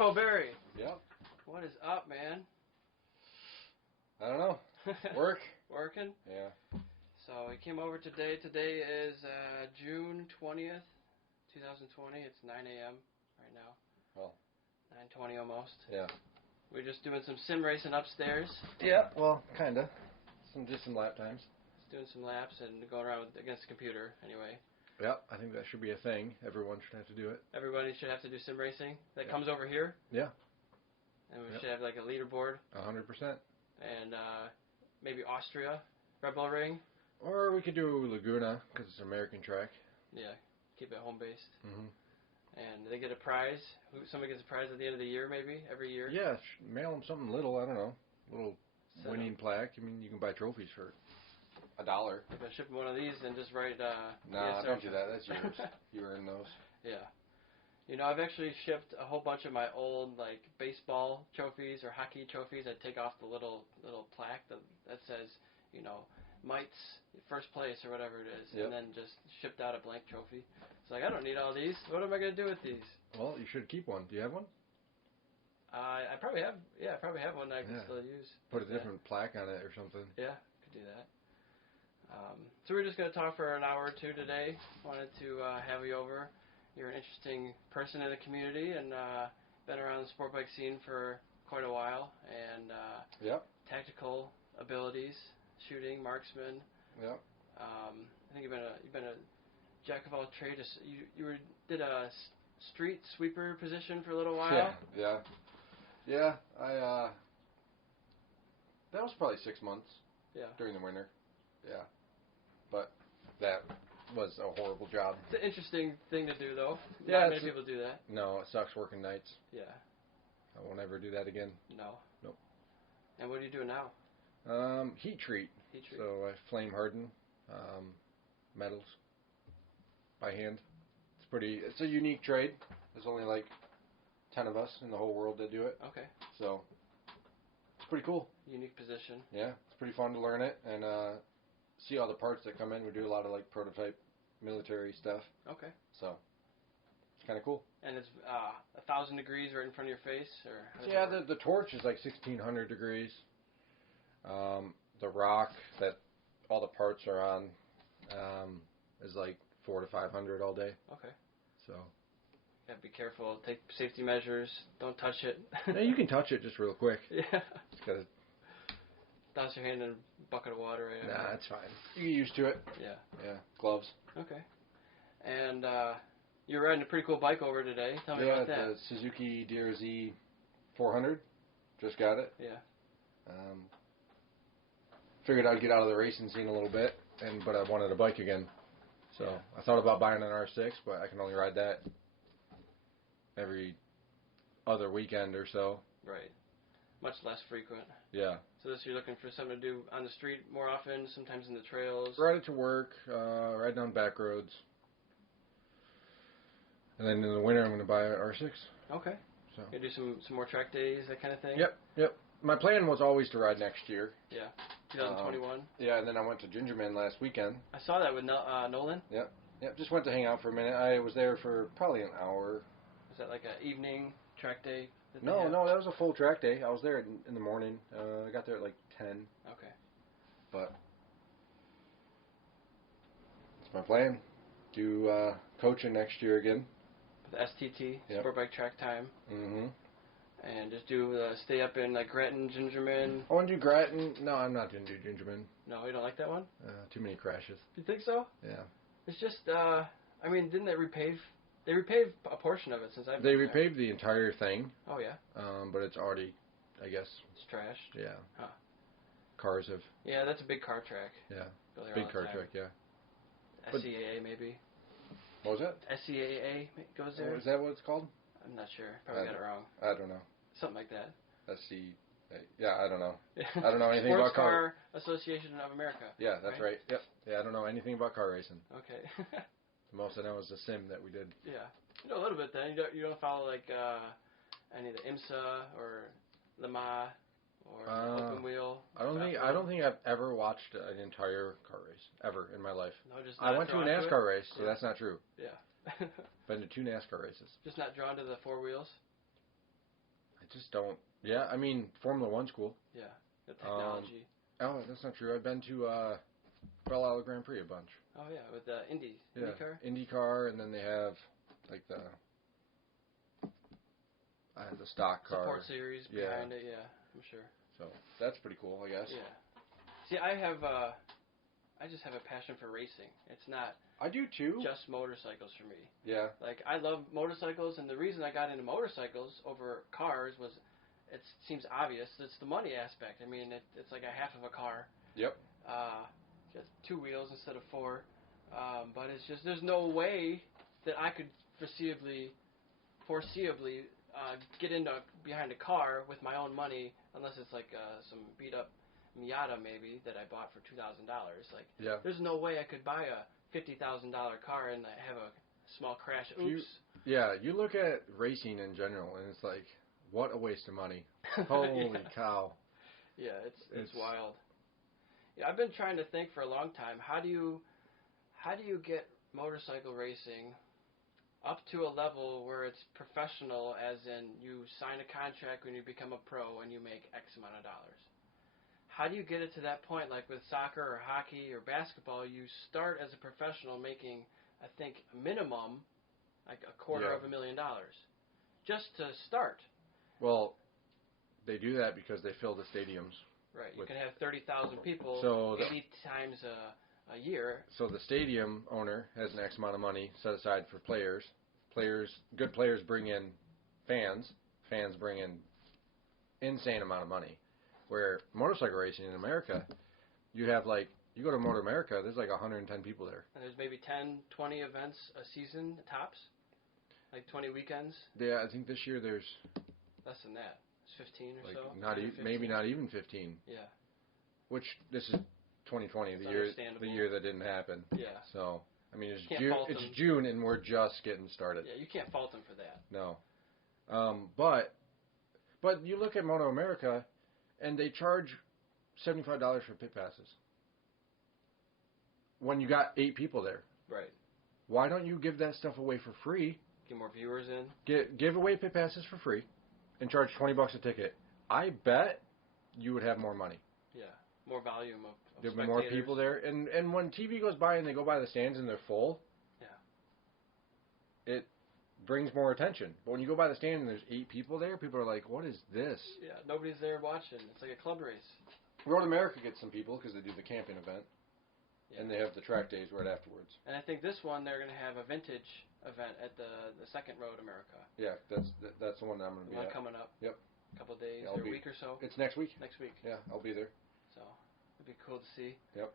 UFO Barry. Yep. What is up, man? I don't know. Work. Working? Yeah. So we came over today. Today is June 20th, 2020. It's 9 a.m. right now. Well. 9:20 almost. Yeah. We're just doing some sim racing upstairs. Yeah. Well, kinda. Just some lap times. Just doing some laps and going around against the computer. Anyway. Yep. I think that should be a thing. Everyone should have to do it. Everybody should have to do sim racing. That comes over here. Yeah. And we should have like a leaderboard. 100%. And maybe Austria, Red Bull Ring. Or we could do Laguna because it's an American track. Yeah. Keep it home based. Mm-hmm. And they get a prize. Somebody gets a prize at the end of the year, maybe every year. Yeah, mail them something little. I don't know, little winning plaque. I mean, you can buy trophies for $1. If I ship them one of these and just write. Nah, don't do that. That's yours. You earn those. Yeah. You know, I've actually shipped a whole bunch of my old like baseball trophies or hockey trophies. I take off the little plaque that says, you know, Mites first place or whatever it is, and then just shipped out a blank trophy. It's like, I don't need all these. What am I going to do with these? Well, you should keep one. Do you have one? I probably have. Yeah, I probably have one that I can still use. Put a different plaque on it or something. Yeah, could do that. So we're just going to talk for an hour or two today. Wanted to have you over. You're an interesting person in the community and been around the sport bike scene for quite a while. And tactical abilities. Shooting, marksman. Yep. I think you've been a jack of all trades. You did a street sweeper position for a little while. Yeah. I that was probably 6 months. Yeah. During the winter. Yeah. But that was a horrible job. It's an interesting thing to do, though. Yeah. Not many people do that. No, it sucks working nights. Yeah. I won't ever do that again. No. Nope. And what are you doing now? Heat treat. Heat treat. So I flame harden metals by hand. It's a unique trade. There's only like 10 of us in the whole world that do it. Okay. So it's pretty cool. Unique position. Yeah, it's pretty fun to learn it and see all the parts that come in. We do a lot of like prototype military stuff. Okay. So it's kind of cool. And it's 1,000 degrees right in front of your face, or yeah, the torch is like 1,600 degrees. The rock that all the parts are on is like 400 to 500 all day. Okay. So. Gotta be careful. Take safety measures. Don't touch it. Yeah, you can touch it just real quick. Yeah. Just gotta douse your hand in a bucket of water. Right? Nah, that's fine. You get used to it. Yeah. Yeah. Gloves. Okay. And you're riding a pretty cool bike over today. Tell me about that. Yeah, the Suzuki DRZ 400. Just got it. Yeah. Figured I'd get out of the racing scene a little bit, but I wanted a bike again. So I thought about buying an R6, but I can only ride that every other weekend or so. Right. Much less frequent. Yeah. So you're looking for something to do on the street more often, sometimes in the trails? Ride it to work, ride down back roads. And then in the winter I'm going to buy an R6. Okay. So. You do some more track days, that kind of thing? Yep. My plan was always to ride next year. Yeah. 2021? Yeah, and then I went to Gingerman last weekend. I saw that with Nolan. Yep. Just went to hang out for a minute. I was there for probably an hour. Was that like an evening track day? No, that was a full track day. I was there in the morning. I got there at like 10. Okay. But it's my plan. Do coaching next year again. The STT, Sport Bike Track Time. Mm-hmm. And just stay up in like Grattan, Gingerman. I want to do Grattan. No, I'm not going to do Gingerman. No, you don't like that one? Too many crashes. You think so? Yeah. It's just, I mean, didn't they repave? They repaved a portion of it since I've been there. They repaved the entire thing. Oh, yeah? But it's already, I guess. It's trashed? Yeah. Huh. Cars have. Yeah, that's a big car track. Yeah. Big car track, yeah. SCAA, maybe. What was that? SCAA goes there. Oh, is that what it's called? I'm not sure. Probably got it wrong. I don't know. Something like that. Yeah, I don't know. I don't know anything about car Association of America. Yeah, that's right. Yep. Yeah, I don't know anything about car racing. Okay. The most I know is the sim that we did. Yeah. You know a little bit then. You don't follow like any of the IMSA or Le Mans or Open Wheel. I don't think I've ever watched an entire car race ever in my life. No, just I went to a NASCAR race, so that's not true. Yeah. Been to 2 NASCAR races. Just not drawn to the four wheels? just don't. Yeah, I mean, Formula One's cool. Yeah, the technology. Oh, that's not true. I've been to Belle Isle Grand Prix a bunch. Oh yeah, with the IndyCar. IndyCar, and then they have like the stock car support series behind it. Yeah, I'm sure. So that's pretty cool, I guess. Yeah. See, I just have a passion for racing. It's not. I do too. Just motorcycles for me. Yeah. Like I love motorcycles, and the reason I got into motorcycles over cars was, it seems obvious. It's the money aspect. I mean, it's like a half of a car. Yep. Just 2 wheels instead of 4. But it's just there's no way that I could foreseeably get into behind a car with my own money, unless it's like some beat up Miata maybe that I bought for $2,000. Like, there's no way I could buy a $50,000 car and have a small crash. Oops. You look at racing in general, and it's like, what a waste of money. Holy cow. Yeah, it's wild. Yeah, I've been trying to think for a long time. How do you get motorcycle racing up to a level where it's professional, as in you sign a contract when you become a pro and you make X amount of dollars? How do you get it to that point? Like with soccer or hockey or basketball, you start as a professional making, I think, minimum like $250,000 just to start. Well, they do that because they fill the stadiums. Right. You can have 30,000 people 80 times a year. So the stadium owner has an X amount of money set aside for players. Good players bring in fans. Fans bring in insane amount of money. Where motorcycle racing in America, you go to Motor America, there's like 110 people there. And there's maybe 10, 20 events a season, tops? Like 20 weekends? Yeah, I think this year there's... Less than that. It's 15 or so? Maybe not even 15. Yeah. Which, this is 2020, the year that didn't happen. Yeah. So, I mean, it's June and we're just getting started. Yeah, you can't fault them for that. No. But you look at Moto America, and they charge $75 for pit passes. When you got 8 people there. Right. Why don't you give that stuff away for free? Get more viewers in. Give away pit passes for free and charge $20 a ticket. I bet you would have more money. Yeah. More volume of There'd be more people there. And when TV goes by and they go by the stands and they're full, it brings more attention. But when you go by the stand and there's 8 people there, people are like, what is this? Yeah, nobody's there watching. It's like a club race. Road America gets some people because they do the camping event. Yeah. And they have the track days right afterwards. And I think this one, they're going to have a vintage event at the second Road America. Yeah, that's the one that I'm going to be at. Coming up. Yep. A couple of days or a week or so. It's next week. Next week. Yeah, I'll be there. So, it'd be cool to see. Yep.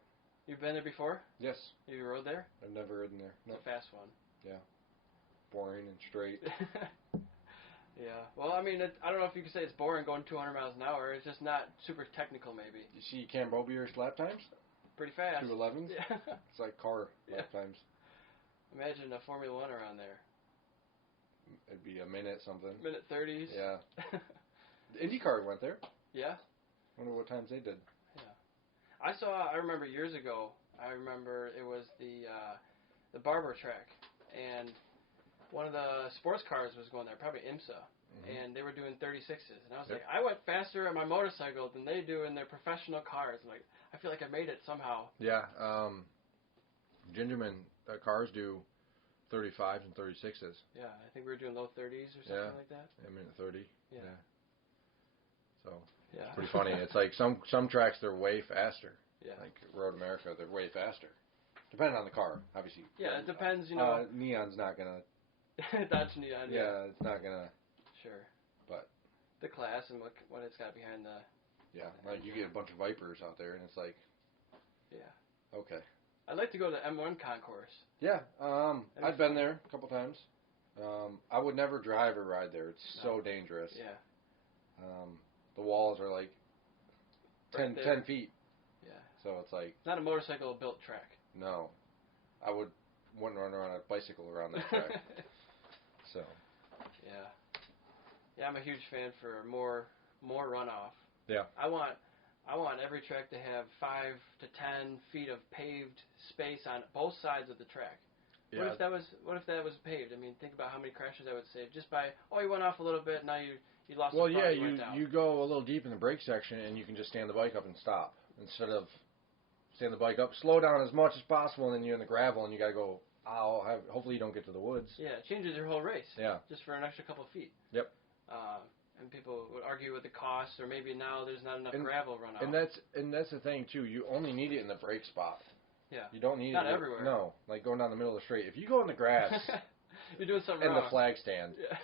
You've been there before? Yes. You rode there? I've never ridden there. It's a fast one. Yeah. Boring and straight. Yeah. Well, I mean, I don't know if you could say it's boring going 200 miles an hour. It's just not super technical, maybe. You see Cambobier's lap times? Pretty fast. 2:11s? Yeah. It's like car lap times. Imagine a Formula One around there. It'd be a minute something. Minute 30s. Yeah. The IndyCar went there. Yeah. Wonder what times they did. Yeah. I remember years ago, it was the Barber track, and one of the sports cars was going there, probably IMSA, and they were doing 36s. And I was like, I went faster on my motorcycle than they do in their professional cars. I'm like, I feel like I made it somehow. Yeah. Gingerman cars do 35s and 36s. Yeah, I think we were doing low 30s or something like that. Yeah, minute 30. Yeah. So, it's pretty funny. It's like some tracks, they're way faster. Yeah. Like Road America, they're way faster. Depending on the car, obviously. Yeah, it depends, you know. Neon's not going to... Dodge Neon, yeah. It's not going to... Sure. But... The class and what it's got behind the... Yeah, like you get a bunch of Vipers out there, and it's like... Yeah. Okay. I'd like to go to the M1 concourse. Yeah, I've been there a couple times. I would never drive or ride there. It's so dangerous. Yeah. The walls are like 10 feet. Yeah. So it's like... It's not a motorcycle-built track. No. I wouldn't run around a bicycle around that track. So... Yeah. Yeah, I'm a huge fan for more runoff. Yeah. I want every track to have 5 to 10 feet of paved space on both sides of the track. Yeah. What if that was paved? I mean, think about how many crashes that would save just by you went off a little bit. Now you You lost Well, the yeah, front, went down. you go a little deep in the brake section, and you can just stand the bike up and stop instead of stand the bike up, slow down as much as possible, and then you're in the gravel, and you got to go. Hopefully you don't get to the woods. Yeah, it changes your whole race. Yeah. Just for an extra couple of feet. Yep. And people would argue with the cost, or maybe now there's not enough gravel run out. And that's the thing too. You only need it in the brake spot. Yeah. You don't need not it everywhere. No, like going down the middle of the straight. If you go in the grass, you're doing something and wrong. the flag stand. Yeah.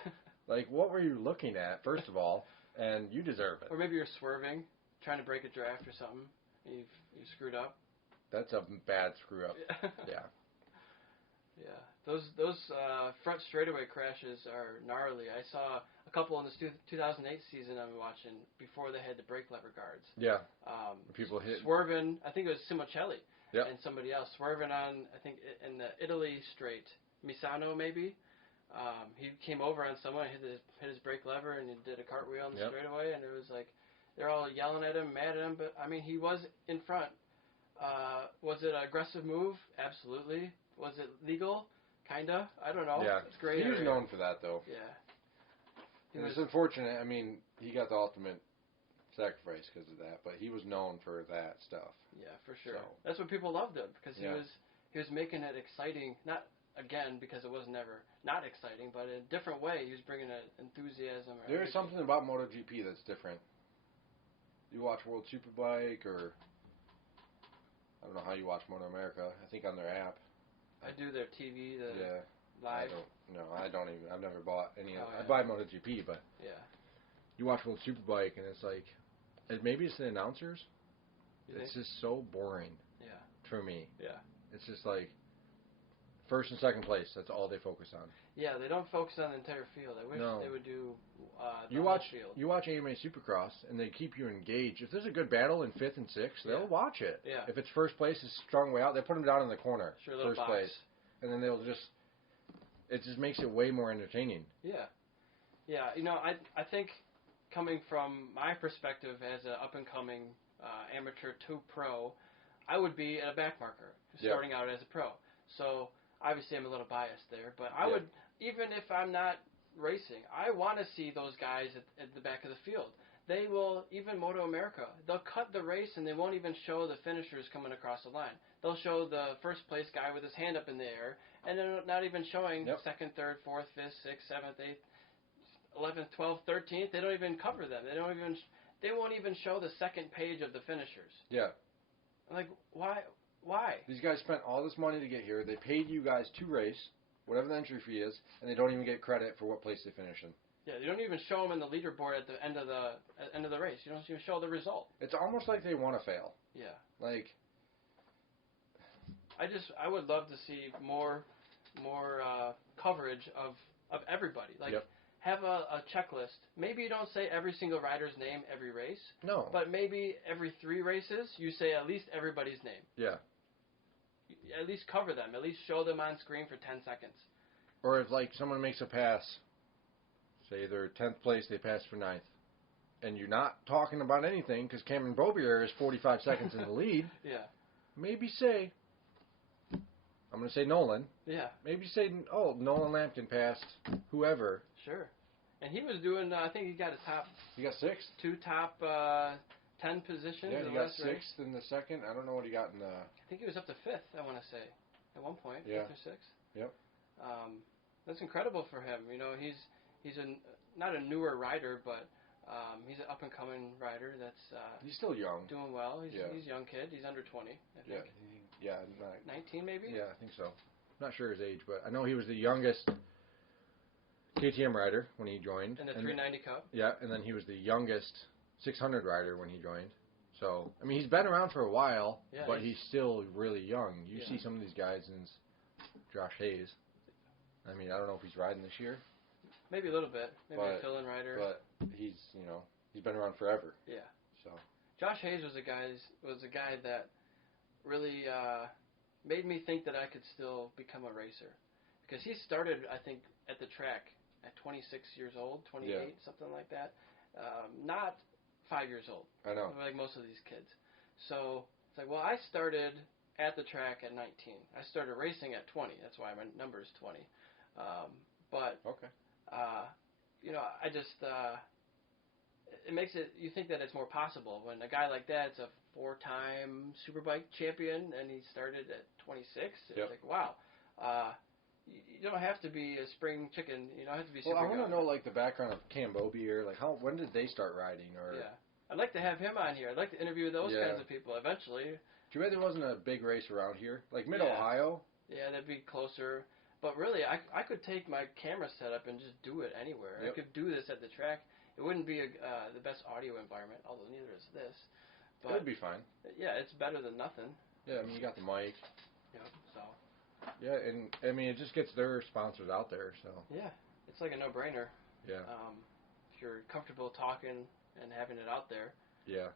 Like, what were you looking at? First of all, and you deserve it. Or maybe you're swerving, trying to break a draft or something, and you screwed up. That's a bad screw up. Yeah. Yeah, those front straightaway crashes are gnarly. I saw a couple in the 2008 season I'm watching before they had the brake lever guards. Yeah. People hit swerving. I think it was Simocelli yep. and somebody else swerving on. I think in the Italy straight, Misano maybe. He came over on someone, hit his brake lever, and he did a cartwheel on the yep. straightaway, and it was like they're all yelling at him, mad at him. But I mean, he was in front. Was it an aggressive move? Absolutely. Was it legal? Kinda. I don't know. Yeah. It's great. He was known for that, though. Yeah. And it's unfortunate. I mean, he got the ultimate sacrifice because of that, but he was known for that stuff. Yeah, for sure. So. That's what people loved him because yeah. he was making it exciting. Not again because it was never not exciting, but in a different way. He was bringing an enthusiasm. There is something about MotoGP that's different. You watch World Superbike or. I don't know how you watch Moto America. I think on their app. I do their TV, live. I don't even. I've never bought any. Yeah. I buy MotoGP, but yeah. You watch World Superbike, and it's like, maybe it's the announcers. It's just so boring. Yeah. For me. Yeah. It's just like first and second place. That's all they focus on. Yeah, they don't focus on the entire field. I wish they would do the whole field. You watch AMA Supercross, and they keep you engaged. If there's a good battle in 5th and 6th, they'll watch it. Yeah. If it's first place, it's a strong way out, they put them down in the corner. Sure, first box. place. And then it just makes it way more entertaining. Yeah. Yeah, I think coming from my perspective as an up-and-coming amateur to pro, I would be a back marker starting out as a pro. So obviously I'm a little biased there, but I would, even if I'm not racing, I want to see those guys at the back of the field. They will, even Moto America, they'll cut the race and they won't even show the finishers coming across the line. They'll show the first place guy with his hand up in the air, and they're not even showing 2nd, 3rd, 4th, 5th, 6th, 7th, 8th, 11th, 12th, 13th. They don't even cover them. They won't even show the second page of the finishers. Yeah. I'm like, why? These guys spent all this money to get here. They paid you guys to race, whatever the entry fee is, and they don't even get credit for what place they finish in. Yeah, you don't even show them in the leaderboard at the end of the race. You don't even show the result. It's almost like they want to fail. Yeah. Like, I would love to see more coverage of everybody. Like, have a checklist. Maybe you don't say every single rider's name every race. No. But maybe every 3 races you say at least everybody's name. Yeah. At least cover them. At least show them on screen for 10 seconds. Or if like someone makes a pass, say they're 10th place, they pass for 9th, and you're not talking about anything because Cameron Bobier is 45 seconds in the lead. Yeah. Maybe say, I'm going to say Nolan. Yeah. Maybe say, Nolan Lampkin passed whoever. Sure. And he was doing, I think he got a top... He got 6th? 2 top 10 positions. Yeah, he got 6th in the second. I don't know what he got in the... I think he was up to 5th, I want to say, at one point. Yeah. 5th or 6th. Yep. That's incredible for him. He's not a newer rider, but he's an up-and-coming rider that's... he's still young. Doing well. He's a young kid. He's under 20, I think. Yeah. 19, maybe? Yeah, I think so. I'm not sure his age, but I know he was the youngest KTM rider when he joined. In the 390 Cup? Yeah, and then he was the youngest 600 rider when he joined. So, I mean, he's been around for a while, but he's still really young. You see some of these guys, and Josh Hayes. I mean, I don't know if he's riding this year. Maybe a little bit. Maybe a fill-in rider. But he's been around forever. Yeah. So Josh Hayes was a guy that really made me think that I could still become a racer. Because he started, I think, at the track at 26 years old, 28, something like that. Not 5 years old. I know. Like most of these kids. So it's like, well, I started at the track at 19. I started racing at 20. That's why my number is 20. But okay. I just it makes it, you think that it's more possible. When a guy like that's a 4-time Superbike champion and he started at 26, it's like, wow. You don't have to be a spring chicken. You don't have to be super Well, I want to young. know, like, the background of Cambobier. Like, when did they start riding? Or Yeah. I'd like to have him on here. I'd like to interview those kinds of people eventually. Too bad there wasn't a big race around here. Like, Mid-Ohio. Yeah, that'd be closer. But really, I could take my camera setup and just do it anywhere. I could do this at the track. It wouldn't be the best audio environment, although neither is this. But it would be fine. Yeah, it's better than nothing. Yeah, I mean, you got the mic. Yep, so. Yeah, and, I mean, it just gets their sponsors out there, so. Yeah, it's like a no-brainer. Yeah. If you're comfortable talking and having it out there. Yeah.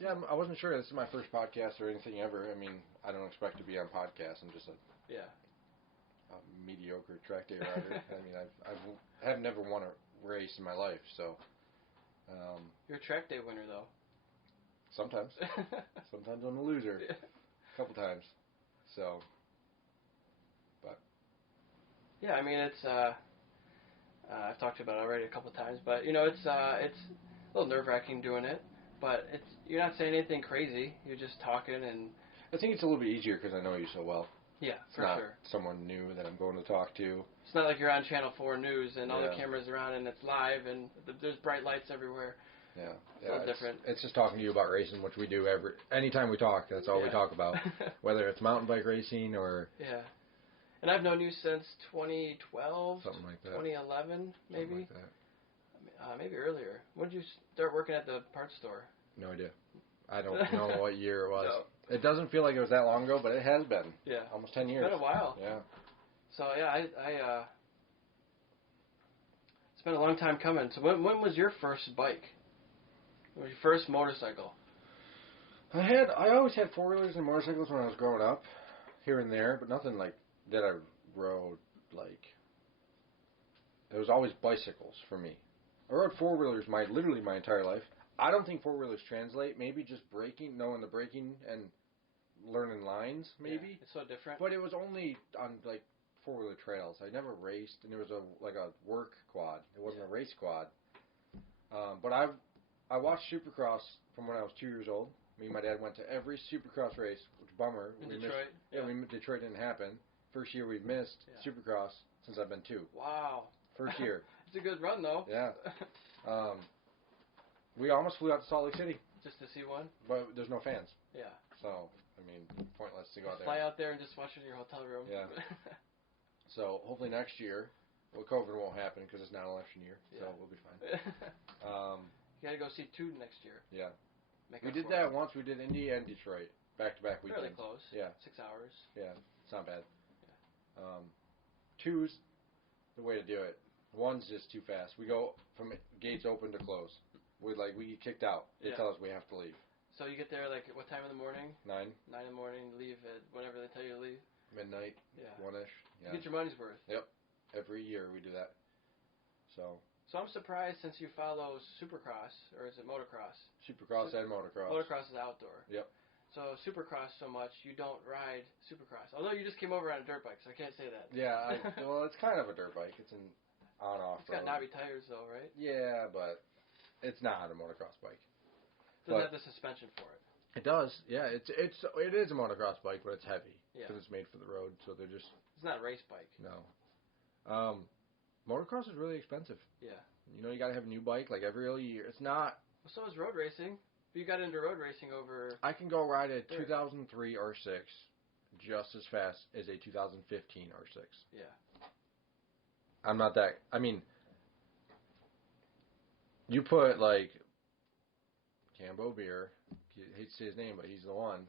Yeah, I wasn't sure. This is my first podcast or anything ever. I mean, I don't expect to be on podcasts. I'm just a mediocre track day rider. I mean, I've never won a race in my life, so. You're a track day winner, though. Sometimes. Sometimes I'm a loser. A couple times. So. But. Yeah, I mean, it's. I've talked about it already a couple times, but you know, it's a little nerve-wracking doing it. But you're not saying anything crazy. You're just talking, and I think it's a little bit easier because I know you so well. Yeah, it's for not sure. Someone new that I'm going to talk to. It's not like you're on Channel 4 News and all the cameras around and it's live and there's bright lights everywhere. Yeah, it's a little different. It's just talking to you about racing, which we do anytime we talk. That's all we talk about, whether it's mountain bike racing or. Yeah, and I've known you since 2012, something like that. 2011, maybe. Something like that. Maybe earlier. When did you start working at the parts store? No idea. I don't know what year it was. No. It doesn't feel like it was that long ago, but it has been. Yeah. Almost 10 years. It's been a while. Yeah. So, yeah, it's been a long time coming. So when was your first bike? When was your first motorcycle? I always had four-wheelers and motorcycles when I was growing up, here and there, but nothing like that I rode, like, it was always bicycles for me. I rode four-wheelers literally my entire life. I don't think four-wheelers translate. Maybe just knowing the braking and learning lines, maybe. Yeah, it's so different. But it was only on, like, four-wheeler trails. I never raced, and it was a work quad. It wasn't a race quad. But I watched Supercross from when I was 2 years old. Me and my dad went to every Supercross race, which bummer. In Detroit? Detroit didn't happen. First year we've missed Supercross since I've been 2. Wow. First year. It's a good run, though. Yeah. We almost flew out to Salt Lake City. Just to see one? But there's no fans. Yeah. So, I mean, pointless to go out there. Fly out there and just watch it in your hotel room. Yeah. So, hopefully next year, COVID won't happen because it's not an election year. So, we'll be fine. You got to go see Toon next year. Yeah. We did that once. We did Indy and Detroit. Back-to-back weekends. Fairly close. Yeah. 6 hours. Yeah. It's not bad. Yeah. 2's the way to do it. 1's just too fast. We go from gates open to close. We get kicked out. They tell us we have to leave. So you get there what time in the morning? 9. 9 in the morning. Leave at whenever they tell you to leave. Midnight. Yeah. 1-ish. Yeah. You get your money's worth. Yep. Every year we do that. So I'm surprised since you follow Supercross, or is it motocross? Supercross and motocross. Motocross is outdoor. Yep. So Supercross so much, you don't ride Supercross. Although you just came over on a dirt bike, so I can't say that. Yeah. Well, it's kind of a dirt bike. It's an on-off. It's got knobby tires though, right? Yeah, but it's not a motocross bike. Doesn't have the suspension for it. It does. Yeah. It is a motocross bike, but it's heavy. Yeah. Because it's made for the road, so they're just. It's not a race bike. No. Motocross is really expensive. Yeah. You know, you got to have a new bike like every other year. It's not. Well, so is road racing. You got into road racing over. I can go ride a 2003 R6 just as fast as a 2015 R6. Yeah. I'm not that. I mean, you put like Cambo Beer. I hate to say his name, but he's the one.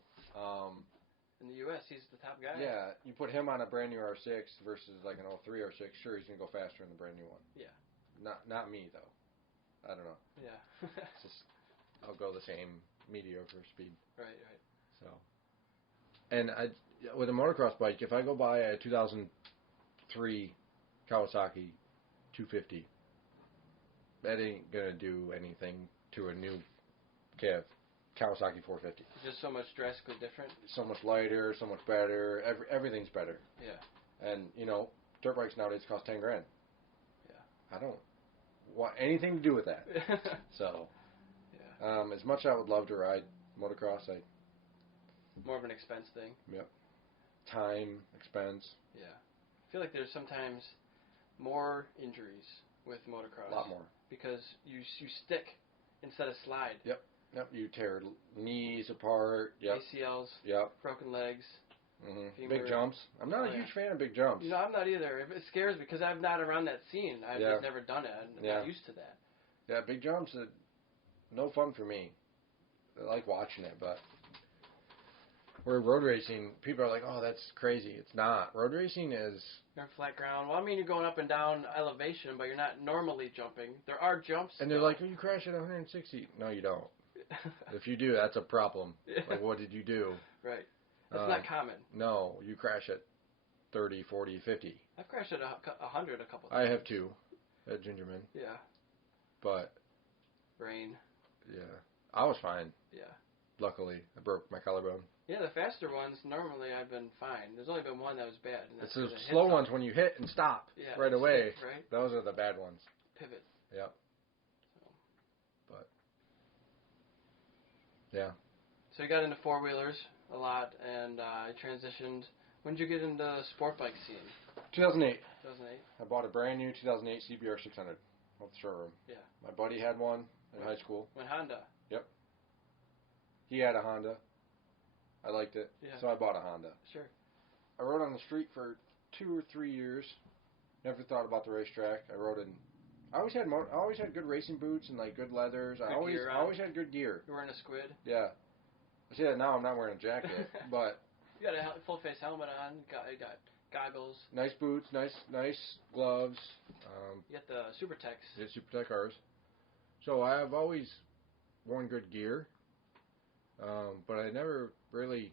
In the U.S., he's the top guy. Yeah, you put him on a brand new R6 versus like an 03 R6. Sure, he's gonna go faster in the brand new one. Yeah. Not me though. I don't know. Yeah. It's just I'll go the same mediocre speed. Right. So, and with a motocross bike, if I go buy a 2003 Kawasaki 250, that ain't gonna do anything to a new Kawasaki 450. It's just so much drastically different. So much lighter, so much better. Everything's better. Yeah. And you know, dirt bikes nowadays cost $10,000. Yeah. I don't want anything to do with that. So, as much as I would love to ride motocross, more of an expense thing. Yep. Time, expense. Yeah. I feel like there's sometimes more injuries with motocross. A lot more. Because you stick instead of slide. Yep. You tear knees apart. Yep. ACLs. Yep. Broken legs. Mm-hmm. Big jumps. I'm not a huge fan of big jumps. No, I'm not either. It scares me because I'm not around that scene. I've just never done it. I'm not used to that. Yeah, big jumps are no fun for me. I like watching it, but where road racing, people are like, oh, that's crazy. It's not. Road racing is... You're on flat ground. Well, I mean, you're going up and down elevation, but you're not normally jumping. There are jumps. And they're like, oh, you crash at 160. No, you don't. If you do, that's a problem. Like, what did you do? Right. That's not common. No, you crash at 30, 40, 50. I've crashed at 100 a couple times. times. I have too, at Gingerman. Yeah. But... Rain. Yeah. I was fine. Yeah. Luckily, I broke my collarbone. Yeah, the faster ones, normally I've been fine. There's only been one that was bad. And it's the slow ones when you hit and stop right away. Right? Those are the bad ones. Pivot. Yep. But, yeah. So you got into four-wheelers a lot, and I transitioned. When did you get into the sport bike scene? 2008. 2008? I bought a brand new 2008 CBR 600 off the showroom. Yeah. My buddy had one in high school. Went Honda. Yep. He had a Honda. I liked it, so I bought a Honda. Sure. I rode on the street for 2 or 3 years. Never thought about the racetrack. I rode in. I always had good racing boots and like good leathers. I always had good gear. You're wearing a squid. Yeah. I see that now. I'm not wearing a jacket, but you got a full face helmet on. You got goggles. Nice boots. Nice gloves. You got the Super Tex. Yeah, Super Tech R's. So I've always worn good gear, but I never really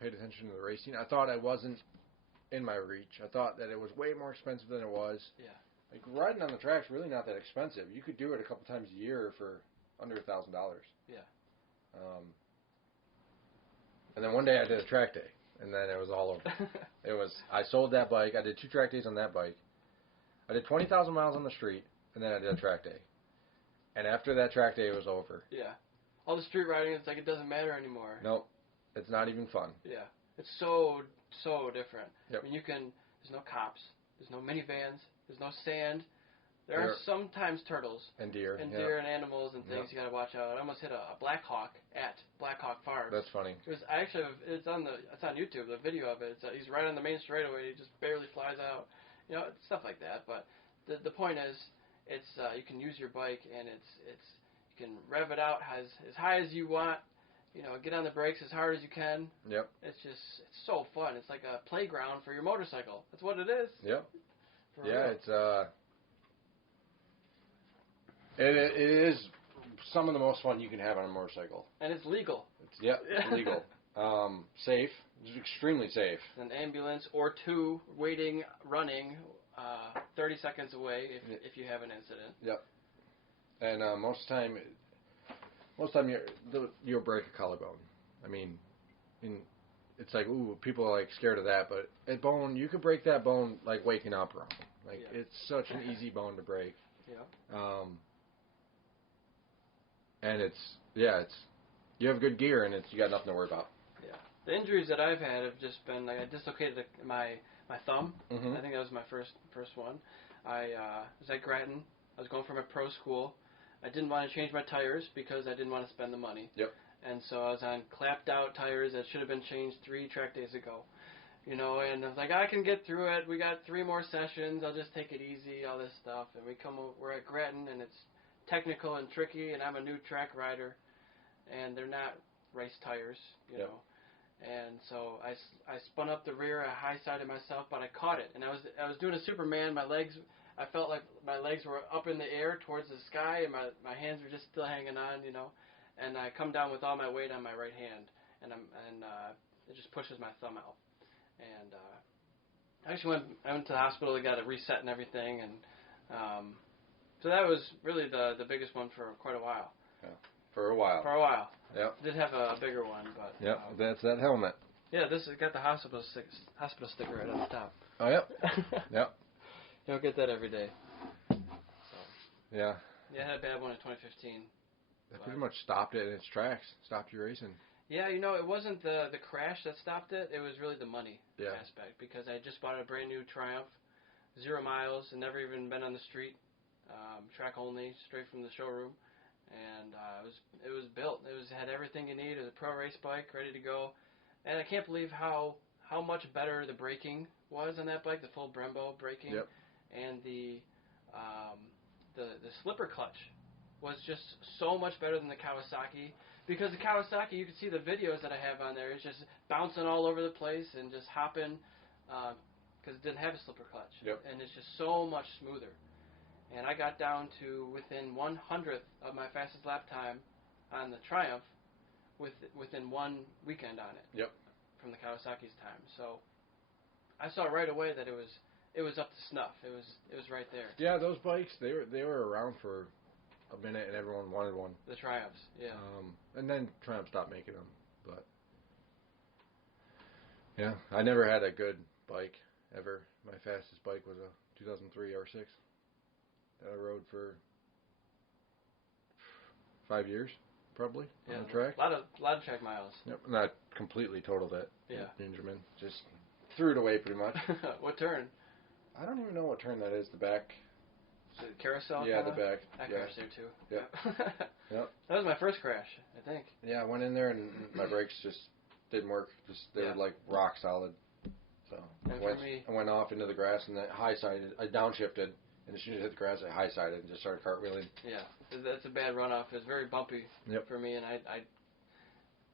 paid attention to the racing. I thought I wasn't in my reach. I thought that it was way more expensive than it was. Yeah. Like riding on the track's really not that expensive. You could do it a couple times a year for under $1,000. Yeah. And then one day I did a track day, and then it was all over. I sold that bike. I did 2 track days on that bike. I did 20,000 miles on the street, and then I did a track day. And after that track day, it was over. Yeah. All the street riding, it's like it doesn't matter anymore. Nope. It's not even fun. Yeah. It's so different. Yep. I mean, there's no cops. There's no minivans. There's no sand. There are sometimes turtles. And deer. And deer and animals and things you got to watch out. I almost hit a Black Hawk at Black Hawk Farms. That's funny. It's on YouTube, the video of it. He's right on the main straightaway. He just barely flies out. You know, stuff like that. But the point is, it's you can use your bike and you can rev it out as high as you want. You know, get on the brakes as hard as you can. Yep. It's so fun. It's like a playground for your motorcycle. That's what it is. Yep. For real. It is some of the most fun you can have on a motorcycle. And it's legal. It's legal. Safe. It's extremely safe. An ambulance or 2 waiting, running 30 seconds away if you have an incident. Yep. And most of the time you'll break a collarbone. I mean, it's like, ooh, people are like scared of that, but a bone, you could break that bone like waking up wrong. Like it's such an easy bone to break. Yeah. And you have good gear and you got nothing to worry about. Yeah. The injuries that I've had have just been like I dislocated my thumb. Mm-hmm. I think that was my first one. I was at Grattan. I was going for my pro school. I didn't want to change my tires because I didn't want to spend the money. Yep. And so I was on clapped out tires that should have been changed 3 track days ago. You know, and I was like, I can get through it. We got 3 more sessions. I'll just take it easy, all this stuff. And we're at Grattan, and it's technical and tricky, and I'm a new track rider, and they're not race tires, you know. And so I spun up the rear. I high-sided myself, but I caught it. And I was doing a Superman. I felt like my legs were up in the air towards the sky, and my hands were just still hanging on, you know. And I come down with all my weight on my right hand, and it just pushes my thumb out. And I went to the hospital. They got it reset and everything, and so that was really the biggest one for quite a while. Yeah, for a while. Yep. Did have a bigger one, but that's that helmet. Yeah, this has got the hospital sticker right on the top. Oh, yep. Yep. You don't get that every day. So. Yeah. Yeah, I had a bad one in 2015. That pretty much stopped it in its tracks. Stopped your racing. Yeah, it wasn't the crash that stopped it. It was really the money aspect, because I just bought a brand new Triumph, 0 miles, and never even been on the street, track only, straight from the showroom, and it was built. It had everything you need. It was a pro race bike, ready to go, and I can't believe how much better the braking was on that bike, the full Brembo braking, and the slipper clutch was just so much better than the Kawasaki. Because the Kawasaki, you can see the videos that I have on there, it's just bouncing all over the place and just hopping, because it didn't have a slipper clutch. And it's just so much smoother. And I got down to within 1/100th of my fastest lap time on the Triumph within 1 weekend on it. From the Kawasaki's time. So I saw right away that it was up to snuff. It was right there. Yeah, those bikes, they were around for a minute, and everyone wanted one. The Triumphs, yeah. And then Triumph stopped making them, but yeah, I never had a good bike ever. My fastest bike was a 2003 R6 that I rode for 5 years, probably, on the track. A lot of track miles. Yep, and I completely totaled it. Yeah. Benjamin just threw it away pretty much. What turn? I don't even know what turn that is. The back. Is it carousel? Yeah, the back. I crashed there too. Yeah. Yep. That was my first crash, I think. Yeah, I went in there and my brakes just didn't work. They were like rock solid. So I went off into the grass and then high-sided. I downshifted, and as soon as I hit the grass, I high-sided and just started cartwheeling. Yeah, that's a bad runoff. It was very bumpy for me, and I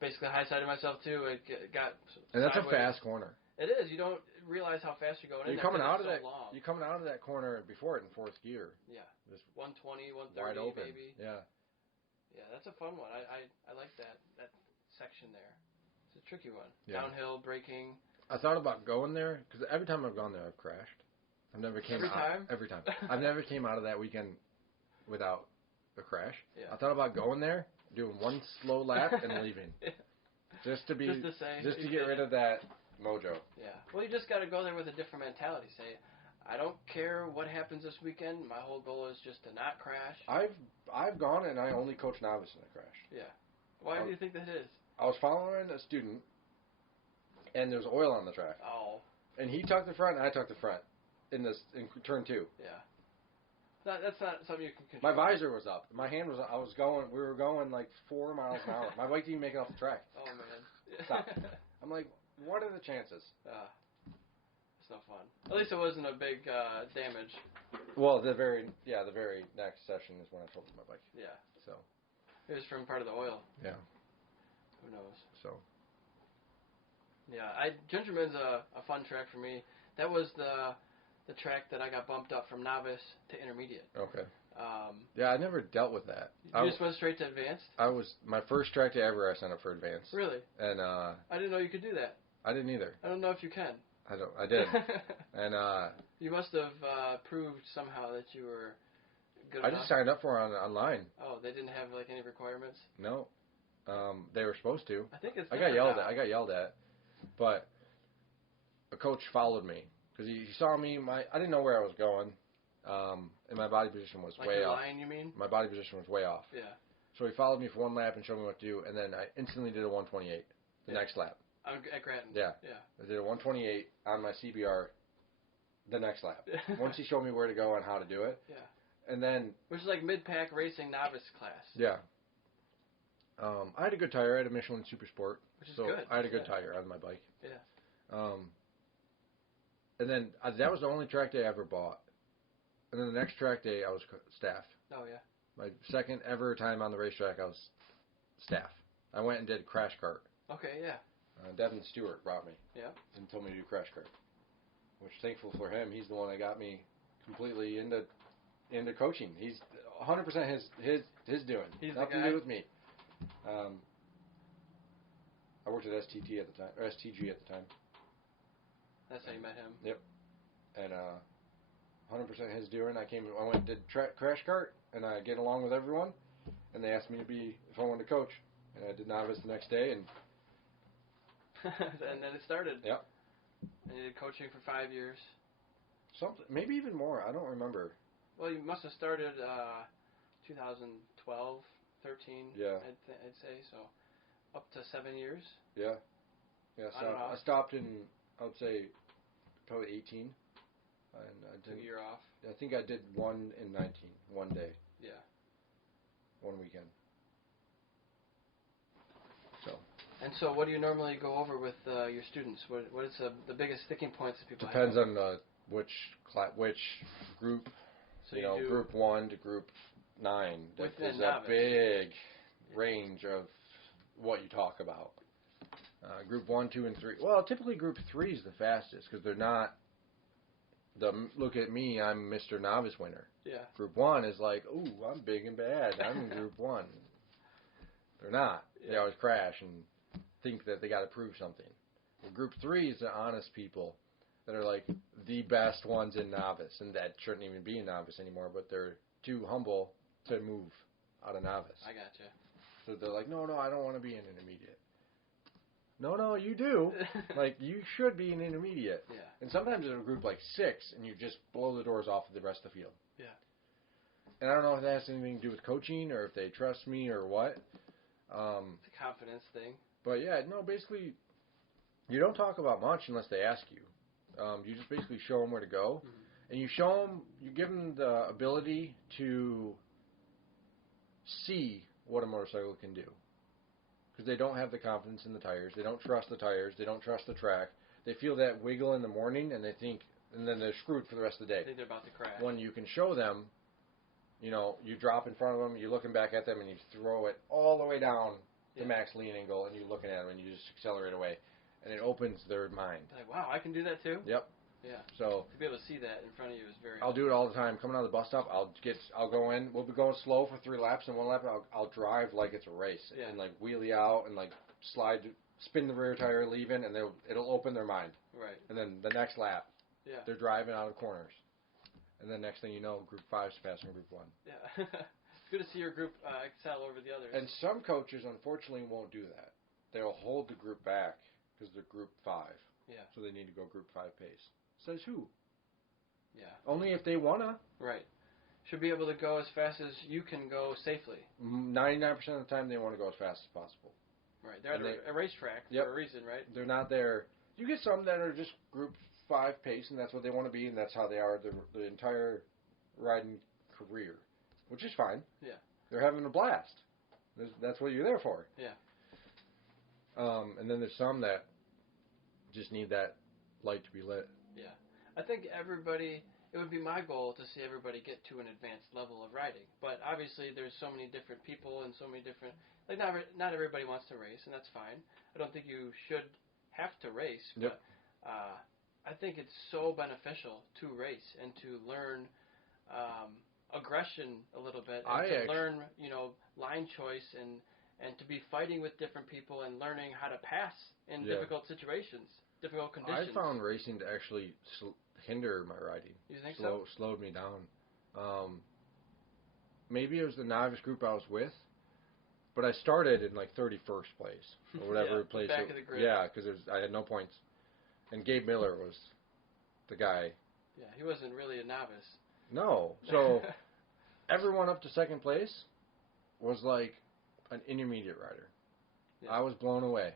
basically high-sided myself too. It got and that's sideways. A fast corner. It is. You don't realize how fast you're going. You're coming out of that. Long. You're coming out of that corner before it in fourth gear. Yeah. Just 120, 130, wide open. maybe. Yeah. Yeah, that's a fun one. I like that section there. It's a tricky one. Yeah. Downhill, braking. I thought about going there because every time I've gone there, I've crashed. I've never came out. Every time. I've never came out of that weekend without a crash. Yeah. I thought about going there, doing one slow lap, and leaving. Just to get rid of that mojo. Yeah. Well, you just got to go there with a different mentality. Say, I don't care what happens this weekend. My whole goal is just to not crash. I've gone and I only coach novice and I crashed. Yeah. Why do you think that is? I was following a student, and there was oil on the track. Oh. And he tucked the front, and I tucked the front in turn 2. Yeah. That's not something you can control. My visor was up. My hand was. I was going. We were going like 4 miles an hour. My bike didn't make it off the track. Oh man. Stop. I'm like, what are the chances? It's no fun. At least it wasn't a big damage. Well, the very next session is when I totaled my bike. Yeah. So. It was from part of the oil. Yeah. Who knows? So. Yeah, Gingerman's a fun track for me. That was the track that I got bumped up from novice to intermediate. Okay. Yeah, I never dealt with that. You just went straight to advanced? My first track day ever, I signed up for advanced. Really? And I didn't know you could do that. I didn't either. I don't know if you can. I did. And you must have proved somehow that you were good enough. I just signed up for it online. Oh, they didn't have like any requirements? No. They were supposed to. I think it's I got yelled at. But a coach followed me because he saw me. I didn't know where I was going, and my body position was way off. Line, you mean? My body position was way off. Yeah. So he followed me for one lap and showed me what to do, and then I instantly did a 128 the next lap. At Grattan. Yeah. Yeah. I did a 128 on my CBR the next lap. Once he showed me where to go and how to do it. Yeah. And then. Which is like mid-pack racing novice class. Yeah. I had a good tire. I had a Michelin Super Sport. Which is so good. I had a good tire on my bike. Yeah. And then that was the only track day I ever bought. And then the next track day, I was staff. Oh, yeah. My second ever time on the racetrack, I was staff. I went and did crash kart. Okay, yeah. Devin Stewart brought me. Yeah. And told me to do crash kart. Which, thankful for him, he's the one that got me completely into coaching. He's 100% his doing. He's nothing the guy. to do with me. I worked at STG at the time. That's how you met him. Yep. And 100% his doing. I went and did crash kart, and I get along with everyone. And they asked me if I wanted to coach, and I did novice the next day, and and then it started. Yep. And you did coaching for 5 years. Something, maybe even more. I don't remember. Well, you must have started 2012, 13. Yeah. I'd say so. Up to 7 years. Yeah. Yeah. So I stopped in, I would say, probably 18. And I took a year off. I think I did one in 19, one day. Yeah. One weekend. So. And so, what do you normally go over with your students? What is the biggest sticking points that people Depends have? on which group. So you know, group 1 to group 9. There's a big range of what you talk about. Group 1, 2, and 3. Well, typically group 3 is the fastest because they're not. Look at me, I'm Mr. Novice winner. Yeah. Group 1 is like, ooh, I'm big and bad. I'm in group 1. They're not. Yeah. They always crash and think that they got to prove something. Well, group 3 is the honest people that are like the best ones in novice, and that shouldn't even be a novice anymore, but they're too humble to move out of novice. I gotcha. So they're like, no, I don't want to be an intermediate. No, you do. Like, you should be an intermediate. Yeah. And sometimes in a group like 6, and you just blow the doors off of the rest of the field. Yeah. And I don't know if that has anything to do with coaching or if they trust me or what. It's a confidence thing. But yeah, no, basically, you don't talk about much unless they ask you. You just basically show them where to go. Mm-hmm. And you give them the ability to see what a motorcycle can do. Because they don't have the confidence in the tires. They don't trust the tires. They don't trust the track. They feel that wiggle in the morning, and then they're screwed for the rest of the day. I think they're about to crash. When you can show them, you drop in front of them, you're looking back at them, and you throw it all the way down to max lean angle, and you're looking at them, and you just accelerate away. And it opens their mind. Like, wow, I can do that too? Yep. Yeah. So to be able to see that in front of you is very. I'll do it all the time. Coming out of the bus stop, I'll go in. We'll be going slow for 3 laps, and 1 lap I'll drive like it's a race, and like wheelie out and like spin the rear tire, leaving, and it'll open their mind. Right. And then the next lap, they're driving out of corners, and then next thing you know, group 5's passing group 1. Yeah. It's good to see your group excel over the others. And some coaches unfortunately won't do that. They'll hold the group back because they're group 5. Yeah. So they need to go group 5 pace. Says who? Yeah. Only if they wanna. Right. Should be able to go as fast as you can go safely. 99% of the time they want to go as fast as possible. Right. They're at a racetrack for a reason, right? They're not there. You get some that are just group 5 pace, and that's what they want to be, and that's how they are the entire riding career, which is fine. Yeah. They're having a blast. That's what you're there for. Yeah. And then there's some that just need that light to be lit. Yeah. I think it would be my goal to see everybody get to an advanced level of riding. But obviously there's so many different people and so many different, like not everybody wants to race, and that's fine. I don't think you should have to race, but I think it's so beneficial to race and to learn aggression a little bit, and learn, line choice and to be fighting with different people and learning how to pass in difficult situations, difficult conditions. I found racing to actually hinder my riding. You think so? Slowed me down. Maybe it was the novice group I was with, but I started in like 31st place or whatever place. Back of the grid. Yeah, because I had no points, and Gabe Miller was the guy. Yeah, he wasn't really a novice. No, so everyone up to 2nd place was like an intermediate rider. Yeah. I was blown away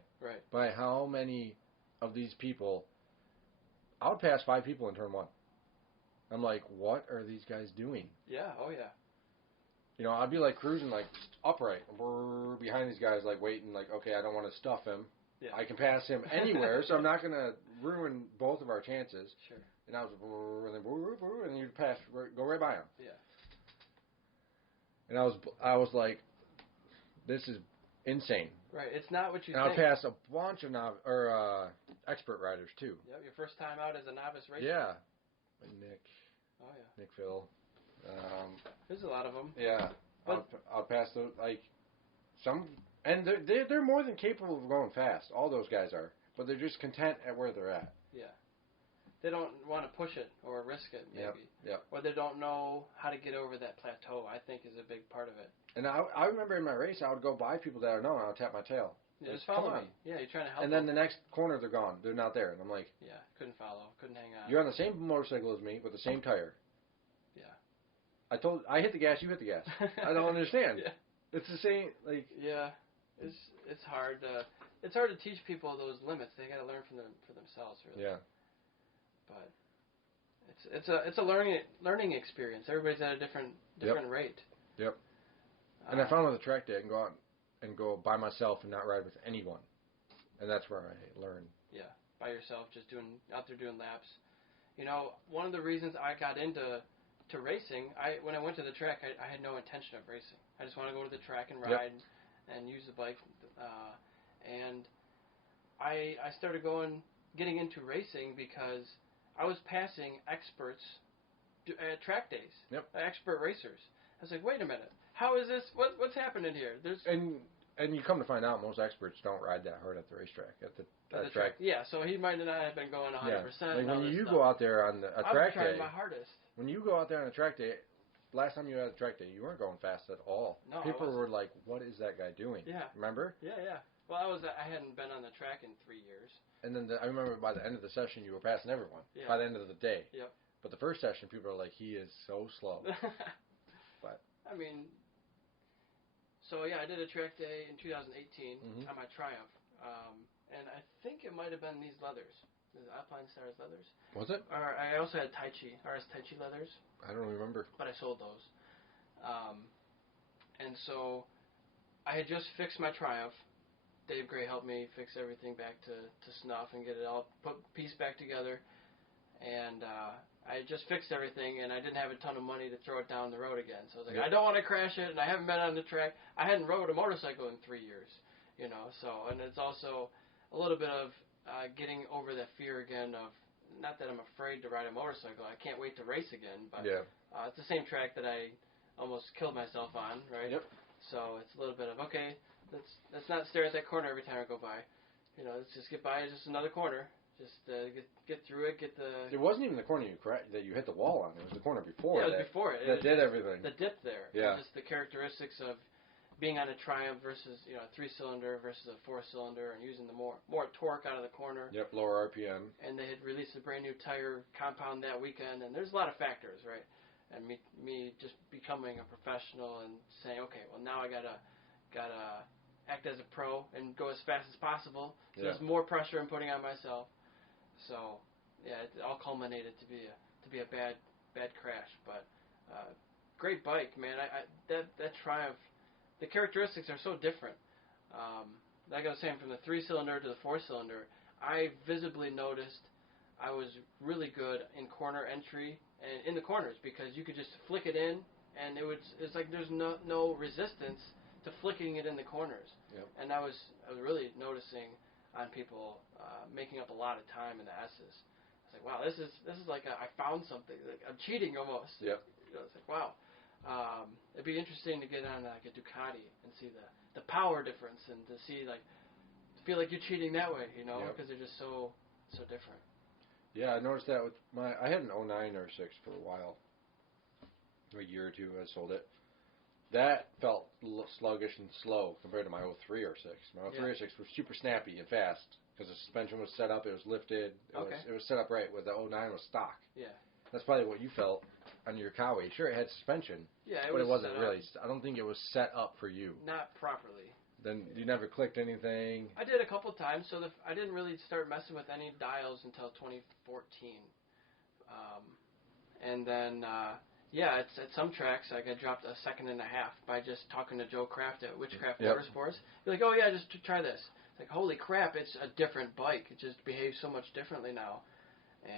by how many of these people. I would pass 5 people in turn 1. I'm like, what are these guys doing? Yeah, oh yeah. I'd be like cruising like upright behind these guys, like waiting, like, okay, I don't want to stuff him. Yeah. I can pass him anywhere, so I'm not going to ruin both of our chances. Sure. And I was, and you'd pass, go right by him. Yeah. And I was like, this is insane. Right, it's not what you and think. And I'll pass a bunch of expert riders too. Yep, your first time out as a novice racer. Yeah, like Nick. Oh yeah. Nick Phil. There's a lot of them. Yeah, I'll pass those some, and they're more than capable of going fast. All those guys are, but they're just content at where they're at. Yeah. They don't want to push it or risk it, maybe. Yep. Or they don't know how to get over that plateau, I think, is a big part of it. And I remember in my race, I would go by people that I know, and I would tap my tail. Yeah, just follow me. Yeah, you're trying to help and then the next corner, they're gone. They're not there. And I'm like... Yeah, couldn't follow. Couldn't hang on. You're on the same motorcycle as me with the same tire. Yeah. I hit the gas, you hit the gas. I don't understand. Yeah. It's the same, like... Yeah, it's hard to teach people those limits. They got to learn for themselves, really. Yeah. But it's a learning experience. Everybody's at a different rate. Yep. And I found with a track day, I can go out and go by myself and not ride with anyone, and that's where I learn. Yeah, by yourself, just out there doing laps. You know, one of the reasons I got into racing, when I went to the track, I had no intention of racing. I just want to go to the track and ride and use the bike. And I started getting into racing because I was passing experts at track days, expert racers. I was like, wait a minute, how is this? What's happening here? And you come to find out, most experts don't ride that hard at the racetrack, at the track. Yeah, so he might not have been going 100%. Yeah. Like when you go out there on a track day, I'm trying my hardest. When you go out there on a track day, last time you had a track day, you weren't going fast at all. No, people were like, "What is that guy doing?" Yeah. Remember? Yeah. Well, I hadn't been on the track in 3 years. And then I remember by the end of the session, you were passing everyone. Yeah. By the end of the day. Yep. But the first session, people are like, "He is so slow." But I mean, so yeah, I did a track day in 2018 on my Triumph, and I think it might have been these leathers, the Alpine Stars leathers. Was it? Or I also had RS Tai Chi leathers. I don't remember. But I sold those. And so I had just fixed my Triumph. Dave Gray helped me fix everything back to snuff and get it all piece back together. And I had just fixed everything, and I didn't have a ton of money to throw it down the road again. So I was like, I don't want to crash it, and I haven't been on the track. I hadn't rode a motorcycle in 3 years, you know. So, and it's also a little bit of getting over that fear again of, not that I'm afraid to ride a motorcycle. I can't wait to race again, but it's the same track that I almost killed myself on, right? Yep. So it's a little bit of, okay, let's not stare at that corner every time I go by. You know, let's just get by. It's just another corner. Just get through it. It wasn't even the corner that you hit the wall on. It was the corner before. Yeah, it was before it. That did everything. The dip there. Yeah. Just the characteristics of being on a Triumph versus a 3-cylinder versus a 4-cylinder, and using the more torque out of the corner. Yep, lower RPM. And they had released a brand new tire compound that weekend, and there's a lot of factors, right? And me just becoming a professional and saying, okay, well now I gotta act as a pro and go as fast as possible. So there's more pressure I'm putting on myself. So yeah, it all culminated to be a bad crash, but great bike, man. That Triumph, the characteristics are so different. Like I was saying, from the 3-cylinder to the 4-cylinder, I visibly noticed I was really good in corner entry and in the corners, because you could just flick it in, and it's like there's no resistance to flicking it in the corners. Yep. And I was really noticing on people making up a lot of time in the S's. I was like, wow, this is like I found something. Like I'm cheating almost. Yep. It's like, wow. It'd be interesting to get on like a Ducati and see the power difference, and to feel like you're cheating that way, because they're just so different. Yeah, I noticed that with I had an 09 or 06 for a while, a year or two. I sold it. That felt sluggish and slow compared to my 03 or 06. My 03 or 06 was super snappy and fast because the suspension was set up, it was lifted, it was set up right. Where the 09 was stock. Yeah. That's probably what you felt on your Cowie. Sure, it had suspension, but it wasn't really. I don't think it was set up for you. Not properly. Then you never clicked anything. I did a couple of times, so I didn't really start messing with any dials until 2014. And then, it's at some tracks I got dropped a second and a half by just talking to Joe Kraft at Witchcraft Motorsports. He's like, oh yeah, just try this. It's like, holy crap, it's a different bike. It just behaves so much differently now.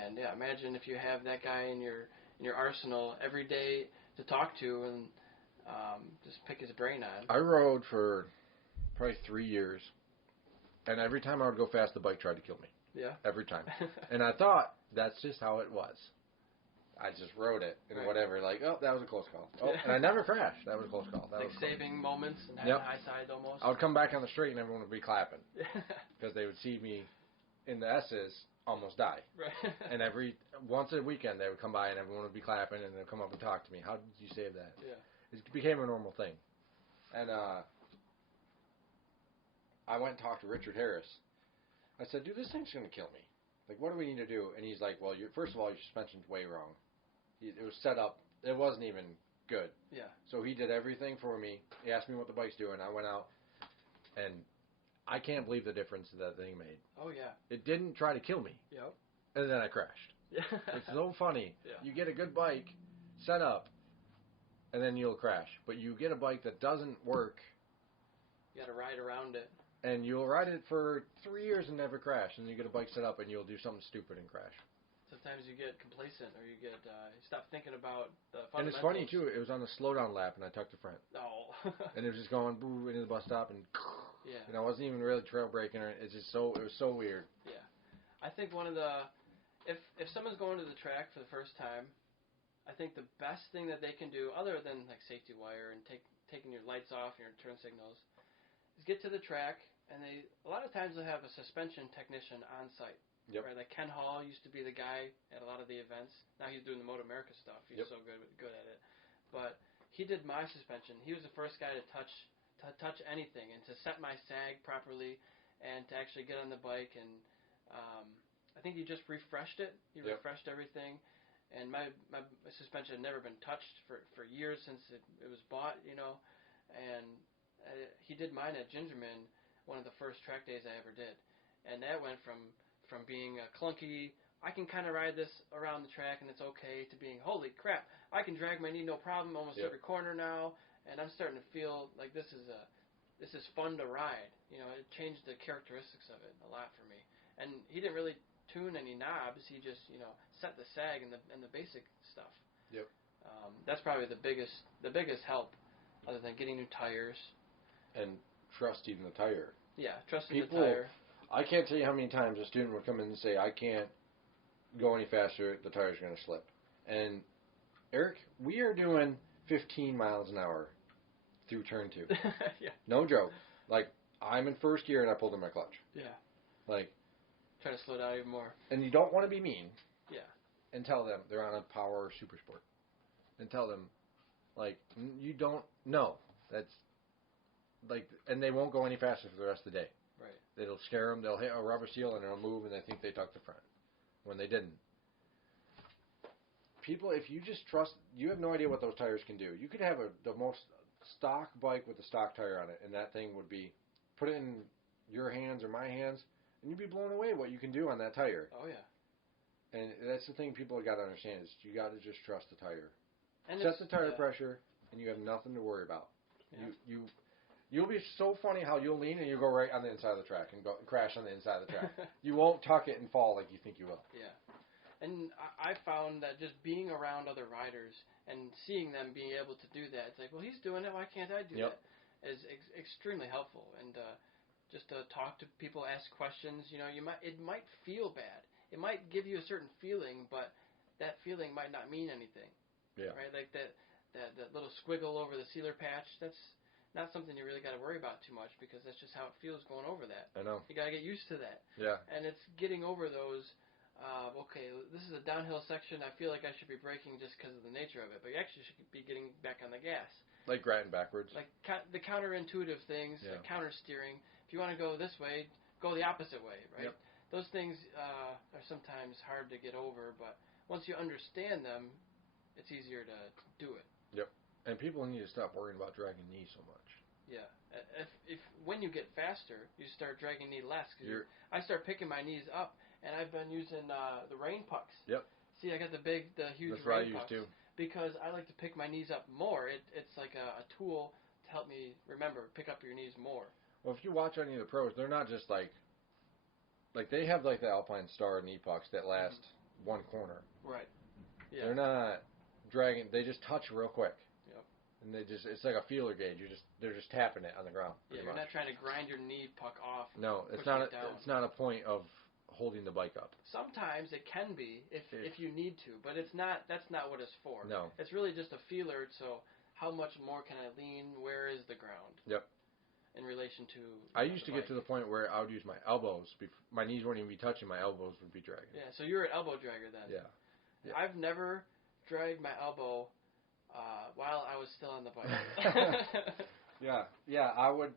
And yeah, imagine if you have that guy in your arsenal every day to talk to and just pick his brain on. I rode for probably 3 years, and every time I would go fast, the bike tried to kill me. Yeah. Every time. And I thought that's just how it was. I just rode it and whatever, like, oh, that was a close call. Oh, and I never crashed. That was a close call. That like was saving moments and having high side almost. I would come back on the straight and everyone would be clapping because they would see me in the S's almost die. Right. And once a weekend they would come by and everyone would be clapping and they'd come up and talk to me. How did you save that? Yeah. It became a normal thing. And I went and talked to Richard Harris. I said, dude, this thing's going to kill me. Like, what do we need to do? And he's like, well, first of all, your suspension's way wrong. It was set up. It wasn't even good. Yeah. So he did everything for me. He asked me what the bike's doing. I went out, and I can't believe the difference that thing made. Oh, yeah. It didn't try to kill me. Yep. And then I crashed. Yeah. It's so funny. Yeah. You get a good bike set up, and then you'll crash. But you get a bike that doesn't work. You got to ride around it. And you'll ride it for 3 years and never crash. And you get a bike set up, and you'll do something stupid and crash. Sometimes you get complacent, or you stop thinking about the fundamentals. And it's funny, too. It was on the slowdown lap, and I tucked the front. Oh. And it was just going boo into the bus stop, and yeah. I wasn't even really trail braking. It was so weird. Yeah. I think one of the, if someone's going to the track for the first time, I think the best thing that they can do, other than like safety wire and taking your lights off and your turn signals, is get to the track, and a lot of times they'll have a suspension technician on site. Yep. Right, like Ken Hall used to be the guy at a lot of the events. Now he's doing the Moto America stuff. He's so good at it. But he did my suspension. He was the first guy to touch anything and to set my sag properly and to actually get on the bike. And I think he just refreshed it. He refreshed everything. And my suspension had never been touched for years since it was bought, And he did mine at Gingerman, one of the first track days I ever did. And that went from being clunky, I can kind of ride this around the track and it's okay, to being, holy crap, I can drag my knee no problem almost every corner now, and I'm starting to feel like this is fun to ride. It changed the characteristics of it a lot for me. And he didn't really tune any knobs. He just, set the sag and the basic stuff. Yep. That's probably the biggest help, other than getting new tires. And trusting the tire. Yeah, trusting the tire. I can't tell you how many times a student would come in and say, I can't go any faster, the tire's going to slip. And, Eric, we are doing 15 miles an hour through turn 2. Yeah. No joke. Like, I'm in first gear and I pulled in my clutch. Yeah. Like, try to slow down even more. And you don't want to be mean. Yeah. And tell them they're on a power or super sport. And tell them, like, you don't know. That's, like, and they won't go any faster for the rest of the day. Right. It'll scare them. They'll hit a rubber seal and it'll move, and they think they tucked the front when they didn't. People, if you just trust, you have no idea what those tires can do. You could have the most stock bike with a stock tire on it, and that thing would be, put it in your hands or my hands, and you'd be blown away what you can do on that tire. Oh, yeah. And that's the thing people have got to understand is you got to just trust the tire. And set the tire pressure, and you have nothing to worry about. Yeah. You'll be so funny how you'll lean and you'll go right on the inside of the track and go crash on the inside of the track. You won't tuck it and fall like you think you will. Yeah. And I found that just being around other riders and seeing them being able to do that, it's like, well, he's doing it, why can't I do that? Is extremely helpful. And just to talk to people, ask questions, it might feel bad. It might give you a certain feeling, but that feeling might not mean anything. Yeah. Right? Like that little squiggle over the sealer patch, that's not something you really got to worry about too much, because that's just how it feels going over that. I know. You got to get used to that. Yeah. And it's getting over those, okay, this is a downhill section, I feel like I should be braking just because of the nature of it, but you actually should be getting back on the gas. Like gratting backwards. Like the counterintuitive things, like counter steering. If you want to go this way, go the opposite way, right? Yep. Those things are sometimes hard to get over, but once you understand them, it's easier to do it. Yep. And people need to stop worrying about dragging knees so much. Yeah. If when you get faster, you start dragging knee less. Cause I start picking my knees up, and I've been using the rain pucks. Yep. See, I got the huge That's rain what I pucks. use too. Because I like to pick my knees up more. It's like a tool to help me remember, pick up your knees more. Well, if you watch any of the pros, they're not just like they have like the Alpine Star knee pucks that last one corner. Right. Yeah. They're not dragging. They just touch real quick. Yep. And it's like a feeler gauge. They're just tapping it on the ground. Yeah, you're not trying to grind your knee puck off. No, it's not a point of holding the bike up. Sometimes it can be if you need to, but that's not what it's for. No. It's really just a feeler, so how much more can I lean? Where is the ground? Yep. In relation to I used to get to the point where I would use my elbows. My knees wouldn't even be touching. My elbows would be dragging. Yeah, so you're an elbow dragger then. Yeah. I've never dragged my elbow while I was still on the bike. Yeah, I would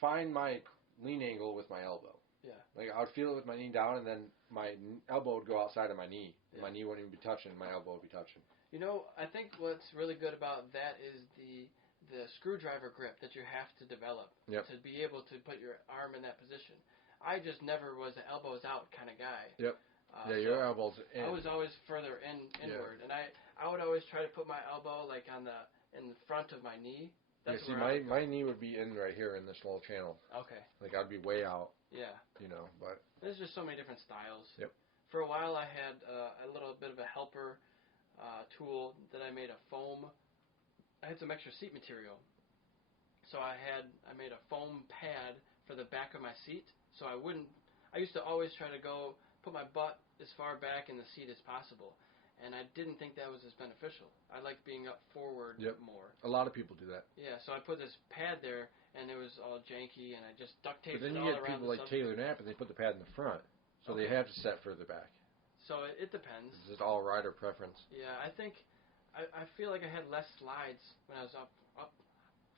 find my lean angle with my elbow. Yeah. Like I would feel it with my knee down, and then my elbow would go outside of my knee. Yeah. My knee wouldn't even be touching. My elbow would be touching. You know, I think what's really good about that is the screwdriver grip that you have to develop to be able to put your arm in that position. I just never was an elbows out kind of guy. Yep. Your elbows in. I was always further inward, and I would always try to put my elbow like in the front of my knee. That's my knee would be in right here in this little channel. Okay. Like I'd be way out. Yeah. But there's just so many different styles. Yep. For a while, I had a little bit of a helper tool that I made a foam. I had some extra seat material, so I made a foam pad for the back of my seat, so I used to always try to put my butt as far back in the seat as possible, and I didn't think that was as beneficial. I liked being up forward more. A lot of people do that. Yeah, so I put this pad there, and it was all janky, and I just duct taped it all around. But then you get people like Taylor Knapp, and they put the pad in the front, so they have to set further back. So it depends. This is all rider preference. Yeah, I think I feel like I had less slides when I was up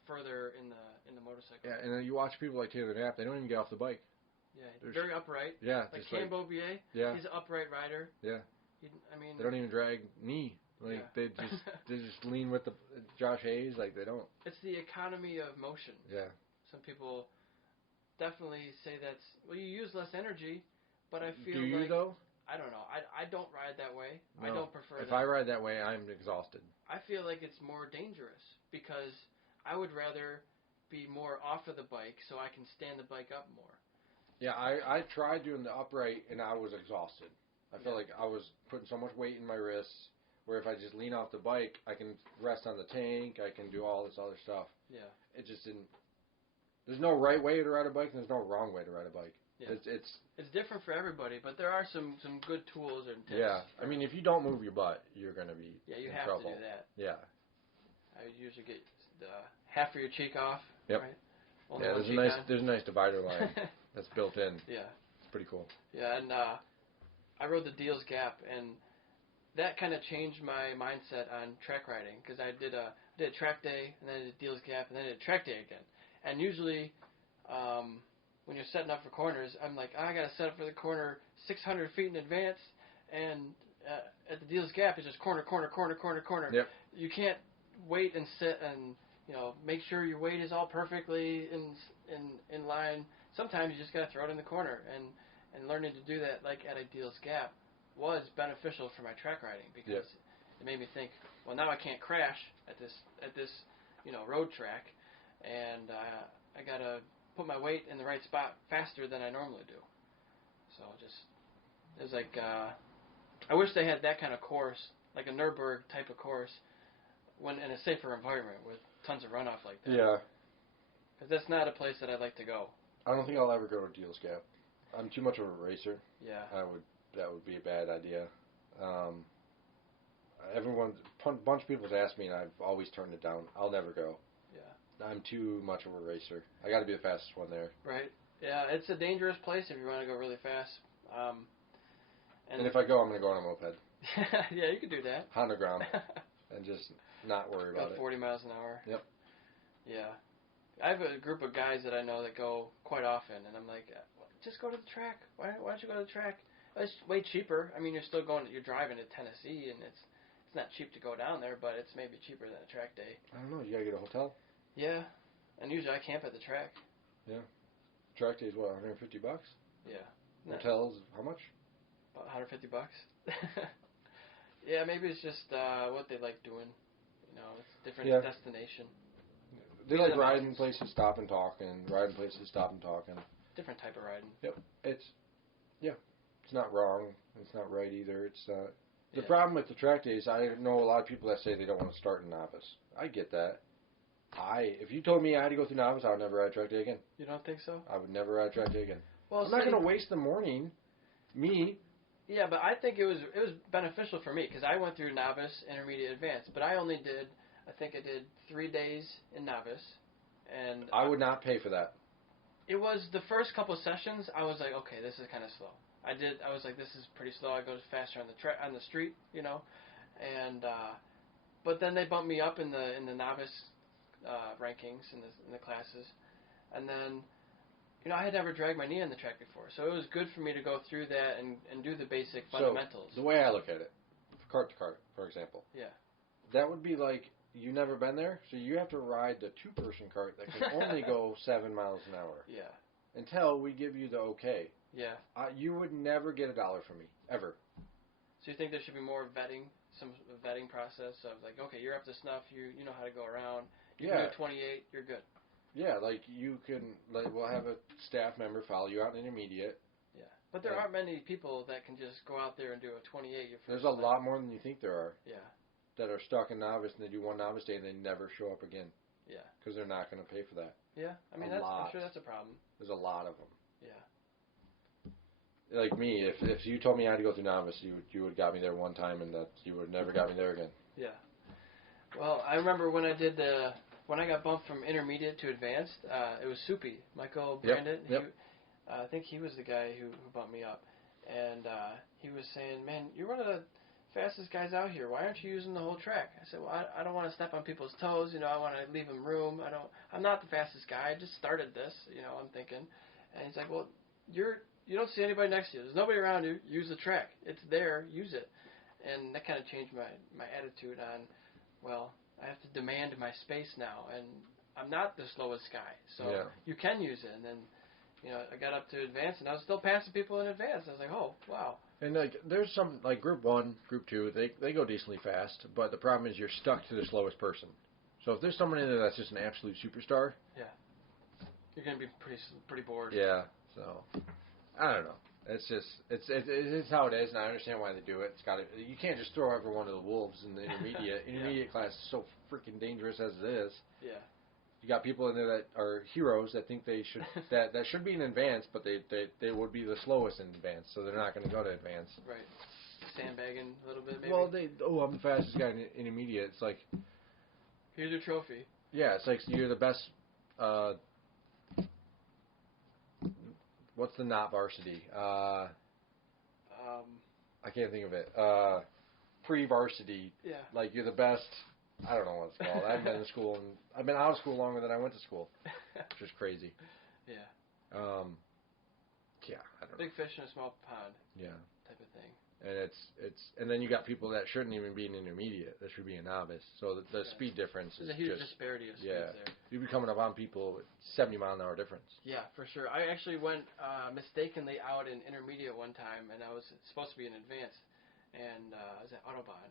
further in the motorcycle. Yeah, and then you watch people like Taylor Knapp, they don't even get off the bike. Yeah, very upright. Yeah, like Cam Beaubier. Yeah, he's an upright rider. Yeah, they don't even drag knee. Like they just lean with the Josh Hayes. Like they don't. It's the economy of motion. Yeah. Some people definitely say you use less energy, but I feel Do you though? I don't know. I don't ride that way. No. I don't prefer If I ride that way, I'm exhausted. I feel like it's more dangerous because I would rather be more off of the bike so I can stand the bike up more. Yeah, I tried doing the upright and I was exhausted. I felt like I was putting so much weight in my wrists, where if I just lean off the bike, I can rest on the tank, I can do all this other stuff. Yeah. It just didn't... There's no right way to ride a bike and there's no wrong way to ride a bike. Yeah. It's different for everybody, but there are some good tools and tips. Yeah, I mean, if you don't move your butt, you're going to be you in have trouble. to do that. Yeah. I usually get half of your cheek off. Yep. Right? Yeah, there's a nice divider line that's built in. Yeah. It's pretty cool. Yeah, and I rode the Deals Gap, and that kind of changed my mindset on track riding, because I did a track day, and then I did Deals Gap, and then I did track day again. And usually, when you're setting up for corners, I'm like, I got to set up for the corner 600 feet in advance, and at the Deals Gap, it's just corner, corner, corner, corner, corner. Yep. You can't wait and sit and make sure your weight is all perfectly in line. Sometimes you just got to throw it in the corner, and learning to do that, like at a Deals Gap, was beneficial for my track riding, because it made me think, well, now I can't crash at this road track, and I got to put my weight in the right spot faster than I normally do. So it was like, I wish they had that kind of course, like a Nürburgring type of course, when in a safer environment with tons of runoff like that. Yeah. Because that's not a place that I'd like to go. I don't think I'll ever go to Deals Gap. I'm too much of a racer. Yeah. That would be a bad idea. A bunch of people have asked me, and I've always turned it down. I'll never go. Yeah. I'm too much of a racer. I got to be the fastest one there. Right. Yeah, it's a dangerous place if you want to go really fast. And if I go, I'm going to go on a moped. Yeah, you could do that. On the ground. And just not worry about it. 40 miles an hour. Yep. Yeah. I have a group of guys that I know that go quite often, and I'm like, just go to the track. Why don't you go to the track? It's way cheaper. I mean, you're driving to Tennessee, and it's not cheap to go down there, but it's maybe cheaper than a track day. I don't know. You got to get a hotel? Yeah. And usually I camp at the track. Yeah. Track day is what, $150? Yeah. Hotels, how much? About $150. Yeah, maybe it's just what they like doing. It's a different destination. They like riding places, stop and talking. Riding places, stop and talking. Different type of riding. Yep. It's not wrong. It's not right either. It's the problem with the track days. I know a lot of people that say they don't want to start in novice. I get that. If you told me I had to go through novice, I would never ride track day again. You don't think so? I would never ride track day again. Well, I'm not going to waste the morning. Me. Yeah, but I think it was beneficial for me, because I went through novice, intermediate, advanced, but I did 3 days in novice, and I would not pay for that. It was the first couple of sessions. I was like, okay, this is kind of slow. I was like, this is pretty slow. I go faster on the street, and but then they bumped me up in the novice rankings in the classes, and then. I had never dragged my knee on the track before, so it was good for me to go through that and do the basic fundamentals. So, the way I look at it, cart to cart, for example. Yeah. That would be like, you never been there, so you have to ride the 2-person cart that can only go 7 miles an hour. Yeah. Until we give you the okay. Yeah. You would never get $1 from me, ever. So you think there should be more vetting, some vetting process of like, okay, you're up to snuff, you know how to go around. You can do 28, you're good. Yeah, like you can, like we'll have a staff member follow you out in intermediate. Yeah. But there aren't many people that can just go out there and do a 28 your first There's a lot more than you think there are. Yeah. That are stuck in novice and they do one novice day and they never show up again. Yeah. Because they're not going to pay for that. Yeah. I mean, I'm sure that's a problem. There's a lot of them. Yeah. Like me, if you told me I had to go through novice, you would got me there one time and that you would never got me there again. Yeah. Well, I remember when I got bumped from intermediate to advanced, it was Soupy, Michael Brandon. Yep. I think he was the guy who bumped me up. And he was saying, man, you're one of the fastest guys out here. Why aren't you using the whole track? I said, well, I don't want to step on people's toes. I want to leave them room. I'm not the fastest guy. I just started this, I'm thinking. And he's like, well, you don't see anybody next to you. There's nobody around you. Use the track. It's there. Use it. And that kind of changed my attitude on, well, I have to demand my space now. And I'm not the slowest guy. So you can use it. And then, I got up to advanced, and I was still passing people in advance. I was like, oh, wow. And there's some, like Group 1, Group 2, they go decently fast, but the problem is you're stuck to the slowest person. So if there's someone in there that's just an absolute superstar, you're gonna be pretty bored. Yeah. So I don't know. It's how it is, and I understand why they do it. You can't just throw everyone to the wolves in the intermediate. Intermediate class is so freaking dangerous as it is. Yeah. You got people in there that are heroes that think they should that should be in advanced, but they would be the slowest in advanced, so they're not going to go to advanced. Right. Sandbagging a little bit, maybe. Well, I'm the fastest guy in intermediate. It's like, here's your trophy. Yeah, it's like you're the best. What's the not varsity? I can't think of it. Pre-varsity. Yeah. Like you're the best. I don't know what it's called. I've been in school and I've been out of school longer than I went to school, which is crazy. Yeah. Yeah, I don't know. Big fish in a small pond. Yeah. Type of thing. And and then you got people that shouldn't even be an intermediate. That should be a novice. So the speed difference is There's a huge disparity of speeds there. You'd be coming up on people with 70-mile-an-hour difference. Yeah, for sure. I actually went mistakenly out in intermediate one time, and I was supposed to be in advanced, and I was at Autobahn.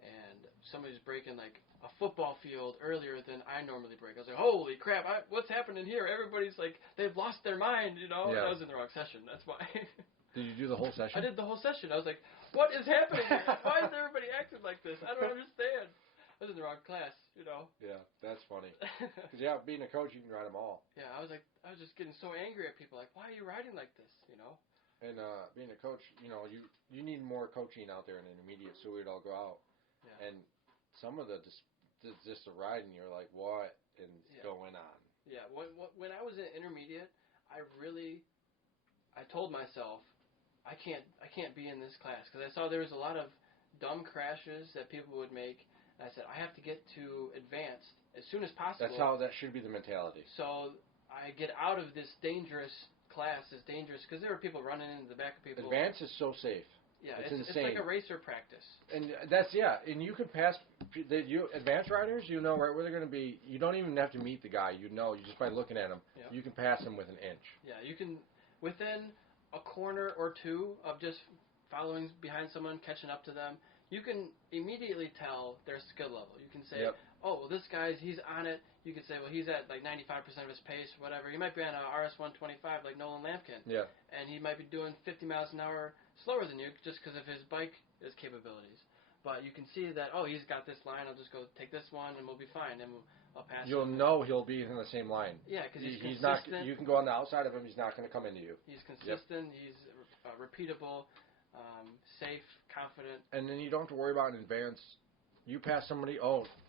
And somebody's breaking like a football field earlier than I normally break. I was like, holy crap, what's happening here? Everybody's like, they've lost their mind, And I was in the wrong session, that's why. Did you do the whole session? I did the whole session. I was like, what is happening here? Why is everybody acting like this? I don't understand. I was in the wrong class, Yeah, that's funny. Because, being a coach, you can ride them all. Yeah, I was just getting so angry at people, like, why are you riding like this, And being a coach, you need more coaching out there in intermediate so we'd all go out. Yeah. And some of the just the riding, you're like, what is going on? Yeah, when I was in intermediate, I told myself, I can't be in this class because I saw there was a lot of dumb crashes that people would make, and I said I have to get to advanced as soon as possible. That should be the mentality. So I get out of this dangerous class, because there were people running into the back of people. Advanced is so safe. Yeah, it's like a racer practice. And and you could pass advanced riders. You know right where they're going to be. You don't even have to meet the guy. You just by looking at him, you can pass him with an inch. Yeah, you can within a corner or two of just following behind someone, catching up to them. You can immediately tell their skill level. You can say, oh, well, this guy's, he's on it. You can say, well, he's at like 95% of his pace, whatever. He might be on a RS-125 like Nolan Lampkin. Yeah. And he might be doing 50 miles an hour slower than you just because of his bike capabilities. But you can see that, oh, he's got this line. I'll just go take this one and we'll be fine. And I'll pass him. You'll know he'll be in the same line. Yeah, because he's consistent. Not, you can go on the outside of him. He's not going to come into you. He's consistent. He's repeatable. Safe, confident, and then you don't have to worry about in advance. You pass somebody,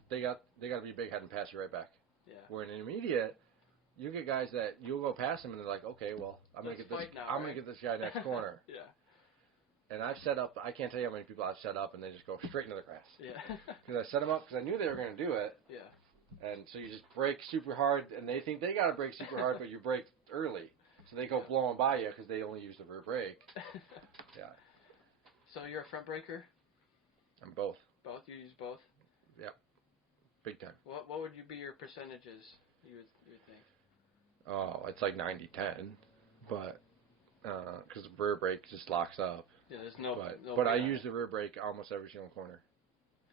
they got to be big head and pass you right back. Yeah. Where in intermediate, you get guys that you'll go past them and they're like, okay, well, I'm gonna get this guy next corner. Yeah. And I've set up. I can't tell you how many people I've set up, and they just go straight into the grass. Yeah. Because I set them up because I knew they were going to do it. Yeah. And so you just brake super hard, and they think they got to brake super hard, but you brake early. So they go blowing by you because they only use the rear brake. Yeah. So you're a front braker? I'm both. Both? You use both? Yep. Big time. What would be your percentages, you would think? Oh, it's like 90-10, but because the rear brake just locks up. Yeah, there's no... But I use the rear brake almost every single corner.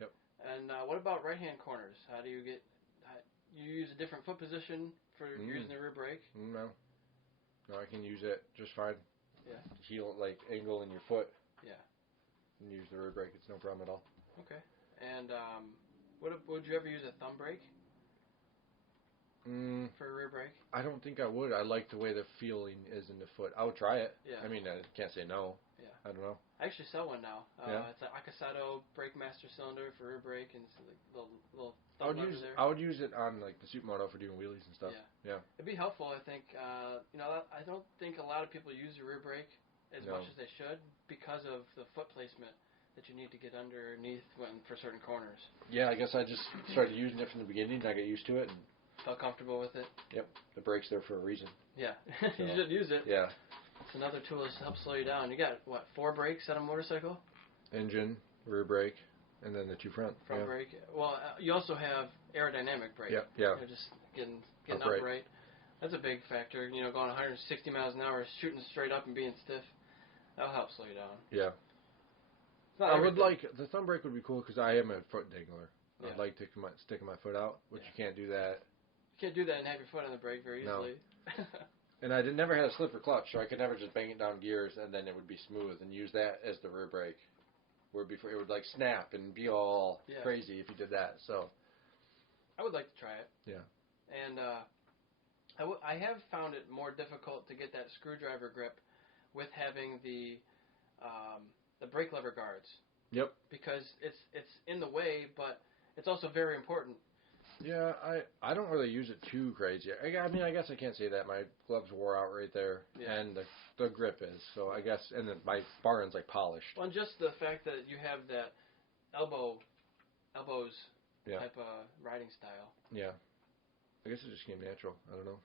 Yep. And what about right-hand corners? How do you get... you use a different foot position for using the rear brake? No. No, I can use it just fine. Yeah. Heel, like, angle in your foot. Yeah. And use the rear brake. It's no problem at all. Okay. And would you ever use a thumb brake for a rear brake? I don't think I would. I like the way the feeling is in the foot. I would try it. Yeah. I mean, I can't say no. Yeah. I don't know. I actually sell one now. Yeah. It's an Akasato brake master cylinder for rear brake, and it's like little thumb lever there. I would use it on like the supermoto for doing wheelies and stuff. Yeah. Yeah. It'd be helpful, I think. I don't think a lot of people use the rear brake as much as they should because of the foot placement that you need to get underneath for certain corners. Yeah, I guess I just started using it from the beginning, and I got used to it. And felt comfortable with it? Yep. The brake's there for a reason. Yeah. So, you should use it. Yeah. It's another tool to help slow you down. You got, 4 brakes on a motorcycle? Engine, rear brake, and then the 2 front. Front brake. Well, you also have aerodynamic brake. Yep, yeah. Just getting upright. That's a big factor. Going 160 miles an hour, shooting straight up and being stiff. That'll help slow you down. Yeah. I would like, the thumb brake would be cool because I am a foot dangler. Yeah. I'd like to stick my foot out, which you can't do that. You can't do that and have your foot on the brake very easily. No. And I never had a slipper clutch, so I could never just bang it down gears and then it would be smooth and use that as the rear brake. Where before it would like snap and be all crazy if you did that. So I would like to try it. Yeah. And I have found it more difficult to get that screwdriver grip with having the brake lever guards. Yep. Because it's in the way, but it's also very important. Yeah, I don't really use it too crazy. I mean, I guess I can't say that. My gloves wore out right there, and the grip is. So I guess, and then my barn's like polished. Well, and just the fact that you have that elbows type of riding style. Yeah. I guess it just came natural. I don't know.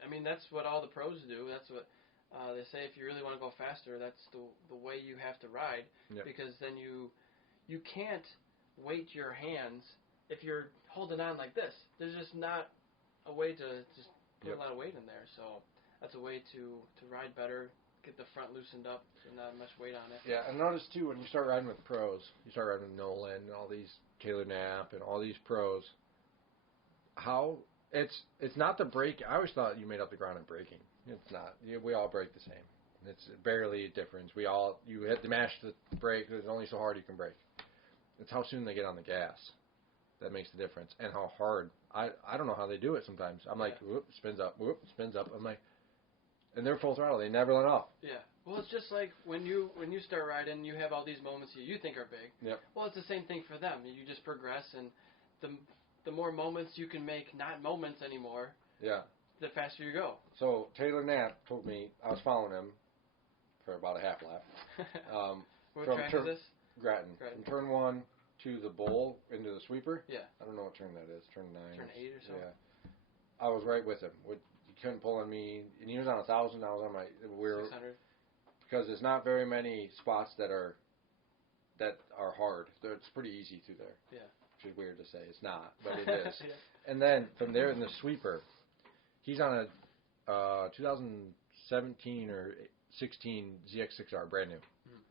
I mean, that's what all the pros do. That's what they say. If you really want to go faster, that's the way you have to ride. Yep. Because then you can't weight your hands if you're holding on like this. There's just not a way to just put a lot of weight in there. So that's a way to ride better, get the front loosened up, so not much weight on it. Yeah, and notice too, when you start riding with pros, you start riding with Nolan and all these Taylor Knapp and all these pros, how it's not the brake. I always thought you made up the ground in braking. It's not. We all brake the same. It's barely a difference. You hit the mash the brake. There's only so hard you can brake. It's how soon they get on the gas that makes the difference, and how hard. I don't know how they do it sometimes. I'm like, whoop, spins up, whoop, spins up. I'm like, and they're full throttle. They never let off. Yeah. Well, it's just like when you start riding, you have all these moments you think are big. Yep. Well, it's the same thing for them. You just progress, and the more moments you can make, not moments anymore. Yeah. The faster you go. So Taylor Knapp told me, I was following him for about a half lap. What track is this? Grattan. From turn 1 to the bowl into the sweeper. Yeah. I don't know what turn that is. Turn 9. Turn 8 or something. Yeah. I was right with him. He couldn't pull on me, and he was on 1,000. I was on my 600. Because there's not very many spots that are hard. It's pretty easy through there. Yeah. Which is weird to say. It's not, but it is. Yeah. And then from there in the sweeper, he's on a 2017 or 16 ZX6R, brand new,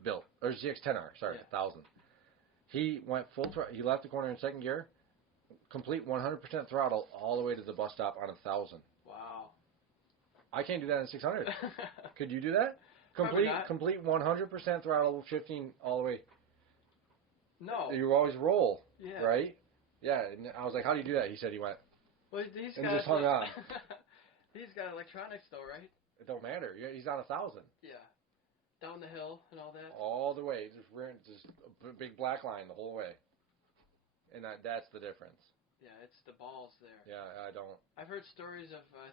built, or ZX10R. Sorry, 1,000. He went full throttle. He left the corner in second gear, complete 100% throttle all the way to the bus stop on 1,000. Wow. I can't do that in 600. Could you do that? Complete 100% throttle, shifting all the way. No. You always roll, yeah. Right? Yeah. And I was like, how do you do that? He said he went. Well, he's and got just hung on. He's got electronics though, right? It don't matter. He's on 1,000. Yeah. Down the hill and all that. All the way, just a big black line the whole way. And that's the difference. Yeah, it's the balls there. Yeah, I don't. I've heard stories of, I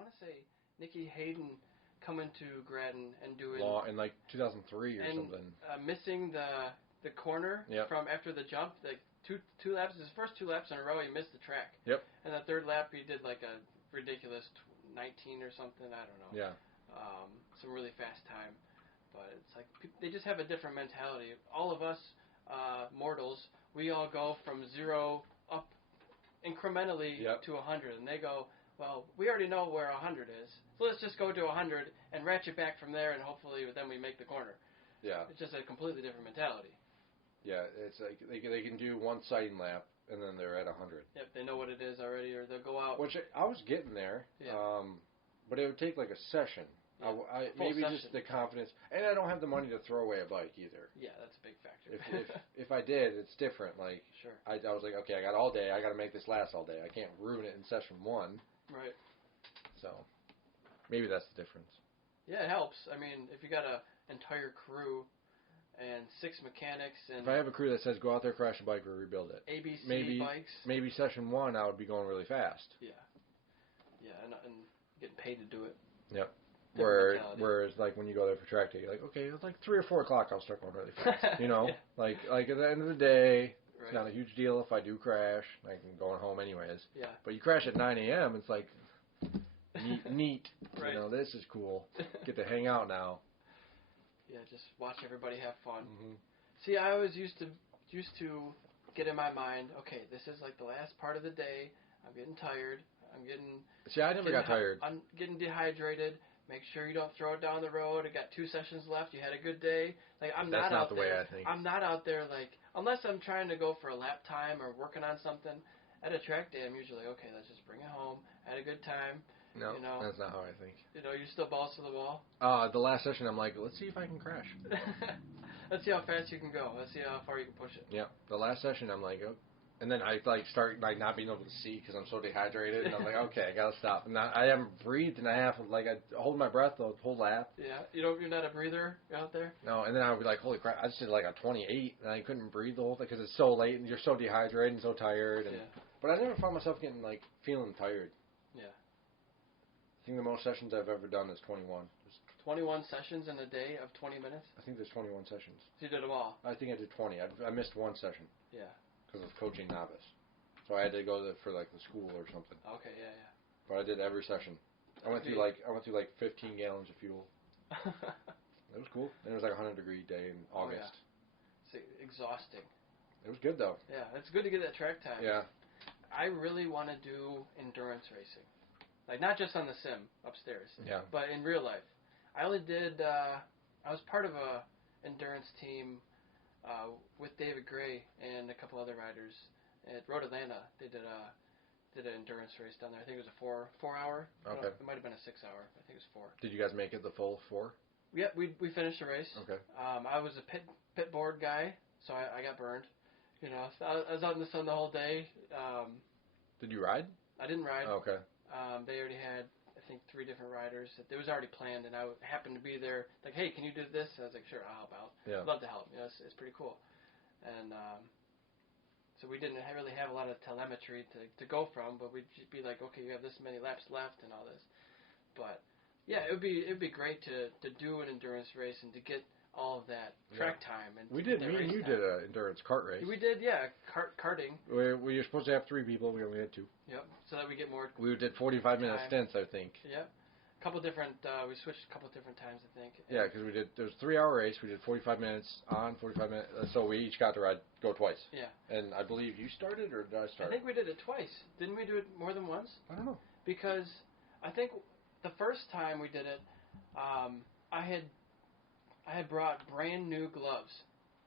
want to say, Nikki Hayden coming to Grattan and doing... in like 2003 or something. Missing the corner from after the jump, like two laps. His first 2 laps in a row, he missed the track. Yep. And the third lap, he did like a ridiculous 19 or something. I don't know. Yeah. Some really fast time. But it's like they just have a different mentality. All of us mortals, we all go from 0 up incrementally to 100, and they go, well, we already know where 100 is, so let's just go to 100 and ratchet back from there, and hopefully then we make the corner. Yeah. It's just a completely different mentality. Yeah, it's like they can do one sighting lap, and then they're at 100. Yep, they know what it is already, or they'll go out. Which I was getting there, but it would take like a session. Yeah, maybe session. Just the confidence, and I don't have the money to throw away a bike either. Yeah, that's a big factor. If I did, it's different. Like, sure. I was like, okay, I got all day. I got to make this last all day. I can't ruin it in session 1. Right. So maybe that's the difference. Yeah, it helps. I mean, if you got an entire crew and 6 mechanics and if I have a crew that says go out there, crash a bike, or rebuild it, ABC bikes, maybe session 1 I would be going really fast. Yeah. Yeah, and getting paid to do it. Yep. Whereas like when you go there for track day, you're like, okay, it's like 3 or 4 o'clock, I'll start going really fast. You know, yeah. like at the end of the day, it's not a huge deal if I do crash. Like I'm going home anyways. Yeah. But you crash at 9 a.m. It's like neat. Right. You know, this is cool. Get to hang out now. Yeah, just watch everybody have fun. Mm-hmm. See, I always used to get in my mind, okay, this is like the last part of the day. I'm getting tired. See, I never got tired. I'm getting dehydrated. Make sure you don't throw it down the road. I got 2 sessions left. You had a good day. Like I'm That's not out the there. way I think. I'm not out there like unless I'm trying to go for a lap time or working on something. At a track day, I'm usually like, okay, let's just bring it home. Had a good time. No, you know, that's not how I think. You know, you're still balls to the wall. The last session, I'm like, let's see if I can crash. Let's see how fast you can go. Let's see how far you can push it. Yeah, the last session, I'm like, oh. And then I start not being able to see because I'm so dehydrated, and I'm like, okay, I gotta stop. And I haven't breathed, and I hold my breath the whole lap. Yeah, you're not a breather out there. No, and then I would be like, holy crap, I just did like a 28, and I couldn't breathe the whole thing because it's so late, and you're so dehydrated and so tired. And, but I never found myself getting feeling tired. Yeah. I think the most sessions I've ever done is 21. 21 sessions in a day of 20 minutes? I think there's 21 sessions. So you did them all? I think I did 20. I missed 1 session. Yeah. Because of coaching novice. So I had to go for the school or something. Okay, yeah. But I did every session. I went through 15 gallons of fuel. It was cool. And it was like a 100-degree day in August. Yeah. It's exhausting. It was good though. Yeah, it's good to get that track time. Yeah. I really want to do endurance racing. Like not just on the sim upstairs. Yeah. But in real life. I only did I was part of a endurance team with David Gray and a couple other riders at Road Atlanta. They did an endurance race down there. I think it was a 4 hour. Okay. It might have been a 6 hour. I think it was 4. Did you guys make it the full 4? Yeah, we finished the race. Okay. I was a pit board guy, so I got burned. You know, so I was out in the sun the whole day. Did you ride? I didn't ride. Oh, okay. They already had, I think, 3 different riders. It was already planned, and I happened to be there. Like, hey, can you do this? I was like, sure, I'll help out. Yeah. I'd love to help. You know, it's pretty cool. And so we didn't really have a lot of telemetry to go from, but we'd just be like, okay, you have this many laps left and all this. But yeah, it'd be great to do an endurance race and to get all of that track time. And we did. Me and you did an endurance kart race. We did, yeah, karting. We were supposed to have 3 people. We only had 2. Yep. So that we get more. We did 45-minute stints, I think. Yep. A couple different. We switched a couple different times, I think. Yeah, because there was a 3-hour race. We did 45 minutes on, 45 minutes. So we each got to go twice. Yeah. And I believe you started, or did I start? I think we did it twice. Didn't we do it more than once? I don't know. Because I think the first time we did it, I had brought brand new gloves.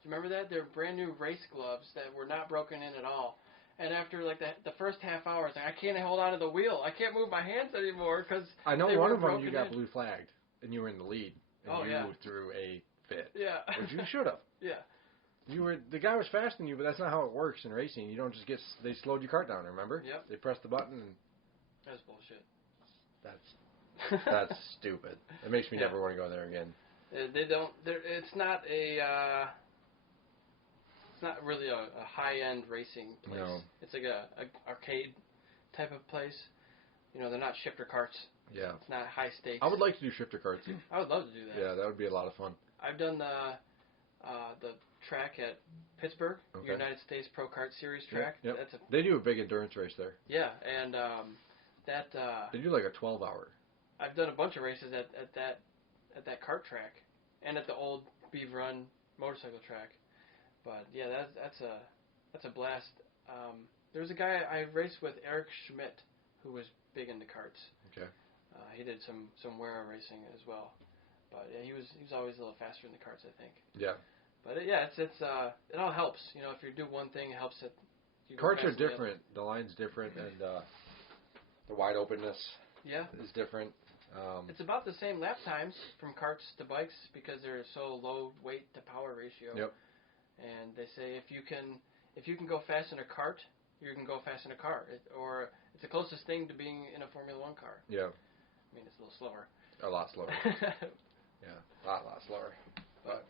Do you remember that? They're brand new race gloves that were not broken in at all. And after the first half hour, I was like, I can't hold on to the wheel. I can't move my hands anymore because I know one of them you got blue flagged and you were in the lead and you threw a fit. Yeah. Which you should have. Yeah. The guy was faster than you, but that's not how it works in racing. You don't just they slowed your cart down. Remember? Yep. They pressed the button and. That's bullshit. That's stupid. It makes me never want to go there again. They don't. It's not a. It's not really a high-end racing place. No. It's like a arcade type of place. You know, they're not shifter carts. Yeah. It's not high stakes. I would like to do shifter carts. I would love to do that. Yeah, that would be a lot of fun. I've done the track at Pittsburgh, United States Pro Kart Series track. Yep. They do a big endurance race there. Yeah, and they do like a 12-hour. I've done a bunch of races at that kart track and at the old Beaver Run motorcycle track. But yeah, that's a blast. There was a guy I raced with, Eric Schmidt, who was big into karts. Okay. He did some wear racing as well. But yeah, he was always a little faster in the karts, I think. Yeah. But it all helps. You know, if you do one thing, it helps that. Karts are different. The line's different, and the wide openness is different. It's about the same lap times from karts to bikes because they're so low weight to power ratio. Yep. And they say if you can go fast in a kart, you can go fast in a car. Or it's the closest thing to being in a Formula One car. Yeah. I mean, it's a little slower. A lot slower. Yeah, a lot slower. But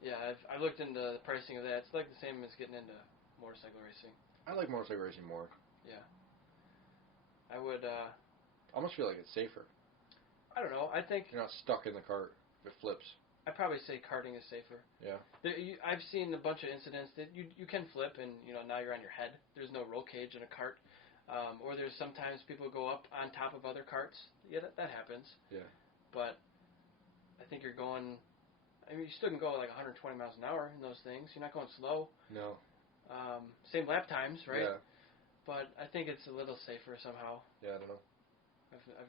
yeah, I've looked into the pricing of that. It's like the same as getting into motorcycle racing. I like motorcycle racing more. Yeah. I would. I almost feel like it's safer. I don't know. I think you're not stuck in the cart if it flips. I'd probably say karting is safer. Yeah. I've seen a bunch of incidents that you can flip and now you're on your head. There's no roll cage in a cart. Or there's sometimes people go up on top of other carts. Yeah, that happens. Yeah. But I think you're going. I mean, you still can go like 120 miles an hour in those things. You're not going slow. No. Same lap times, right? Yeah. But I think it's a little safer somehow. Yeah, I don't know.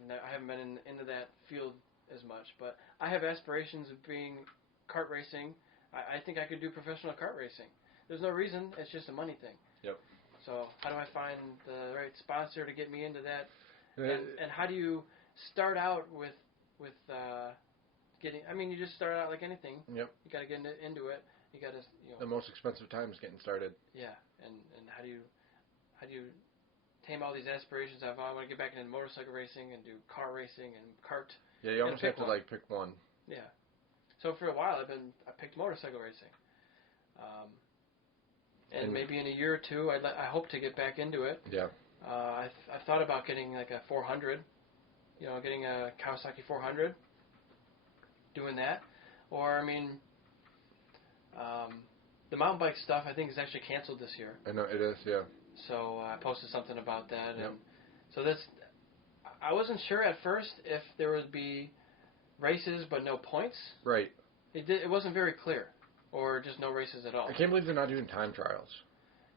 I haven't been into that field as much, but I have aspirations of being kart racing. I think I could do professional kart racing. There's no reason. It's just a money thing. Yep. So how do I find the right sponsor to get me into that? And how do you start out with getting? I mean, you just start out like anything. Yep. You got to get into it. You got to. The most expensive time is getting started. Yeah, and how do you tame all these aspirations? I want to get back into motorcycle racing and do car racing and kart. Yeah, you almost have to pick one. Yeah. So for a while I picked motorcycle racing. And maybe in a year or two I hope to get back into it. Yeah. I've thought about getting like a 400. Getting a Kawasaki 400. Doing that, or I mean, the mountain bike stuff I think is actually canceled this year. I know it is. Yeah. So I posted something about that, yep. and so I wasn't sure at first if there would be races but no points. Right. It wasn't very clear, or just no races at all. I can't believe they're not doing time trials.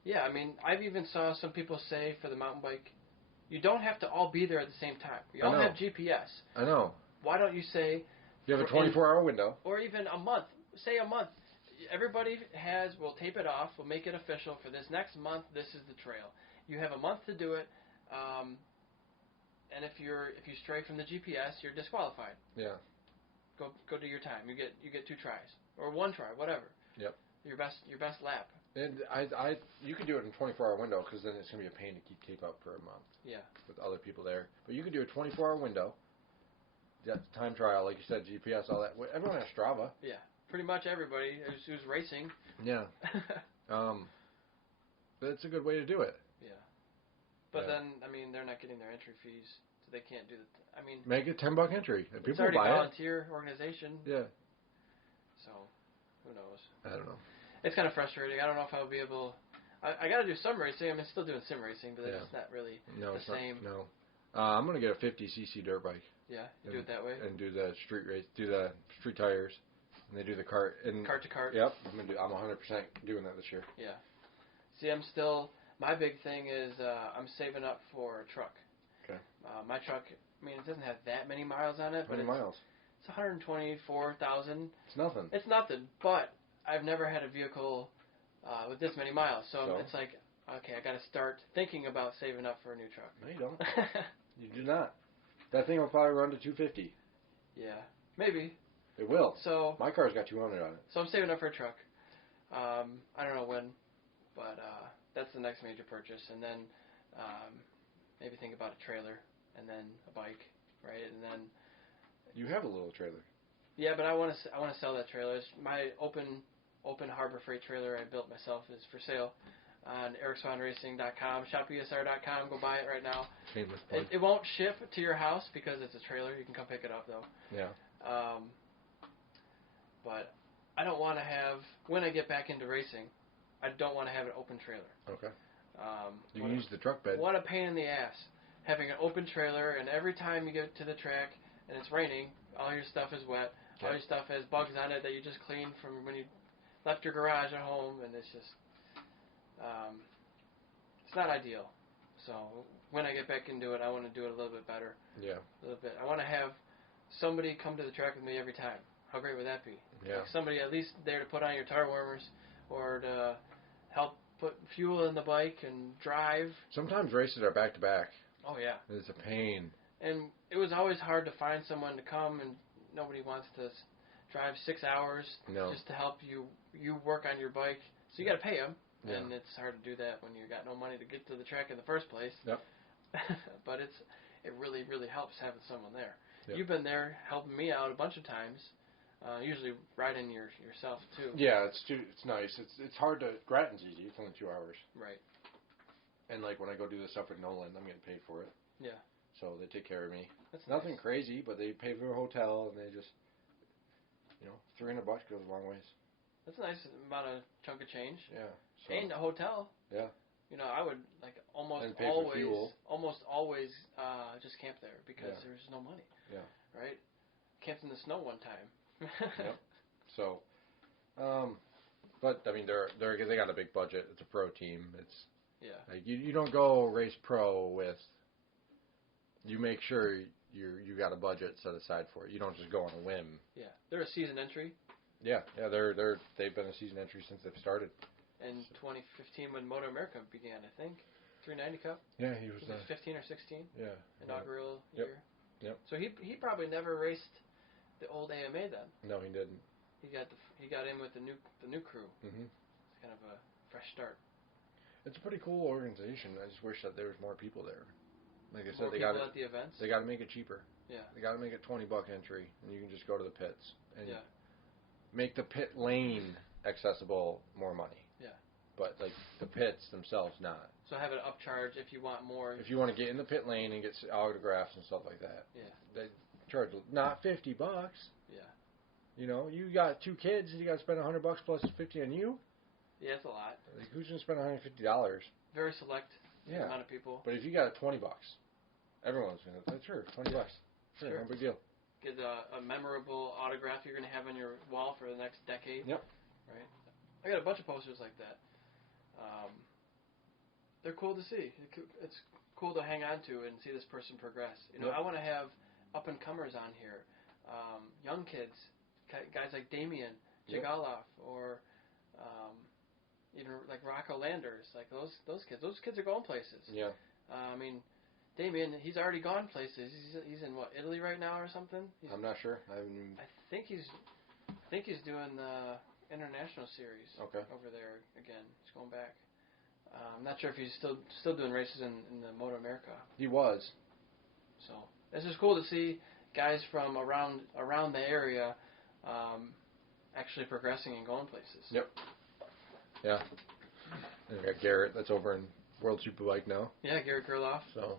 Yeah, I mean, I've even saw some people say for the mountain bike, you don't have to all be there at the same time. We all have GPS. I know. Why don't you say... You have a 24-hour window. Or even a month. Say a month. Everybody we'll tape it off, we'll make it official for this next month, this is the trail. You have a month to do it, and if you stray from the GPS, you're disqualified. Yeah. Go do your time. You get 2 tries. Or 1 try, whatever. Yep. Your best lap. And you could do it in a 24-hour window because then it's going to be a pain to keep tape up for a month. Yeah. With other people there. But you could do a 24-hour window. That's time trial, like you said, GPS, all that. Everyone has Strava. Yeah. Pretty much everybody who's racing. Yeah. But it's a good way to do it. Yeah. But then, I mean, they're not getting their entry fees, so they can't do that. I mean, make it $10 entry. People it's already buy a volunteer organization. Yeah. So, who knows? I don't know. It's kind of frustrating. I don't know if I'll be able. I got to do some racing. I mean, still doing sim racing, but it's not really the same. No. I'm gonna get a 50cc dirt bike. Yeah, you do it that way. And do the street race, do the street tires, and they do the cart. And cart to cart. Yep. I'm 100% doing that this year. Yeah. See, my big thing is I'm saving up for a truck. Okay. My truck, I mean, it doesn't have that many miles on it, but it's 124,000. It's nothing. It's nothing, but I've never had a vehicle with this many miles, so it's like, okay, I got to start thinking about saving up for a new truck. No, you don't. You do not. That thing will probably run to 250. Yeah, maybe. It will. So my car's got 200 on it. So I'm saving up for a truck. I don't know when, but that's the next major purchase, and then maybe think about a trailer, and then a bike, right? And then you have a little trailer. Yeah, but I want to sell that trailer. It's my open harbor freight trailer I built myself is for sale on ericswanracing.com, shopesr.com. Go buy it right now. It won't ship to your house because it's a trailer. You can come pick it up though. Yeah. But I don't want to have, when I get back into racing, I don't want to have an open trailer. Okay. You can use the truck bed. What a pain in the ass having an open trailer, and every time you get to the track and it's raining, all your stuff is wet. All your stuff has bugs on it that you just cleaned from when you left your garage at home, and it's just it's not ideal. So when I get back into it, I want to do it a little bit better. Yeah. A little bit. I want to have somebody come to the track with me every time. How great would that be? Yeah. Like somebody at least there to put on your tire warmers or to help put fuel in the bike and drive. Sometimes races are back to back. Oh yeah. It's a pain. And it was always hard to find someone to come, and nobody wants to drive 6 hours just to help you work on your bike. So you got to pay them, and it's hard to do that when you got no money to get to the track in the first place. Yep. But it really, really helps having someone there. Yep. You've been there helping me out a bunch of times, usually riding yourself too. Yeah, it's nice. It's hard to. Grattan's easy. It's only 2 hours. Right. And like when I go do the stuff at Nolan, I'm getting paid for it. Yeah. So they take care of me. That's nothing nice. crazy, but they pay for a hotel and they just, $300 goes a long ways. That's a nice amount of chunk of change. Yeah. So, And a hotel. Yeah. I would almost always just camp there because there's no money. Yeah. Right? Camped in the snow one time. Yep. So, but I mean, they got a big budget. It's a pro team. It's like you don't go race pro with. You make sure you got a budget set aside for it. You don't just go on a whim. Yeah, they're a season entry. Yeah, they've been a season entry since they've started. In 2015 when Moto America began, I think. 390 Cup? Yeah, he was 15 or 16? Yeah. Inaugural year? Yep. So he probably never raced the old AMA then. No, he didn't. He got in with the new crew. Mm-hmm. It's kind of a fresh start. It's a pretty cool organization. I just wish that there was more people there. Like I said, They got at the events. They got to make it cheaper. Yeah. They got to make it $20 entry, and you can just go to the pits and yeah. make the pit lane accessible more money. Yeah. But like the pits themselves, not. So have an upcharge if you want more. If you want to get in the pit lane and get autographs and stuff like that. Yeah. They charge not $50. Yeah. You got 2 kids and you got to spend $100 plus $50 on you. Yeah, it's a lot. Like, who's gonna spend $150? Very select amount of people. But if you got $20, everyone's gonna. Sure, $20. Sure, no big deal. Get a memorable autograph you're gonna have on your wall for the next decade. Yep. Right. I got a bunch of posters like that. They're cool to see. It's cool to hang on to and see this person progress. I want to have up and comers on here, young kids, guys like Damien Chigaloff, or even like Rocco Landers, like those kids. Those kids are going places. Yeah. I mean, Damien, he's already gone places. He's in what, Italy right now or something? I'm not sure. I think he's doing the international series. Okay. Over there again. He's going back. I'm not sure if he's still doing races in the Moto America. He was. So it's just cool to see guys from around the area actually progressing and going places. Yep. Yeah. And we got Garrett that's over in World Superbike now. Yeah, Garrett Gerloff. So,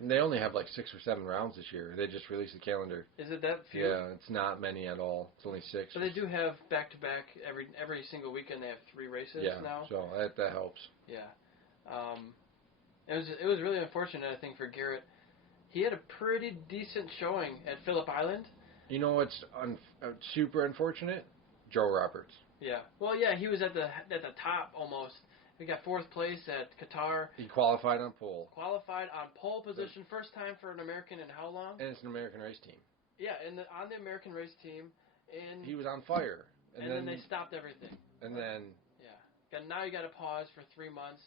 and they only have like 6 or 7 rounds this year. They just released the calendar. Is it that few? Yeah, it's not many at all. It's only 6. So they do have back-to-back every single weekend. They have 3 races now. So that helps. Yeah. It was really unfortunate, I think, for Garrett. He had a pretty decent showing at Phillip Island. You know what's super unfortunate? Joe Roberts. Yeah. Well, yeah, he was at the top almost. He got 4th place at Qatar. He qualified on pole. Qualified on pole position, first time for an American in how long? And it's an American race team. Yeah, on the American race team. And he was on fire. And then they stopped everything. And then... Yeah. Now you got to pause for 3 months.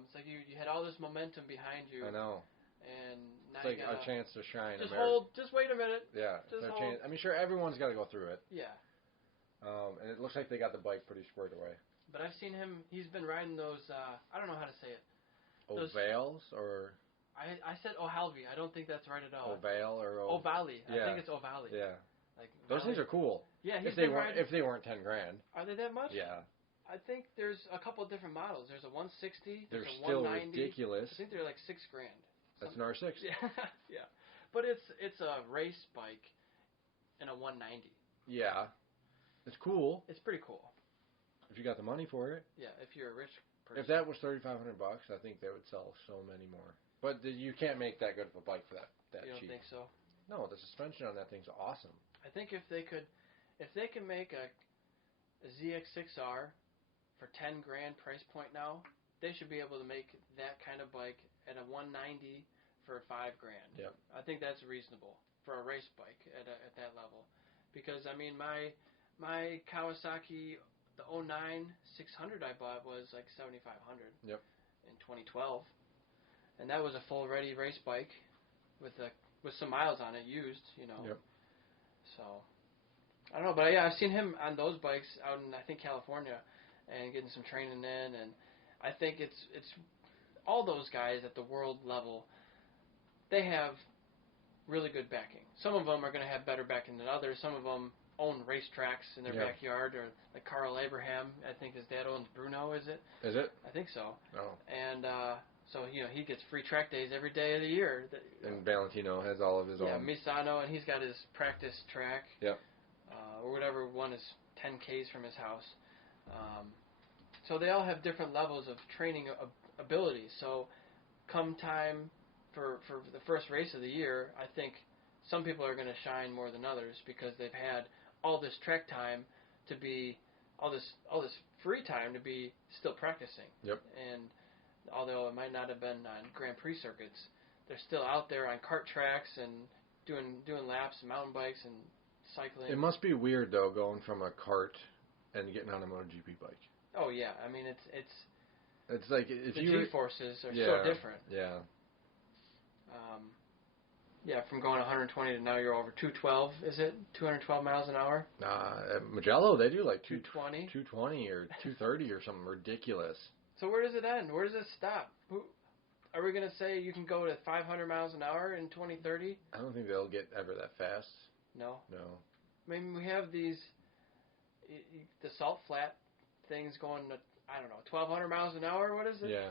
It's like you had all this momentum behind you. I know. And now it's like a chance to shine. Just wait a minute. Yeah. Just hold. Chance. I mean, sure, everyone's got to go through it. Yeah. And it looks like they got the bike pretty squared away. But I've seen him. He's been riding those. I don't know how to say it. Ovales or. I said O'Halvey. I don't think that's right at all. Ovale or Ovale. Yeah. I think it's Ovale. Yeah. Like those things are cool. Yeah, if they weren't $10,000. Are they that much? Yeah. I think there's a couple of different models. There's a 160. They're there's a still 190. ridiculous. I think they're like $6,000. That's an R6. Yeah. Yeah. But it's a race bike and a 190. Yeah. It's cool. It's pretty cool. If you got the money for it. Yeah, if you're a rich person. If that was $3,500, I think they would sell so many more. But you can't make that good of a bike for that cheap. You don't think so? No, the suspension on that thing's awesome. I think if they can make a ZX6R for $10,000 price point now, they should be able to make that kind of bike at a 190 for $5,000. Yep. I think that's reasonable for a race bike at that level, because I mean my Kawasaki, the 09 600 I bought was like $7,500. Yep. In 2012, and that was a full ready race bike with some miles on it used, you know. Yep. So I don't know, but yeah, I've seen him on those bikes out in, I think, California, and getting some training in, and I think it's all those guys at the world level, they have really good backing. Some of them are going to have better backing than others. Some of them own racetracks in their backyard, or like Carl Abraham, I think his dad owns Bruno, is it? Is it? I think so. Oh. And so, you know, he gets free track days every day of the year. And Valentino has all of his own. Yeah, Misano, and he's got his practice track. Yep. Or whatever one is 10 Ks from his house. So they all have different levels of training ability. So come time for the first race of the year, I think some people are going to shine more than others because they've had all this track time to be, all this free time to be still practicing. Yep. And although it might not have been on Grand Prix circuits, they're still out there on kart tracks and doing laps and mountain bikes and cycling. It must be weird though, going from a kart and getting on a MotoGP bike. Oh yeah, I mean it's like if the you G-forces are so different. Yeah. Yeah, from going 120 to now you're over 212. Is it 212 miles an hour? At Mugello they do like 220, 220 or 230 or something ridiculous. So where does it end? Where does it stop? Are we going to say you can go to 500 miles an hour in 2030? I don't think they'll get ever that fast. No. No. I mean, we have the salt flat things going to, I don't know, 1,200 miles an hour. What is it? Yeah.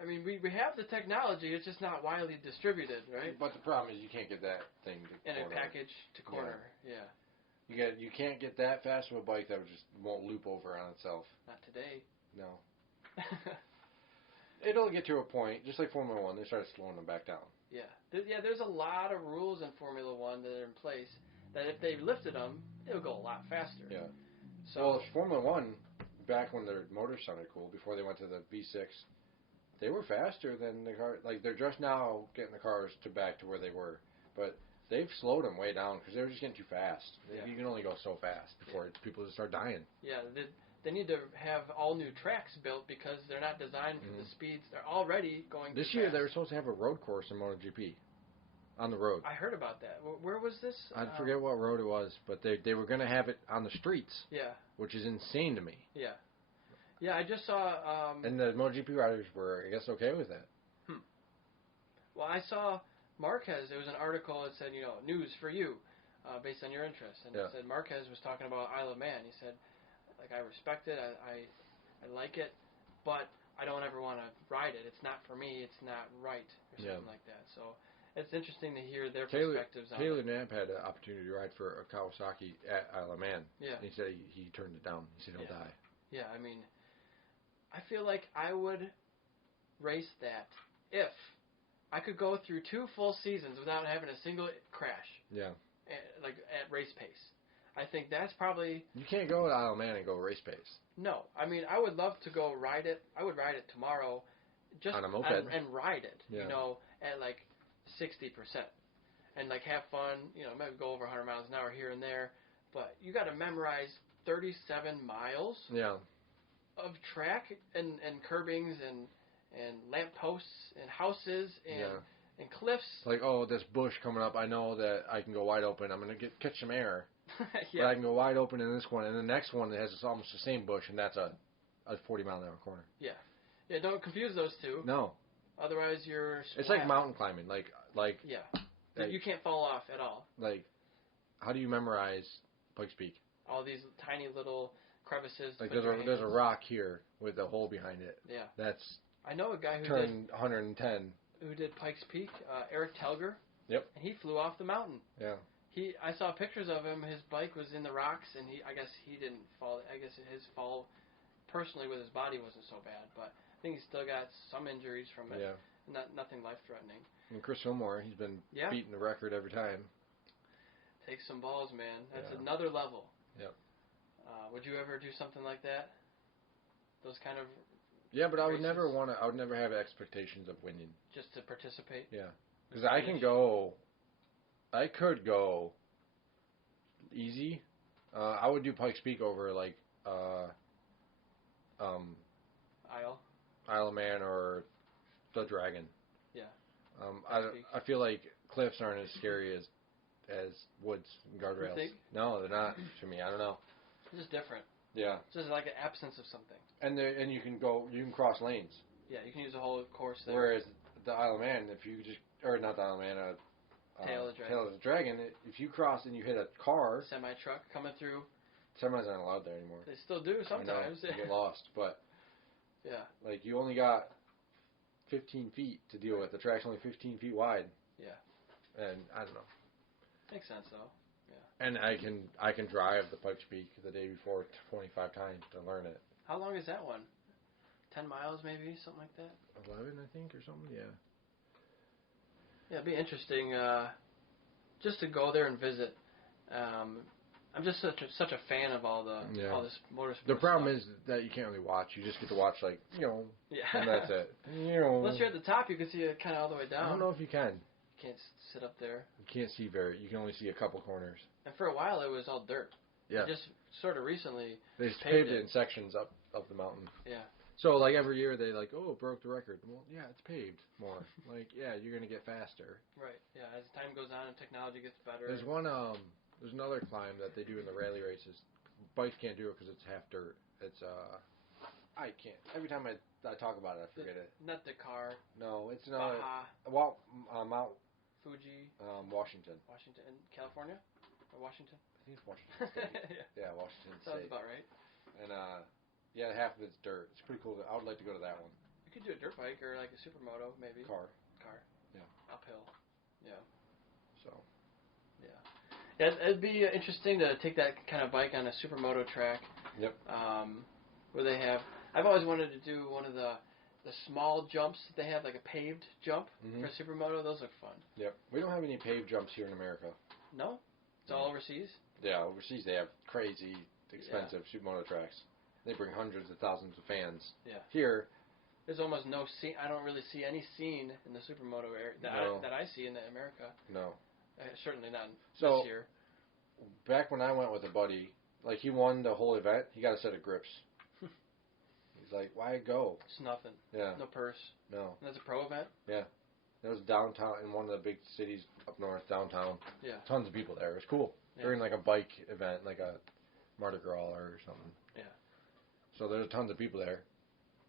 I mean, we have the technology. It's just not widely distributed, right? But the problem is you can't get that thing to in corner. a package to corner. Yeah. You can't get that fast with a bike that just won't loop over on itself. Not today. No. It'll get to a point, just like Formula One, they start slowing them back down. Yeah. There's a lot of rules in Formula One that are in place that if they lifted them, it would go a lot faster. Yeah. So Well, Formula One, back when their motors sounded cool, before they went to the V6, they were faster than the car. Like, they're just now getting the cars back to where they were. But they've slowed them way down because they were just getting too fast. Yeah. You can only go so fast before people just start dying. Yeah, they need to have all new tracks built because they're not designed for the speeds. They're already going This too year fast. they were supposed to have a road course in MotoGP on the road. I heard about that. Where was this? I forget what road it was, but they were going to have it on the streets. Yeah. Which is insane to me. Yeah. Yeah, I just saw... and the MotoGP riders were, I guess, okay with that. Well, I saw Marquez. There was an article that said, news for you, based on your interest. And it said Marquez was talking about Isle of Man. He said, like, I respect it, I like it, but I don't ever want to ride it. It's not for me. It's not right, or something like that. So it's interesting to hear their perspectives on it. Taylor Knapp had an opportunity to ride for a Kawasaki at Isle of Man. Yeah. And he said he turned it down. He said he'll die. Yeah, I mean, I feel like I would race that if I could go through 2 full seasons without having a single crash. Yeah. Like at race pace. I think that's probably... You can't go to Isle of Man and go race pace. No. I mean, I would love to go ride it. I would ride it tomorrow. Just on a moped. And ride it, yeah. At like 60%. And like have fun, maybe go over 100 miles an hour here and there. But you got to memorize 37 miles of track and curbings and lampposts and houses and cliffs. Like, this bush coming up, I know that I can go wide open. I'm going to catch some air. Yeah. But I can go wide open in this one. And the next one has almost the same bush, and that's a 40-mile-an-hour corner. Yeah. Yeah, don't confuse those two. No. Otherwise, you're... It's like mountain climbing. Like yeah. You can't fall off at all. Like, how do you memorize Pikes Peak? All these tiny little crevices. Like, there's a rock here with a hole behind it. Yeah. That's... I know a guy who turned 110. Who did Pikes Peak, Eric Telger. Yep. And he flew off the mountain. Yeah. I saw pictures of him. His bike was in the rocks, and I guess he didn't fall. I guess his fall, personally, with his body wasn't so bad, but I think he's still got some injuries from it. Yeah. Nothing life-threatening. And Chris Fillmore, he's been beating the record every time. Takes some balls, man. That's another level. Yep. Would you ever do something like that? Those kind of Yeah, but I would races? never I would never have expectations of winning. Just to participate? Yeah. Because I could go easy. I would do Pikes Peak over like Isle of Man or the Dragon. Yeah. I feel like cliffs aren't as scary as woods and guardrails. You think? No, they're not to me. I don't know. It's just different. Yeah. It's just like an absence of something. And you can cross lanes. Yeah, you can use the whole course there. Whereas the Isle of Man, not the Isle of Man, Tail of the Dragon, if you cross and you hit a car, semi-truck coming through. Semis aren't allowed there anymore. They still do sometimes. You get lost, but yeah, like you only got 15 feet to deal with. The track's only 15 feet wide. Yeah. And I don't know. Makes sense though. Yeah. And I can drive the Pikes Peak the day before 25 times to learn it. How long is that one? 10 miles maybe, something like that? 11, I think, or something. Yeah. Yeah, it'd be interesting just to go there and visit. I'm just such a fan of all this motorsport. The problem stuff. is that you can't really watch. You just get to watch and that's it. Unless you're at the top, you can see it kind of all the way down. I don't know if you can. You can't sit up there. You can't see you can only see a couple corners. And for a while, it was all dirt. Yeah. Just sort of recently, they just paved it in sections up the mountain. Yeah. So like every year they it broke the record. Well, yeah, it's paved more. You're gonna get faster. Right. Yeah. As time goes on and technology gets better. There's there's another climb that they do in the rally races. Bikes can't do it because it's half dirt. It's I can't. Every time I talk about it, I forget it. Not Dakar. No, it's not. Baja. Mount Fuji. Washington. Washington in California, or Washington. I think it's Washington State. Yeah, Washington Sounds State. about right. And yeah, half of it's dirt. It's pretty cool. I would like to go to that one. You could do a dirt bike or like a supermoto, maybe. Car. Yeah. Uphill. Yeah. So. Yeah. Yeah, it'd be interesting to take that kind of bike on a supermoto track. Yep. Where they have. I've always wanted to do one of the small jumps that they have, like a paved jump for a supermoto. Those look fun. Yep. We don't have any paved jumps here in America. No? It's all overseas? Yeah, overseas they have crazy expensive supermoto tracks. They bring hundreds of thousands of fans. Yeah. Here, there's almost no scene. I don't really see any scene in the supermoto area that I see in America. No. Certainly not this year. Back when I went with a buddy, he won the whole event, he got a set of grips. He's like, why go? It's nothing. Yeah. No purse. No. And that's a pro event? Yeah. It was downtown, in one of the big cities up north, downtown. Yeah. Tons of people there. It was cool. Yeah. During a bike event, like a Mardi Gras or something. Yeah. So there's tons of people there,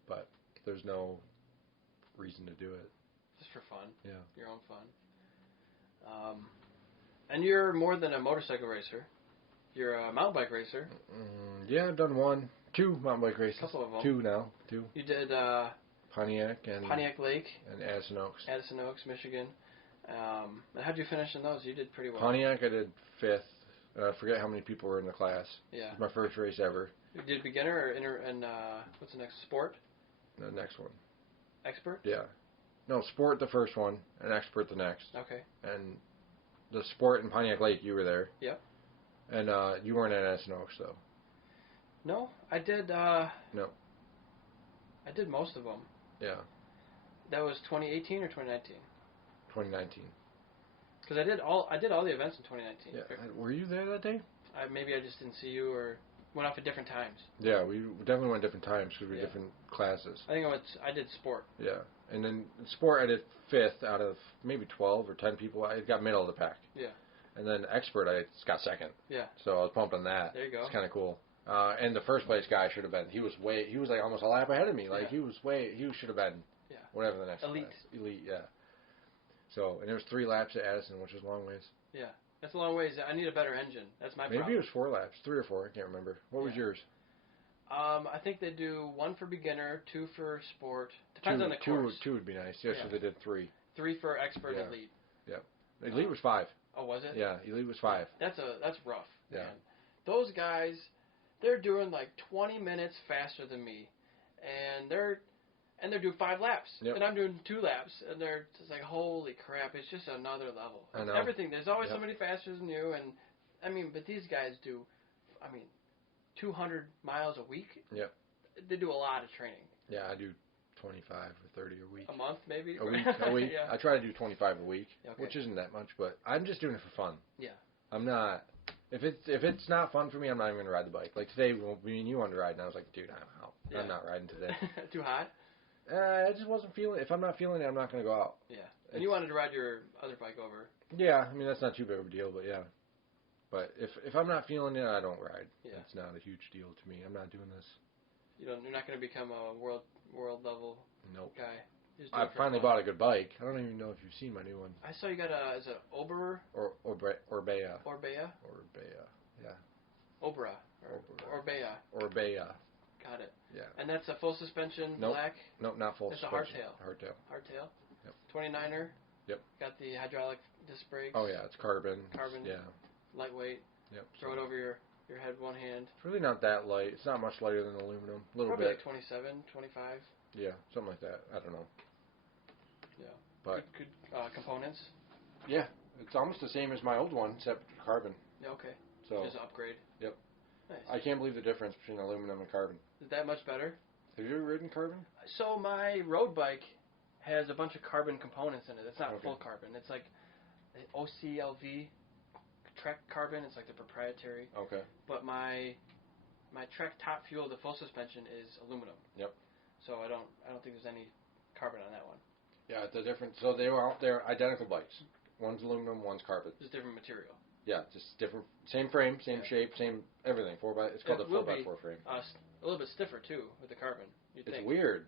but there's no reason to do it. Just for fun. Yeah. Your own fun. And you're more than a motorcycle racer. You're a mountain bike racer. Yeah, I've done 2 mountain bike races. A couple of them. 2 now. 2. You did Pontiac Lake and Addison Oaks. Addison Oaks, Michigan. And how'd you finish in those? You did pretty well. Pontiac, I did 5th. I forget how many people were in the class. Yeah. It was my first race ever. You did beginner or and what's the next? Sport? The next one. Expert? Yeah. No, sport the first one and expert the next. Okay. And the sport in Pontiac Lake, you were there. Yep. And you weren't at Addison Oaks, though. No, I did. No. I did most of them. Yeah. That was 2018 or 2019? 2019. Because I did all the events in 2019. Yeah. Were you there that day? Maybe I just didn't see you or went off at different times. Yeah, we definitely went different times because we were different classes. I think I did sport. Yeah. And then in sport, I did 5th out of maybe 12 or 10 people. I got middle of the pack. Yeah. And then expert, I got 2nd. Yeah. So I was pumped on that. There you go. It's kind of cool. And the first place guy should have been. He was like almost a lap ahead of me. Like he should have been. Yeah. Whatever the next Elite. Class. Elite, yeah. So, and there was 3 laps at Addison, which is a long ways. Yeah. That's a long ways. I need a better engine. That's my problem. Maybe it was 4 laps. 3 or 4. I can't remember. What was yours? I think they do 1 for beginner, 2 for sport. Depends on the course. 2 would be nice. Yeah, so they did 3. 3 for expert elite. Yeah. Elite was 5. Oh, was it? Yeah, elite was 5. That's rough. Yeah. Man. Those guys, they're doing like 20 minutes faster than me, and they're doing 5 laps, and I'm doing 2 laps, and they're just like, holy crap! It's just another level. I know. Everything. There's always somebody faster than you, and I mean, but these guys do. I mean, 200 miles a week. Yep. They do a lot of training. Yeah, I do 25 or 30 a week. A month, maybe? A week. Yeah. I try to do 25 a week, Okay. which isn't that much, but I'm just doing it for fun. Yeah. I'm not. If it's not fun for me, I'm not even gonna ride the bike. Like today, when me and you wanted to ride, and I was like, dude, I'm out. Yeah. I'm not riding today. Too hot? I just wasn't feeling it. If I'm not feeling it, I'm not gonna go out. Yeah. And you wanted to ride your other bike over. Yeah, I mean that's not too big of a deal, but yeah. But if I'm not feeling it, I don't ride. Yeah. It's not a huge deal to me. I'm not doing this. You're not going to become a world level Nope. guy. I finally bought a good bike. I don't even know if you've seen my new one. I saw you got is it Oberer? Orbea. Orbea? Yeah. Orbea. Orbea. Orbea. Got it. Yeah. And that's a full suspension, Nope. black? Nope, not full suspension. It's a hardtail. Hardtail. Hardtail? Yep. 29er? Yep. Got the hydraulic disc brakes? Oh yeah, it's carbon. Yeah. Lightweight. Yep. Throw it over your head, one hand. It's really not that light. It's not much lighter than aluminum. A little Probably bit. like 27, 25. Yeah, something like that. I don't know. Yeah. But good components. yeah, it's almost the same as my old one, except carbon. Yeah. Okay. So just an upgrade. Yep. Nice. I can't believe the difference between aluminum and carbon. Is that much better? Have you ever ridden carbon? So my road bike has a bunch of carbon components in it. It's not Okay. full carbon. It's like OCLV Trek carbon. It's like the proprietary. Okay. But my Trek top fuel, the full suspension, is aluminum. Yep. So I don't think there's any carbon on that one. Yeah, it's a different. So they're identical bikes. One's aluminum, one's carbon. Just different material. Yeah, just different. Same frame, same shape, same everything. It's called a 4x4 frame. A little bit stiffer too with the carbon. You'd think. It's weird.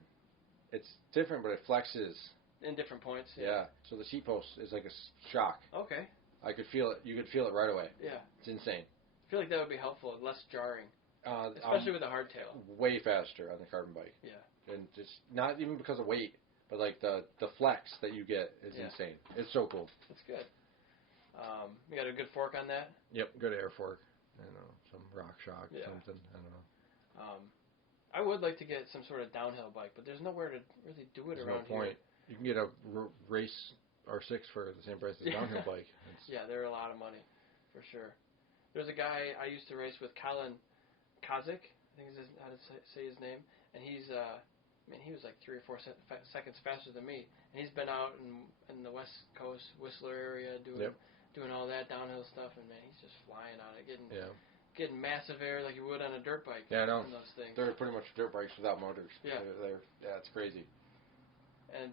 It's different, but it flexes. In different points. Yeah. So the seat post is like a shock. Okay. I could feel it. You could feel it right away. Yeah. It's insane. I feel like that would be helpful, less jarring, especially with a hardtail. Way faster on the carbon bike. Yeah. And just not even because of weight, but like the flex that you get is insane. It's so cool. That's good. You got a good fork on that? Yep, good air fork. I don't know, some rock shock, something. I don't know. I would like to get some sort of downhill bike, but there's nowhere to really do it around no point. here. You can get a race R6 for the same price as a downhill bike. Yeah, they're a lot of money, for sure. There's a guy I used to race with, Colin Kozik, I think is how to say his name, and he's he was like 3 or 4 seconds faster than me, and he's been out in the West Coast, Whistler area, doing all that downhill stuff, and man, he's just flying on it, getting massive air like you would on a dirt bike. Yeah, I know. Those things. They're pretty much dirt bikes without motors. Yeah. Yeah, it's crazy.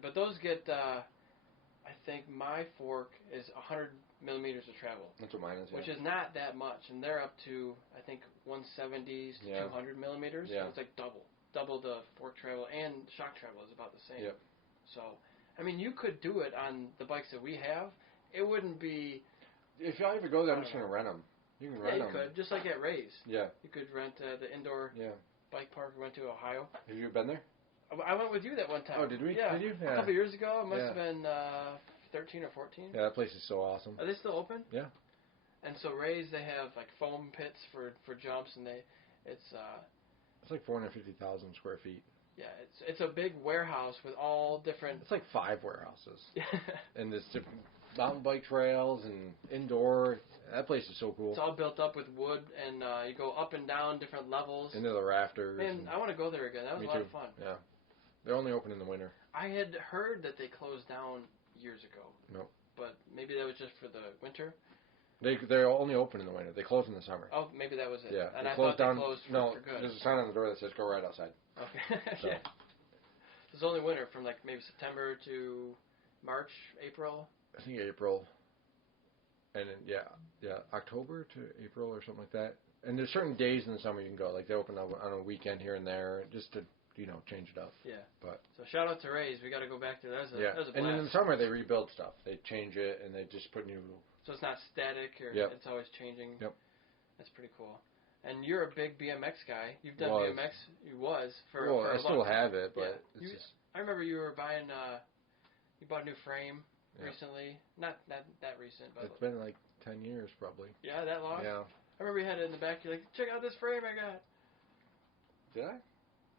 But those get, I think my fork is 100 millimeters of travel. That's what mine is. Which is not that much, and they're up to, I think, 170s to 200 millimeters. Yeah. It's like double the fork travel, and shock travel is about the same. Yep. So, I mean, you could do it on the bikes that we have. It wouldn't be... If I ever go there, I'm just going to rent them. You can rent them. Yeah, you could, just like at Ray's. Yeah. You could rent the indoor bike park we went to Ohio. Have you been there? I went with you that one time. Oh, did we? Yeah. Did you? A couple years ago. It must have been 13 or 14. Yeah, that place is so awesome. Are they still open? Yeah. And so Ray's, they have like foam pits for jumps, and it's like 450,000 square feet. Yeah, it's a big warehouse with all different. It's like 5 warehouses. And there's different mountain bike trails and indoor. That place is so cool. It's all built up with wood, and you go up and down different levels. Into the rafters. Man, I want to go there again. That was a lot of fun. Yeah. They're only open in the winter. I had heard that they closed down years ago. Nope. But maybe that was just for the winter. They're only open in the winter. They close in the summer. Oh, maybe that was it. Yeah. And I thought they closed for good. There's a sign on the door that says go right outside. Okay. So. Yeah. It's only winter from like maybe September to March, April. I think April. And then, October to April or something like that. And there's certain days in the summer you can go. Like they open up on a weekend here and there just to, change it up. Yeah. But so shout out to Ray's. We got to go back to that. That was a blast. And in the summer they rebuild stuff. They change it and they just put new. So it's not static or it's always changing. Yep. That's pretty cool. And you're a big BMX guy. You've done BMX. You was for. Well, for a I still long time. have it, but it's just. I remember you were buying. You bought a new frame recently. Not that recent, but it's been like 10 years probably. Yeah, that long. Yeah. I remember you had it in the back. You're like, check out this frame I got. Did I?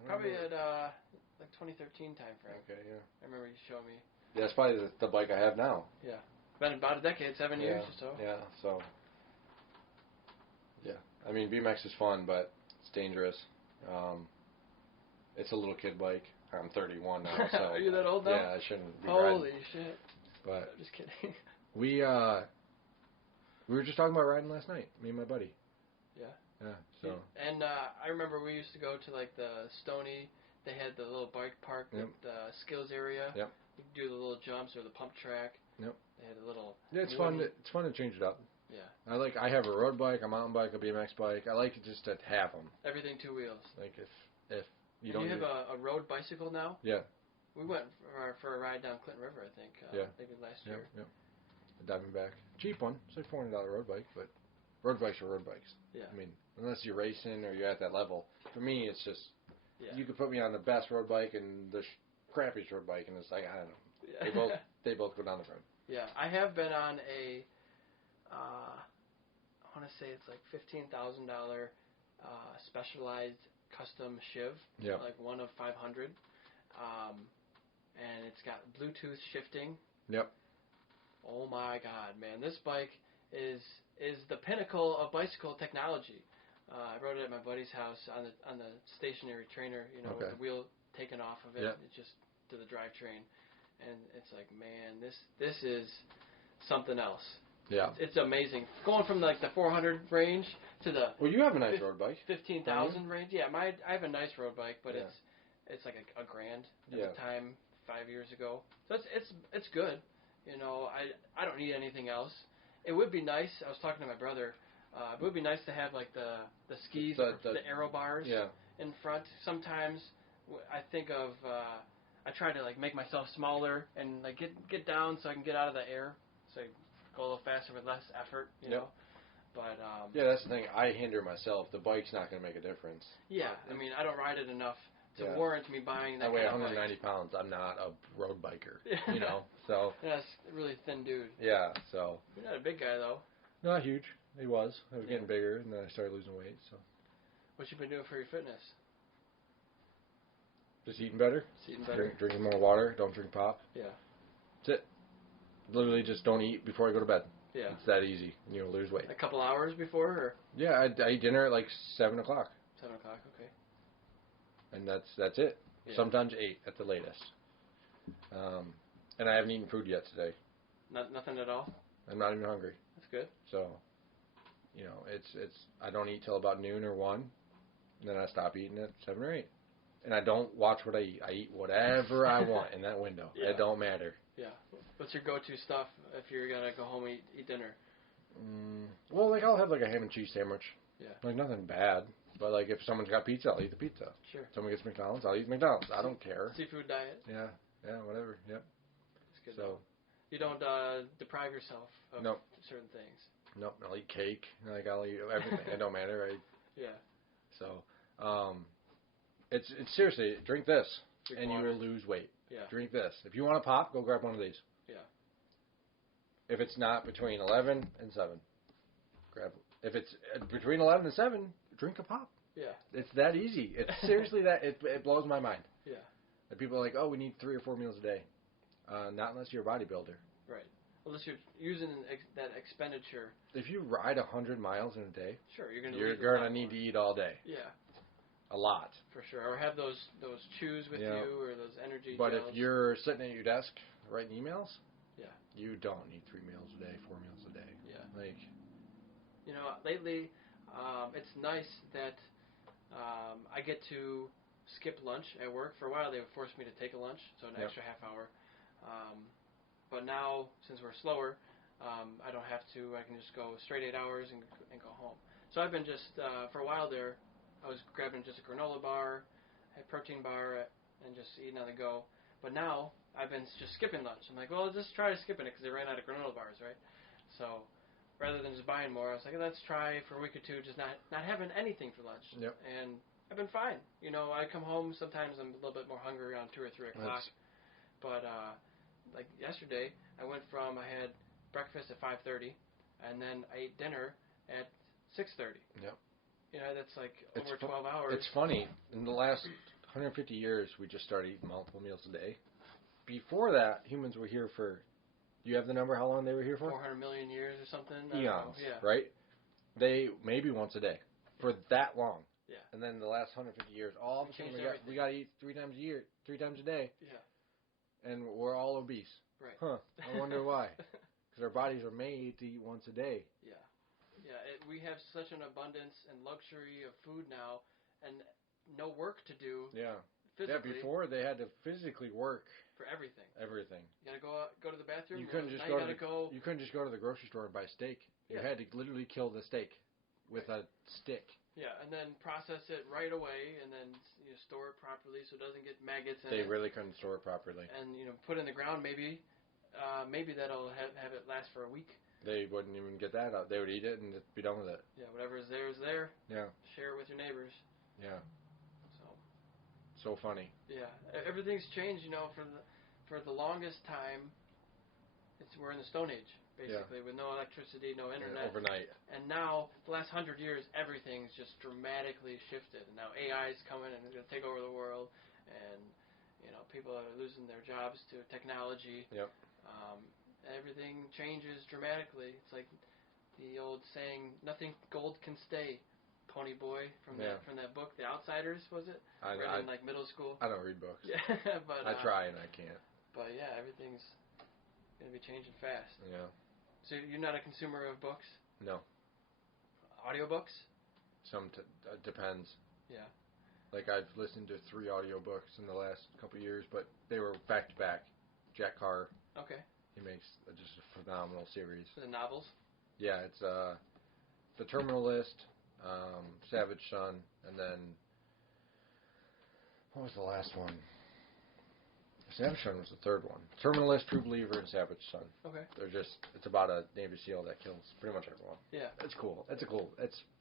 Probably at like 2013 time frame. Okay, yeah. I remember you showing me. Yeah, it's probably the bike I have now. Yeah. Been about a decade, 7 years or so. Yeah, so. Yeah. I mean, BMX is fun, but it's dangerous. It's a little kid bike. I'm 31 now, so are you that old now? Yeah, I shouldn't be Holy riding. shit! But I'm just kidding. we were just talking about riding last night, me and my buddy. Yeah. Yeah. So. And I remember we used to go to like the Stony. They had the little bike park, Yep. the skills area. Yep. You could do the little jumps or the pump track. Yep. They had a little. Yeah, it's fun. It's fun to change it up. Yeah. I have a road bike, a mountain bike, a BMX bike. I like it just to have them. Everything 2 wheels. Like if you and don't. You have a road bicycle now? Yeah. We went for a ride down Clinton River, I think. Yeah. Maybe last year. Yep. A Diamondback, cheap one. It's like $400 road bike, but road bikes are road bikes. Yeah. I mean, unless you're racing or you're at that level. For me, it's just yeah. You could put me on the best road bike and the crappiest road bike, and it's like I don't know. Yeah. They both go down the road. Yeah, I have been on a. I want to say it's like $15,000 specialized custom Shiv. Yeah. Like one of 500. And it's got Bluetooth shifting. Yep. Oh my God, man! This bike is the pinnacle of bicycle technology. I rode it at my buddy's house on the stationary trainer, with the wheel taken off of it. Yep. It's just to the drivetrain, and it's like, man, this is something else. Yeah. It's amazing. Going from like the 400 range to the you have a nice road bike. 15,000 range. Yeah, I have a nice road bike, but Yeah. it's like a grand at Yeah. the time 5 years ago. So it's good. I don't need anything else. It would be nice. I was talking to my brother. It would be nice to have like the skis, the aero bars in front. Sometimes I think of I try to like make myself smaller and like get down so I can get out of the air, so I go a little faster with less effort. You know. But yeah, that's the thing. I hinder myself. The bike's not going to make a difference. Yeah, I mean I don't ride it enough to warrant me buying that. I weigh kind of 190 pounds. I'm not a road biker. Yeah. So. Yeah, it's a really thin dude. Yeah, so. You're not a big guy though. Not huge. He was. I was getting bigger, and then I started losing weight. So. What you been doing for your fitness? Just eating better. Drinking more water. Don't drink pop. Yeah. That's it. Literally, just don't eat before I go to bed. Yeah. It's that easy. And you'll lose weight. A couple hours before, or? Yeah, I eat dinner at like 7 o'clock. 7 o'clock. Okay. And that's it. Yeah. Sometimes 8 at the latest. And I haven't eaten food yet today. Nothing at all. I'm not even hungry. That's good. So, it's I don't eat till about noon or 1, and then I stop eating at 7 or 8. And I don't watch what I eat. I eat whatever I want in that window. Yeah. It don't matter. Yeah. What's your go-to stuff if you're gonna go home and eat dinner? Well, like I'll have like a ham and cheese sandwich. Yeah. Like nothing bad, but like if someone's got pizza, I'll eat the pizza. Sure. Someone gets McDonald's, I'll eat McDonald's. I don't care. Seafood diet. Yeah, whatever. Yep. That's good. So you don't deprive yourself of certain things. Nope. I'll eat cake. Like I'll eat everything. It don't matter. Yeah. So, it's seriously drink this Drink and water. you will lose weight. Yeah. Drink this. If you want to pop, go grab one of these. Yeah. If it's not between 11 and 7, grab. If it's between 11 and 7, drink a pop. Yeah. It's that easy. It's seriously that it blows my mind. Yeah. That people are like, oh, we need 3 or 4 meals a day. Not unless you're a bodybuilder. Right. Unless you're using that expenditure. If you ride 100 miles in a day, sure, you're gonna need to eat all day. Yeah. A lot. For sure. Or have those chews with you or those energy But gels. if you're sitting at your desk writing emails, you don't need 3 meals a day, 4 meals a day. Yeah. Like, lately, it's nice that I get to skip lunch at work. For a while, they would force me to take a lunch, so an extra half hour. But now, since we're slower, I don't have to. I can just go straight 8 hours and go home. So I've been just, for a while there, I was grabbing just a granola bar, a protein bar, and just eating on the go. But now, I've been just skipping lunch. I'm like, well, I'll just try skipping it because they ran out of granola bars, right? So rather than just buying more, I was like, let's try for a week or two just not having anything for lunch. Yep. And I've been fine. I come home, sometimes I'm a little bit more hungry around 2 or 3 o'clock. But like yesterday, I had breakfast at 5:30, and then I ate dinner at 6:30. Yep. That's like over 12 hours. It's funny. In the last 150 years, we just started eating multiple meals a day. Before that, humans were here for, do you have the number how long they were here for? 400 million years or something? Eons, right? They, maybe once a day. For that long. Yeah. And then the last 150 years, all of a sudden we got to eat 3 times a year, 3 times a day. Yeah. And we're all obese. Right. Huh. I wonder why. Because our bodies are made to eat once a day. Yeah. Yeah. We have such an abundance and luxury of food now, and no work to do. Yeah. Physically. Yeah. Before they had to physically work for everything. Everything. You gotta go to the bathroom. You couldn't just You couldn't just go to the grocery store and buy steak. You had to literally kill the steak with a stick. Yeah, and then process it right away, and then store it properly so it doesn't get maggots in it. They really couldn't store it properly. And put it in the ground. Maybe that'll have it last for a week. They wouldn't even get that out. They would eat it and be done with it. Yeah, whatever is there is there. Yeah. Share it with your neighbors. Yeah. So funny. Yeah, everything's changed. For the longest time, we're in the Stone Age, basically, with no electricity, no internet. Overnight. And now, the last 100 years, everything's just dramatically shifted. And now AI is coming and it's going to take over the world. And, people are losing their jobs to technology. Yep. Everything changes dramatically. It's like the old saying, nothing gold can stay. Pony Boy from that book, The Outsiders, was it? Read in like middle school. I don't read books. Yeah, but I try and I can't. But yeah, everything's gonna be changing fast. Yeah. So you're not a consumer of books? No. Audiobooks? Depends. Yeah. Like I've listened to 3 audiobooks in the last couple of years, but they were back to back. Jack Carr. Okay. He makes just a phenomenal series. The novels? Yeah, it's The Terminal List. Savage Son, and then what was the last one? Savage Son was the third one. Terminalist, True Believer, and Savage Son. Okay. It's about a Navy SEAL that kills pretty much everyone. Yeah. It's cool. It's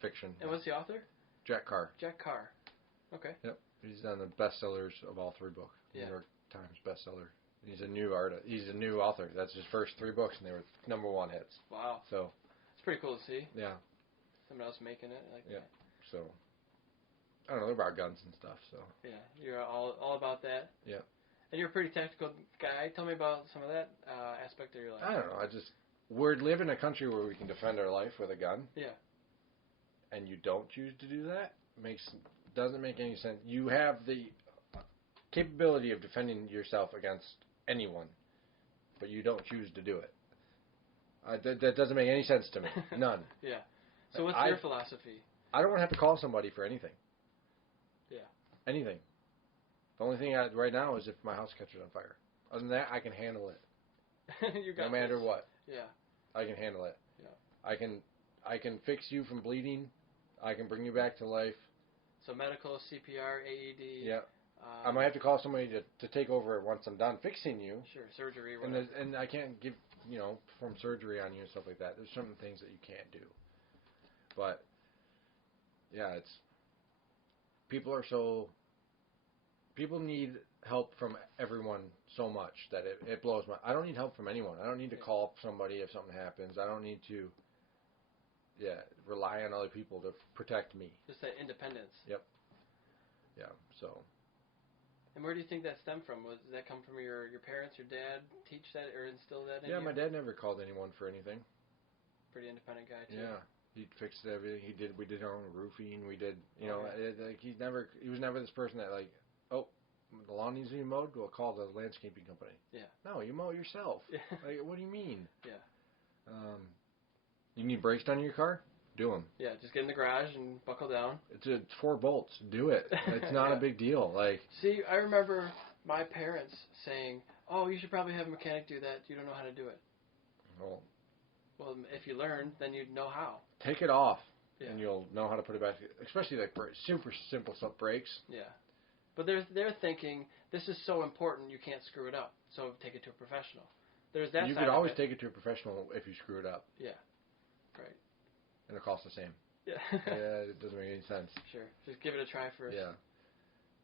fiction. And what's the author? Jack Carr. Jack Carr. Okay. Yep. He's done the bestsellers of all 3 books. Yeah. New York Times bestseller. He's a new artist. He's a new author. That's his first 3 books, and they were #1 hits. Wow. So. It's pretty cool to see. Yeah. Someone else making it like that. So, I don't know, they're about guns and stuff, so. Yeah, you're all about that. Yeah. And you're a pretty tactical guy. Tell me about some of that aspect of your life. I don't know, we live in a country where we can defend our life with a gun. Yeah. And you don't choose to do that? Doesn't make any sense. You have the capability of defending yourself against anyone, but you don't choose to do it. That doesn't make any sense to me. None. Yeah. So what's your philosophy? I don't want to have to call somebody for anything. Yeah. Anything. The only thing right now is if my house catches on fire. Other than that, I can handle it. You got no matter this. what. Yeah. I can handle it. Yeah. I can fix you from bleeding. I can bring you back to life. So medical, CPR, AED. Yeah. I might have to call somebody to take over once I'm done fixing you. Sure, surgery, whatever. And I can't give, perform surgery on you and stuff like that. There's certain things that you can't do. But, yeah, people need help from everyone so much that it blows my... I don't need help from anyone. I don't need to call somebody if something happens. I don't need to, rely on other people to protect me. Just that independence. Yep. Yeah, so... And where do you think that stemmed from? Does that come from your parents, your dad teach that or instill that in you? Yeah, my dad never called anyone for anything. Pretty independent guy, too. Yeah. He fixed everything. We did our own roofing. We did, he was never this person that the lawn needs to be mowed, we'll call the landscaping company. Yeah. No, you mow it yourself. Yeah. What do you mean? Yeah. You need brakes done on your car? Do them. Yeah, just get in the garage and buckle down. It's 4 bolts. Do it. It's not a big deal. See, I remember my parents saying, "Oh, you should probably have a mechanic do that. You don't know how to do it." Well, if you learn, then you'd know how. Take it off, and you'll know how to put it back. Especially super simple stuff, brakes. Yeah, but they're thinking this is so important you can't screw it up, so take it to a professional. There's that. You could always take it to a professional if you screw it up. Yeah, right. And it costs the same. Yeah. It doesn't make any sense. Sure, just give it a try first. Yeah.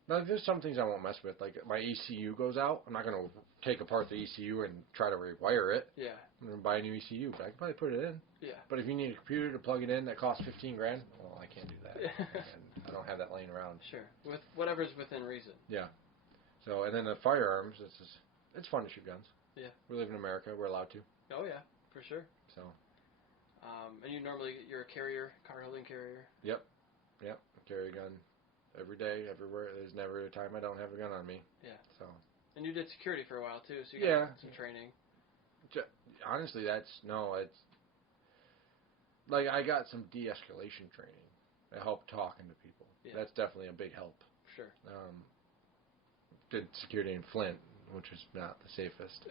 Now, there's some things I won't mess with. Like, my ECU goes out. I'm not going to take apart the ECU and try to rewire it. Yeah. I'm going to buy a new ECU, but I can probably put it in. Yeah. But if you need a computer to plug it in that costs $15,000, well, I can't do that. And I don't have that laying around. Sure. With whatever's within reason. Yeah. So, and then the firearms, it's fun to shoot guns. Yeah. We live in America. We're allowed to. Oh, yeah, for sure. So. And you're a carrier, car holding carrier? Yep. Yep, I carry a gun every day, everywhere. There's never a time I don't have a gun on me. Yeah. So. And you did security for a while too, so you got some training. Honestly, it's like I got some de-escalation training. I help talking to people. Yeah. That's definitely a big help. Sure. Did security in Flint, which is not the safest.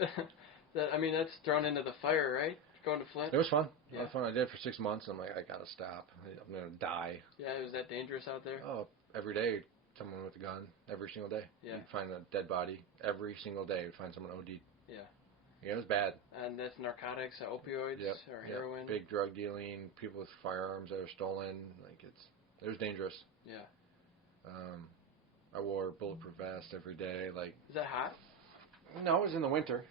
That's thrown into the fire, right? Going to Flint. It was fun. Yeah. It was fun. I did it for 6 months. I'm like, I gotta stop. I'm gonna die. Yeah, was that dangerous out there? Oh, every day, someone with a gun. Every single day. Yeah. You'd find a dead body. Every single day, you'd find someone OD'd. Yeah. Yeah, it was bad. And that's narcotics, opioids, or heroin. Yep. Big drug dealing, people with firearms that are stolen. Like it was dangerous. Yeah. I wore a bulletproof vest every day. Like. Is that hot? No, it was in the winter.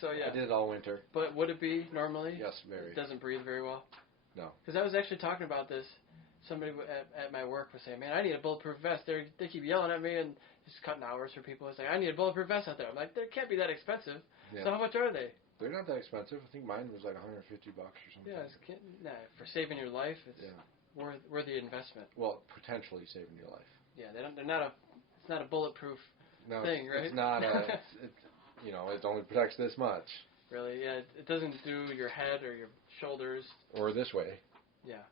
So yeah. I did it all winter. But would it be normally? Yes, very. It doesn't breathe very well. No. Because I was actually talking about this. Somebody at my work was saying, "Man, I need a bulletproof vest." They keep yelling at me and just cutting hours for people. It's like, I need a bulletproof vest out there. I'm like, they can't be that expensive. Yeah. So how much are they? They're not that expensive. I think mine was like $150 or something. Yeah, for saving your life, it's worth the investment. Well, potentially saving your life. Yeah, they're not it's not a bulletproof thing, right? It's not. It only protects this much. Really? Yeah, it doesn't do your head or your shoulders. Or this way. Yeah.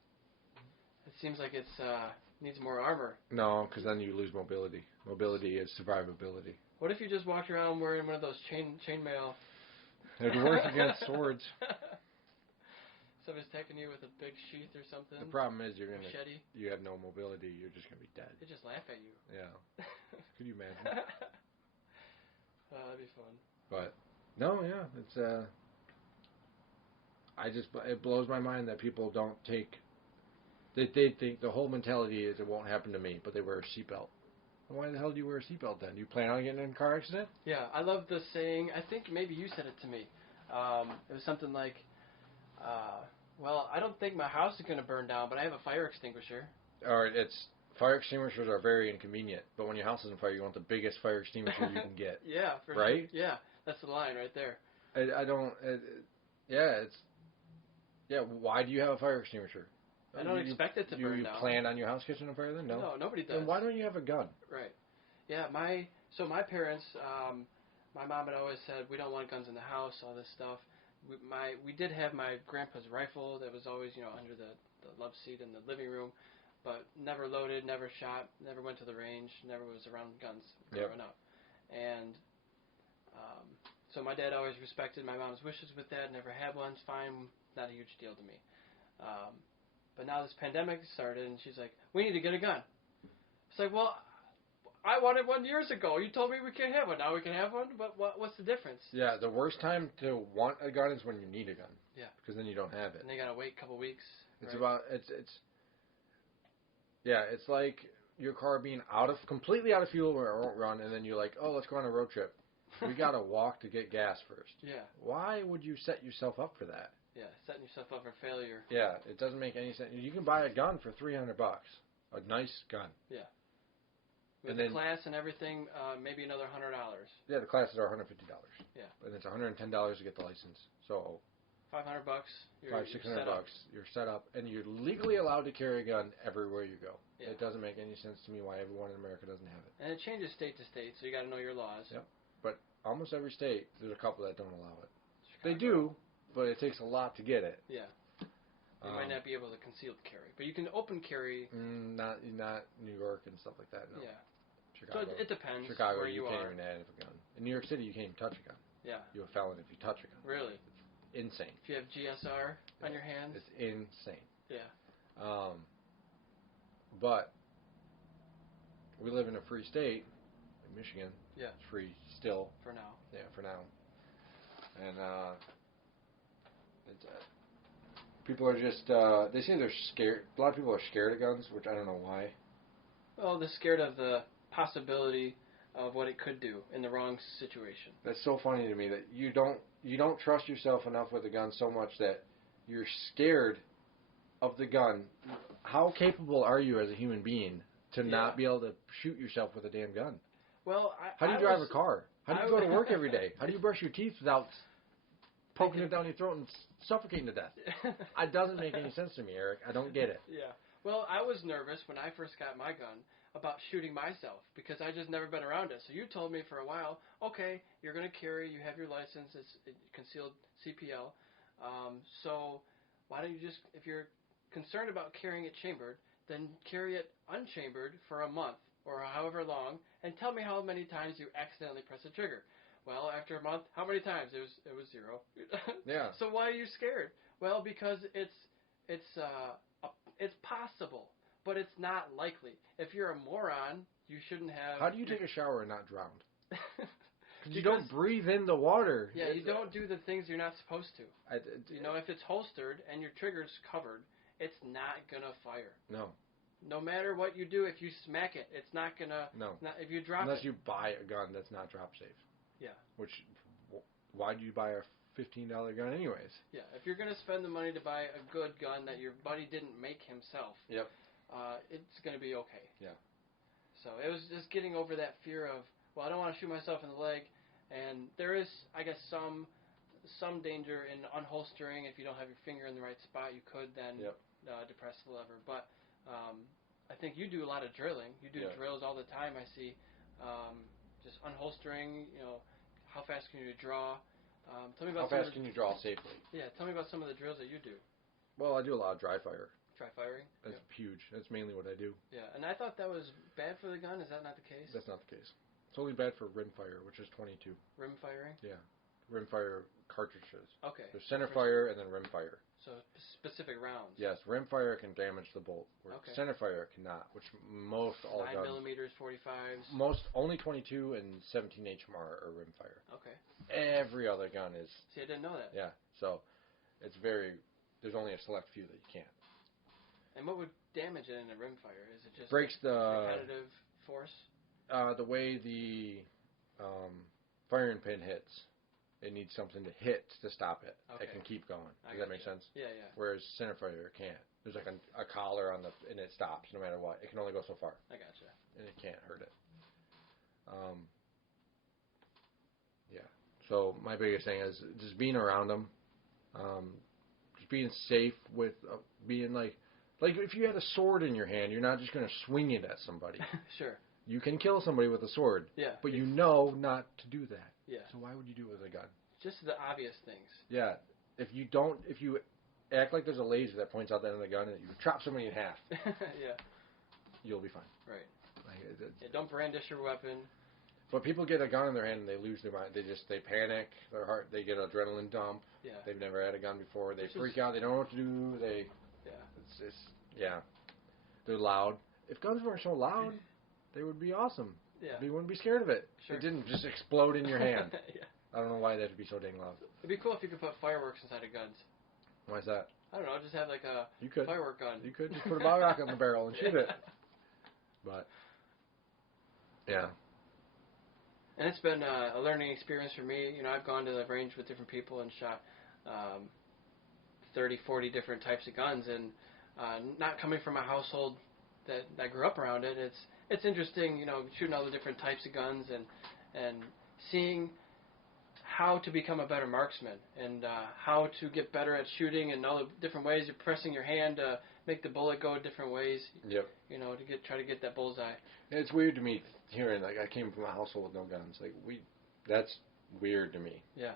It seems like it's needs more armor. No, because then you lose mobility. Mobility is survivability. What if you just walked around wearing one of those chainmail? It'd work against swords. Somebody's attacking you with a big sheath or something. The problem is you have no mobility. You're just gonna be dead. They just laugh at you. Yeah. Could you imagine? That'd be fun. But no, yeah, it's it blows my mind that people don't take. They think the whole mentality is it won't happen to me, but they wear a seatbelt. Why the hell do you wear a seatbelt then? You plan on getting in a car accident? Yeah, I love the saying. I think maybe you said it to me. It was something like, well, I don't think my house is going to burn down, but I have a fire extinguisher. Or fire extinguishers are very inconvenient, but when your house is on fire, you want the biggest fire extinguisher you can get. Yeah, for right? Sure. Yeah, that's the line right there. Why do you have a fire extinguisher? I don't expect it to burn down. You plan on your house catching on fire then? No. No, nobody does. Then why don't you have a gun? Right. Yeah, my parents, my mom had always said, we don't want guns in the house, all this stuff. We did have my grandpa's rifle that was always, under the love seat in the living room, but never loaded, never shot, never went to the range, never was around guns growing up. And so my dad always respected my mom's wishes with that, never had one, it's fine, not a huge deal to me. But now this pandemic started, and she's like, we need to get a gun. It's like, well, I wanted one years ago. You told me we can't have one. Now we can have one? What's the difference? Yeah, the worst time to want a gun is when you need a gun. Yeah. Because then you don't have it. And they got to wait a couple weeks. It's it's like your car being completely out of fuel where it won't run, and then you're like, oh, let's go on a road trip. We got to walk to get gas first. Yeah. Why would you set yourself up for that? Yeah, setting yourself up for failure. Yeah, it doesn't make any sense. You can buy a gun for $300, a nice gun. Yeah. With the class and everything, maybe another $100. Yeah, the classes are $150. Yeah. And it's $110 to get the license. So $500. $600. You're set up, and you're legally allowed to carry a gun everywhere you go. Yeah. It doesn't make any sense to me why everyone in America doesn't have it. And it changes state to state, so you got to know your laws. Yep. But almost every state, there's a couple that don't allow it. Chicago. They do, but it takes a lot to get it. Yeah. You might not be able to concealed carry, but you can open carry. Not New York and stuff like that. No. Yeah. Chicago. So it depends. Chicago, where you can't are. even have a gun. In New York City, you can't even touch a gun. Yeah. You're a felon if you touch a gun. Really? It's insane. If you have GSR on your hands. It's insane. Yeah. But we live in a free state, in Michigan. Yeah. It's free still. For now. Yeah, for now. And people are just, they say they're scared. A lot of people are scared of guns, which I don't know why. Well, they're scared of the possibility of what it could do in the wrong situation. That's so funny to me that you don't trust yourself enough with a gun so much that you're scared of the gun. How capable are you as a human being to not be able to shoot yourself with a damn gun? Well, how do you drive a car? How do you go to work every day? How do you brush your teeth without poking it down your throat and suffocating to death? It doesn't make any sense to me, Eric. I don't get it. Yeah. Well, I was nervous when I first got my gun about shooting myself because I just never been around it. So you told me for a while, okay, you're going to carry, you have your license, it's concealed CPL. So why don't you just, if you're concerned about carrying it chambered, then carry it unchambered for a month or however long, and tell me how many times you accidentally press the trigger. Well, after a month, how many times? It was 0. Yeah. So why are you scared? Well, because it's possible, but it's not likely. If you're a moron, you shouldn't have. How do you take a shower and not drown? Because you don't breathe in the water. Yeah, you don't do the things you're not supposed to. If it's holstered and your trigger's covered, it's not gonna fire. No. No matter what you do, if you smack it, it's not gonna. No. If you drop Unless you buy a gun that's not drop safe. Yeah. Which, why do you buy a $15 gun anyways? Yeah. If you're gonna spend the money to buy a good gun that your buddy didn't make himself. Yep. It's gonna be okay. Yeah. So it was just getting over that fear of, well, I don't want to shoot myself in the leg, and there is, I guess, some danger in unholstering. If you don't have your finger in the right spot, you could then depress the lever. But I think you do a lot of drilling. You do drills all the time. I see, just unholstering. How fast can you draw? Tell me about how fast can you draw safely? Yeah, tell me about some of the drills that you do. Well, I do a lot of dry fire. Dry firing? That's huge. That's mainly what I do. Yeah, and I thought that was bad for the gun. Is that not the case? That's not the case. It's only bad for rim fire, which is 22. Rim firing? Yeah. Rim fire cartridges. Okay. There's center fire and then rim fire. So specific rounds. Yes, rim fire can damage the bolt. Where center fire cannot, which most all 9 guns. 9mm, 45s. Most only 22 and 17 HMR are rim fire. Okay. Every other gun is. See, I didn't know that. Yeah, so it's very. There's only a select few that you can't. And what would damage it in a rimfire? Is it just breaks the repetitive force? The way the firing pin hits, it needs something to hit to stop it. Okay. It can keep going. Does that make sense? Yeah, yeah. Whereas center fire can't. There's like a collar on and it stops no matter what. It can only go so far. I gotcha. And it can't hurt it. Yeah. So my biggest thing is just being around them. Just being safe with being like if you had a sword in your hand, you're not just going to swing it at somebody. Sure. You can kill somebody with a sword. Yeah. But you know not to do that. Yeah. So why would you do it with a gun? Just the obvious things. Yeah. If you act like there's a laser that points out the end of the gun and you chop somebody in half. Yeah. You'll be fine. Right. Don't brandish your weapon. But people get a gun in their hand and they lose their mind. They panic. Their heart. They get an adrenaline dump. Yeah. They've never had a gun before. They freak out. They don't know what to do. They're loud. If guns weren't so loud, they would be awesome. Yeah. You wouldn't be scared of it. Sure. It didn't just explode in your hand. Yeah. I don't know why that'd be so dang loud. It'd be cool if you could put fireworks inside of guns. Why is that? I don't know. Just have like a you could. firework gun. You could just put a bottle rocket in the barrel and shoot it. But yeah. And it's been a learning experience for me. I've gone to the range with different people and shot 30, 40 different types of guns, and not coming from a household that grew up around it, it's interesting, shooting all the different types of guns and seeing how to become a better marksman and how to get better at shooting and all the different ways you're pressing your hand to make the bullet go different ways. Yep. To try to get that bullseye. It's weird to me hearing I came from a household with no guns. That's weird to me. Yeah.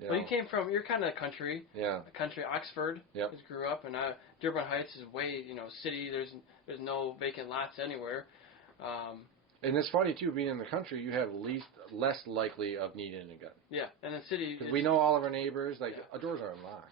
Well, you're kind of country. Yeah. Country, Oxford. Yep. Just grew up, and Dearborn Heights is way, city. There's no vacant lots anywhere. And it's funny too, being in the country, you have less likely of needing a gun. Yeah, and the city. Because we know all of our neighbors. Our doors are unlocked.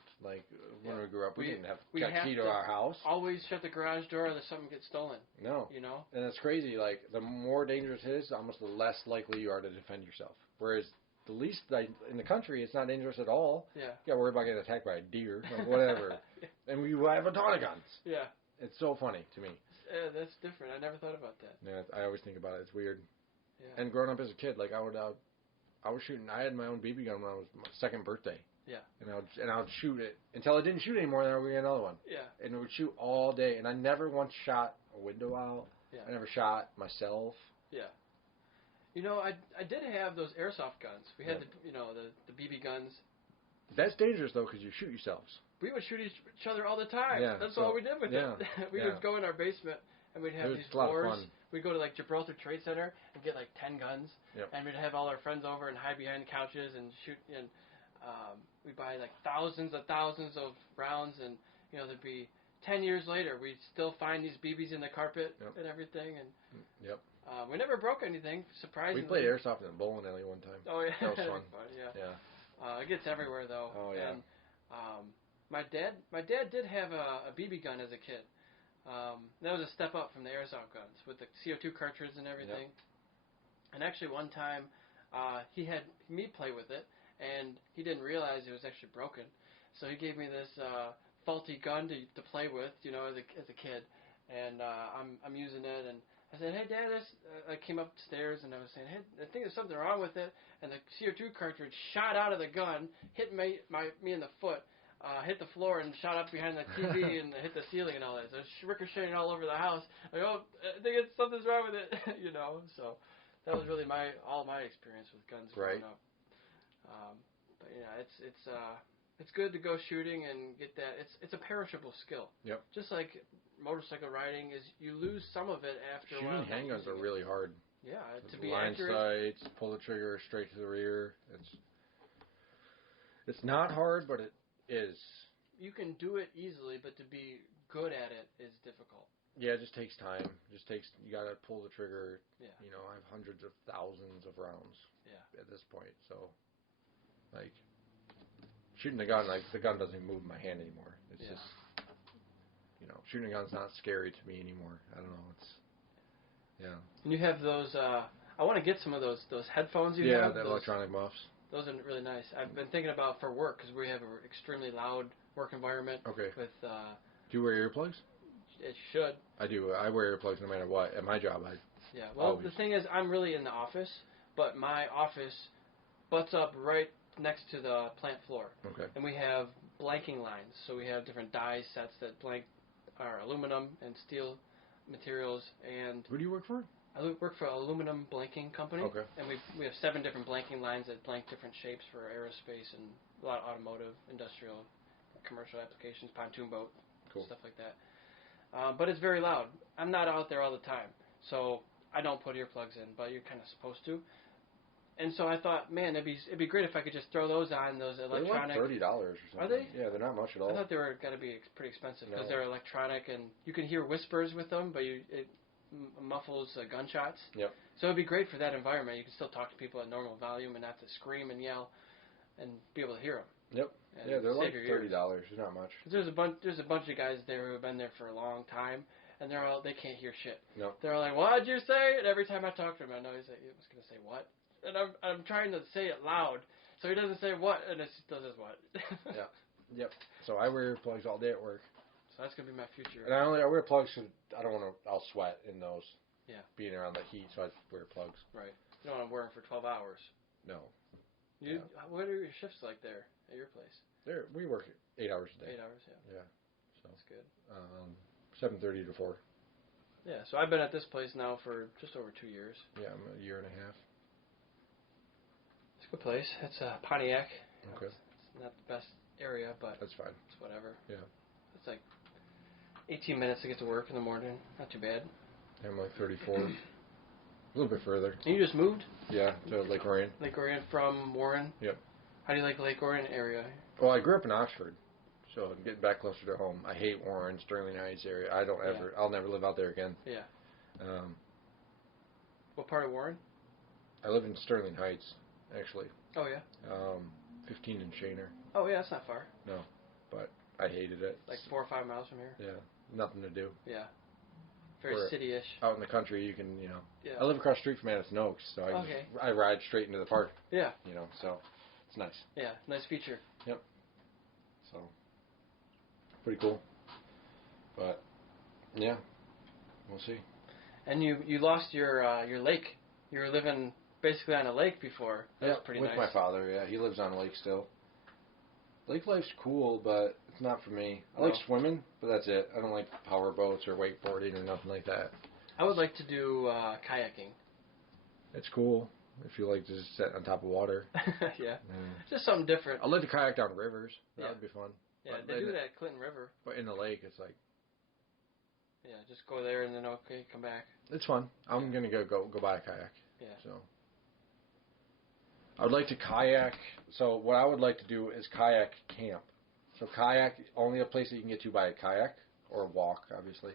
When we grew up, we didn't have a key to our house. Always shut the garage door, or something gets stolen. No. And it's crazy. The more dangerous it is, almost the less likely you are to defend yourself. Whereas the least in the country, it's not dangerous at all. Yeah. You got to worry about getting attacked by a deer, whatever. And we have a ton of guns. Yeah. It's so funny to me. That's different. I never thought about that. Yeah, I always think about it. It's weird. Yeah. And growing up as a kid, I was shooting. I had my own BB gun when I was my second birthday. Yeah. And I would shoot it until it didn't shoot anymore. Then I would get another one. Yeah. And it would shoot all day. And I never once shot a window out. Yeah. I never shot myself. Yeah. I did have those airsoft guns. We had the BB guns. That's dangerous though because you shoot yourselves. we would shoot each other all the time. Yeah, That's all we did with it. We yeah. would go in our basement and we'd have these a lot of wars. fun. We'd go to like Gibraltar Trade Center and get like 10 guns, and we'd have all our friends over and hide behind couches and shoot. And we'd buy like thousands of rounds, and there'd be 10 years later we'd still find these BBs in the carpet and everything. And we never broke anything, surprisingly. We played airsoft in a bowling alley one time. Oh yeah, that was fun. It gets everywhere though. Oh yeah. And, my dad did have a BB gun as a kid. That was a step up from the airsoft guns with the CO2 cartridge and everything. And actually one time he had me play with it, and he didn't realize it was actually broken. So he gave me this faulty gun to play with, as a kid. And I'm using it, and I said, "Hey, Dad," I came upstairs and I was saying, "Hey, I think there's something wrong with it." And the CO2 cartridge shot out of the gun, hit me in the foot, hit the floor and shot up behind the TV and hit the ceiling and all that. So it's ricocheting all over the house. Like, oh, I think something's wrong with it, So that was really all my experience with guns growing up. But it's good to go shooting and get that. It's a perishable skill. Yep. Just like motorcycle riding is, you lose some of it after a while. Shooting handguns are really hard. Yeah, to be line accurate. sights, pull the trigger straight to the rear. It's not hard, but it is. You can do it easily, but to be good at it is difficult. Yeah, it just takes time. You got to pull the trigger. Yeah. I have hundreds of thousands of rounds. Yeah. At this point, so like shooting the gun, the gun doesn't even move in my hand anymore. It's just shooting a gun's not scary to me anymore. I don't know. And you have those. I want to get some of those headphones you have. Yeah, the electronic muffs. Those are really nice. I've been thinking about for work because we have an extremely loud work environment. Okay. With. Do you wear earplugs? It should. I do. I wear earplugs no matter what. At my job, Yeah. Well, the thing is, I'm really in the office, but my office butts up right next to the plant floor. Okay. And we have blanking lines, so we have different die sets that blank our aluminum and steel materials. And who do you work for? I work for an aluminum blanking company. Okay. And we have 7 different blanking lines that blank different shapes for aerospace and a lot of automotive, industrial, commercial applications, pontoon boat, stuff like that. But it's very loud. I'm not out there all the time, so I don't put earplugs in, but you're kind of supposed to. And so I thought, man, it'd be great if I could just throw those on, those electronic. They're like $30 or something. Are they? Yeah, they're not much at all. I thought they were got to be pretty expensive because they're electronic, and you can hear whispers with them, but it muffles gunshots. Yep. So it'd be great for that environment. You can still talk to people at normal volume and not to scream and yell, and be able to hear them. Yep. Yeah, they're like $30. It's not much. There's a bunch of guys there who have been there for a long time, and they can't hear shit. Nope. They're all like, "What'd you say?" And every time I talk to him, I know he was gonna say what, and I'm trying to say it loud, so he doesn't say what, and it just does his what. Yeah. Yep. So I wear earplugs all day at work. So that's gonna be my future. And I wear plugs because I don't want to. I'll sweat in those. Yeah. Being around the heat, so I wear plugs. Right. You don't want to wear them for 12 hours. No. What are your shifts like there at your place? We work 8 hours a day. 8 hours, yeah. Yeah. So that's good. 7:30 to 4. Yeah. So I've been at this place now for just over 2 years. Yeah, I'm a year and a half. It's a good place. It's Pontiac. Okay. It's not the best area, but that's fine. It's whatever. Yeah. It's like 18 minutes to get to work in the morning. Not too bad. I'm like 34. A little bit further. And you just moved? Yeah, to Lake Orion. Lake Orion from Warren? Yep. How do you like the Lake Orion area? Well, I grew up in Oxford, so I'm getting back closer to home. I hate Warren, Sterling Heights area. I'll never live out there again. Yeah. What part of Warren? I live in Sterling Heights, actually. Oh, yeah? 15 in Shaner. Oh, yeah, that's not far. No, but I hated it. Like 4 or 5 miles from here? Yeah, nothing to do. Yeah. Very city-ish. Out in the country, you can, Yeah. I live across the street from Madison Oaks, so I ride straight into the park. Yeah. So it's nice. Yeah, nice feature. Yep. So, pretty cool. But, yeah, we'll see. And you lost your lake. You were living basically on a lake before. That was pretty nice. With my father, yeah. He lives on a lake still. Lake life's cool, but it's not for me. I like swimming, but that's it. I don't like power boats or wakeboarding or nothing like that. I would like to do kayaking. It's cool if you like to just sit on top of water. Yeah. Just something different. I'd like to kayak down rivers. That would be fun. Yeah, but they do that at Clinton River. But in the lake, it's like... Yeah, just go there and then, okay, come back. It's fun. I'm going to go buy a kayak. Yeah. So I would like to kayak. So what I would like to do is kayak camp. So kayak, only a place that you can get to by a kayak or walk, obviously.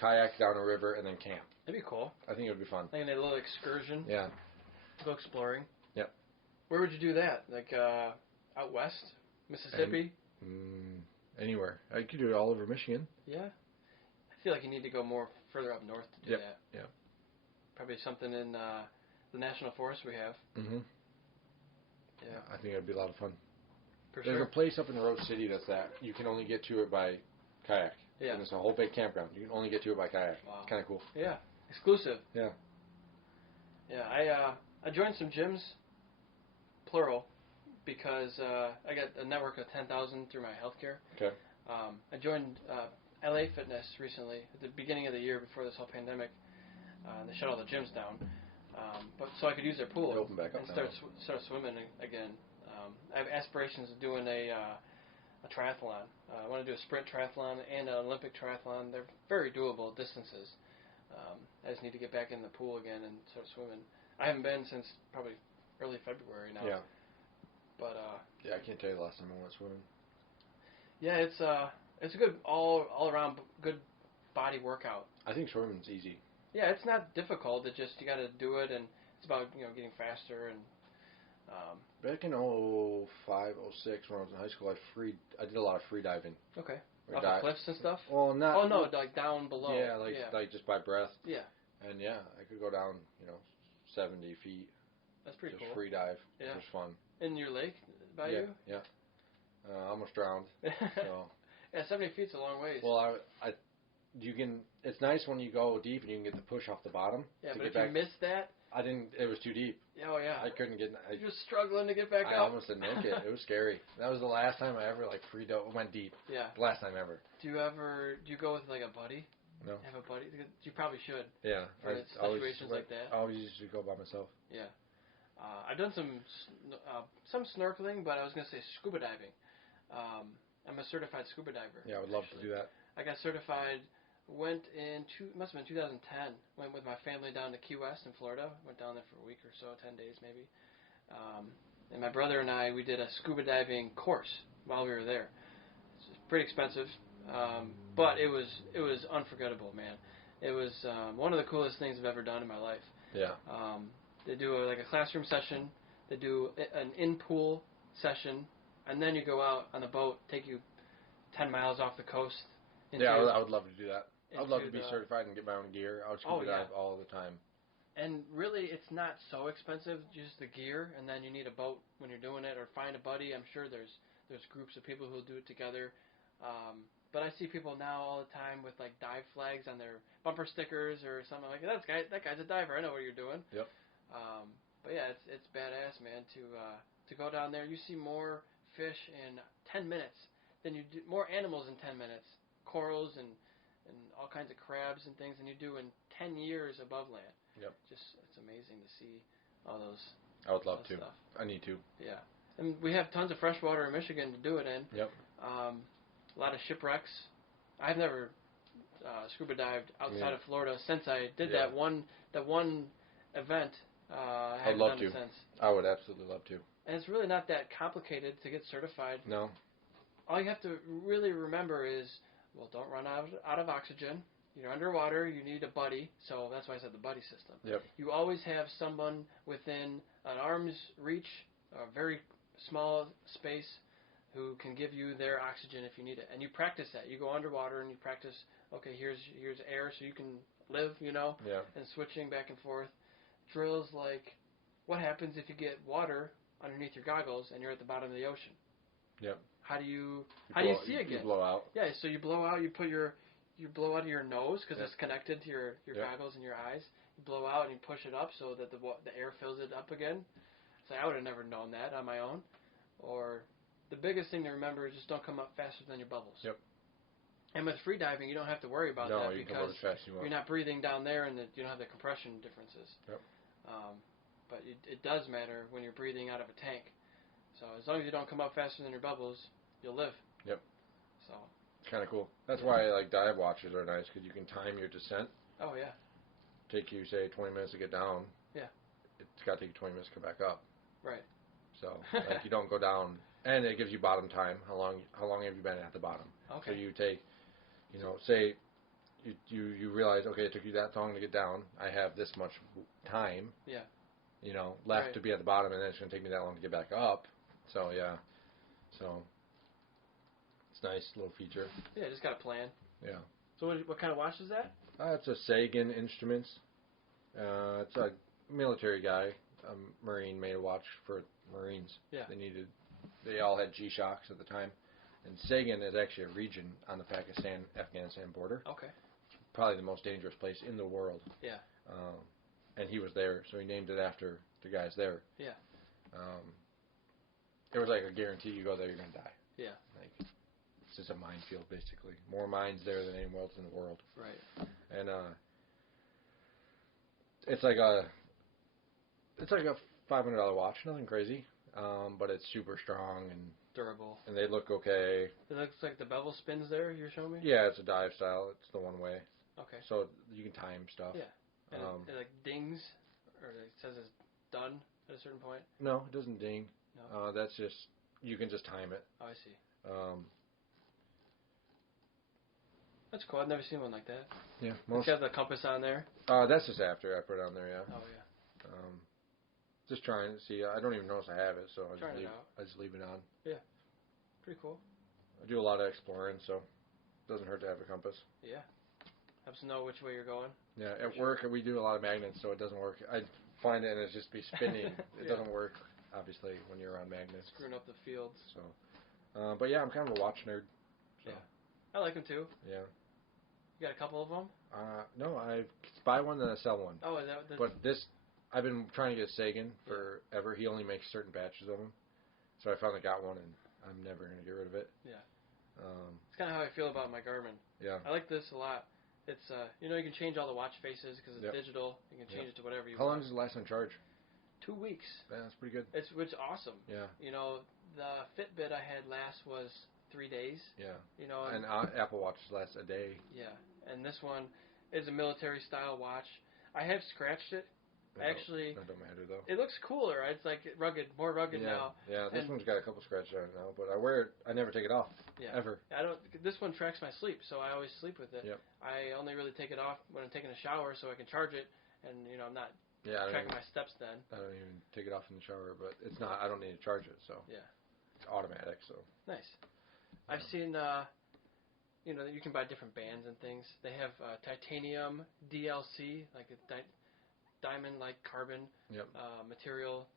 Kayak down a river and then camp. That'd be cool. I think it would be fun. Like a little excursion. Yeah. Go exploring. Yep. Where would you do that? Like out west? Mississippi? Anywhere. I could do it all over Michigan. Yeah. I feel like you need to go more further up north to do that. Yeah. Probably something in the national forest we have. Mm-hmm. Yeah. I think it would be a lot of fun. For There's sure. a place up in Rose City that's that. You can only get to it by kayak. Yeah. And it's a whole big campground. You can only get to it by kayak. Wow. It's kind of cool. Yeah. Exclusive. Yeah. Yeah. I joined some gyms, plural, because I got a network of 10,000 through my healthcare. Okay. I joined LA Fitness recently at the beginning of the year before this whole pandemic. They shut all the gyms down, but so I could use their pool Open back up and now. start swimming again. I have aspirations of doing a triathlon. I want to do a sprint triathlon and an Olympic triathlon. They're very doable distances. I just need to get back in the pool again and start swimming. I haven't been since probably early February now. Yeah. But yeah, I can't tell you the last time I went swimming. yeah, it's a good all around good body workout. I think swimming's easy. Yeah, it's not difficult. It just you got to do it, and it's about getting faster and. Back in 05, 06, when I was in high school, I did a lot of free diving. Okay. Off the cliffs and stuff? Well, not... Oh, no, like down below. Yeah, like just by breath. Yeah. And yeah, I could go down, 70 feet. That's pretty cool. Just free dive. Yeah. It was fun. In your lake by you? Yeah. I almost drowned. So. Yeah, 70 feet's a long ways. Well, it's nice when you go deep and you can get the push off the bottom. Yeah, but if you miss that... it was too deep. Oh, yeah. I couldn't get... You're just struggling to get back up. I almost didn't make it. It was scary. That was the last time I ever, free dove, went deep. Yeah. The last time ever. Do you go with, a buddy? No. Have a buddy? You probably should. Yeah. For situations like that. I always used to go by myself. Yeah. I've done some snorkeling, but I was going to say scuba diving. I'm a certified scuba diver. Yeah, I would love to do that. I got certified, must have been 2010, went with my family down to Key West in Florida. Went down there for a week or so, 10 days maybe. And my brother and I, we did a scuba diving course while we were there. It's pretty expensive, but it was unforgettable, man. It was one of the coolest things I've ever done in my life. Yeah. They do a classroom session. They do an in-pool session, and then you go out on the boat, take you 10 miles off the coast. Yeah, I would love to do that. I would love to be certified and get my own gear. I would scuba dive all the time. And really, it's not so expensive, just the gear, and then you need a boat when you're doing it, or find a buddy. I'm sure there's groups of people who do it together. But I see people now all the time with dive flags on their bumper stickers or something like that. That guy's a diver. I know what you're doing. Yep. But yeah, it's badass, man. To go down there, you see more fish in 10 minutes than you do, more animals in 10 minutes, corals and all kinds of crabs and things than you do in 10 years above land. Yep. It's amazing to see all those. I would love to. Stuff. I need to. Yeah. And we have tons of fresh water in Michigan to do it in. Yep. A lot of shipwrecks. I've never scuba dived outside of Florida since I did that one event. I haven't done it since. I would absolutely love to. And it's really not that complicated to get certified. No. All you have to really remember is, don't run out of oxygen. You're underwater. You need a buddy. So that's why I said the buddy system. Yep. You always have someone within an arm's reach, a very small space, who can give you their oxygen if you need it. And you practice that. You go underwater and you practice, okay, here's air so you can live, Yeah. and switching back and forth. Drills like, what happens if you get water underneath your goggles and you're at the bottom of the ocean? Yep. How do you see again? You blow out. Yeah, so you blow out. You blow out of your nose because it's connected to your goggles and your eyes. You blow out and you push it up so that the air fills it up again. So I would have never known that on my own. Or the biggest thing to remember is just don't come up faster than your bubbles. Yep. And with free diving, you don't have to worry about that you because can go as fast as you want. you're not breathing down there and you don't have the compression differences. Yep. But it does matter when you're breathing out of a tank. So as long as you don't come up faster than your bubbles, you'll live. Yep. So. It's kind of cool. That's why like dive watches are nice because you can time your descent. Oh yeah. Take you say 20 minutes to get down. Yeah. It's got to take you 20 minutes to come back up. Right. So like you don't go down, and it gives you bottom time. How long have you been at the bottom? Okay. So you take, say you realize, okay, it took you that long to get down. I have this much time. Yeah. Left right. to be at the bottom, and then it's going to take me that long to get back up. So yeah. So it's a nice little feature. Yeah, just got a plan. Yeah. So what kind of watch is that? It's a Sagan Instruments. It's a military guy, a Marine made a watch for Marines. Yeah. They all had G-Shocks at the time. And Sagan is actually a region on the Pakistan-Afghanistan border. Okay. Probably the most dangerous place in the world. Yeah. And he was there, so he named it after the guys there. Yeah. It was like a guarantee you go there, you're going to die. Yeah. Like, it's just a minefield, basically. More mines there than anywhere else in the world. Right. And it's like a $500 watch, nothing crazy, but it's super strong and durable. And they look okay. It looks like the bevel spins there. You're showing me. Yeah, it's a dive style. It's the one way. Okay. So you can time stuff. Yeah. And it like dings, or it says it's done at a certain point. No, it doesn't ding. No. That's just you can just time it. Oh, I see. That's cool. I've never seen one like that. Yeah. It's got the compass on there. That's just after I put it on there. Yeah. Oh yeah. Just trying to see. I don't even notice I have it, so I just leave it on. Yeah. Pretty cool. I do a lot of exploring, so it doesn't hurt to have a compass. Yeah. Helps to know which way you're going. Yeah. At work, we do a lot of magnets, so it doesn't work. I find it and it's just be spinning. It doesn't work, obviously, when you're on magnets. Screwing up the fields. So, but yeah, I'm kind of a watch nerd. So. Yeah. I like them too. Yeah. You got a couple of them? No, I buy one then I sell one. Oh, is that? But I've been trying to get a Sagan forever. He only makes certain batches of them, so I finally got one, and I'm never gonna get rid of it. Yeah. It's kind of how I feel about my Garmin. Yeah. I like this a lot. It's you can change all the watch faces because it's digital. You can change it to whatever you want. How long does it last on charge? 2 weeks. Yeah, that's pretty good. Which is awesome. Yeah. The Fitbit I had last was 3 days. Yeah. And Apple Watches last a day. Yeah. And this one is a military style watch. I have scratched it. That don't matter though. It looks cooler. It's like more rugged now. Yeah, this one's got a couple scratches on it now, but I wear it. I never take it off. Yeah. Ever. This one tracks my sleep, so I always sleep with it. Yep. I only really take it off when I'm taking a shower, so I can charge it, and I'm not tracking my steps then. I don't even take it off in the shower, but it's not. I don't need to charge it, so yeah, it's automatic. So nice. I've seen you can buy different bands and things. They have titanium DLC, like a diamond-like carbon material.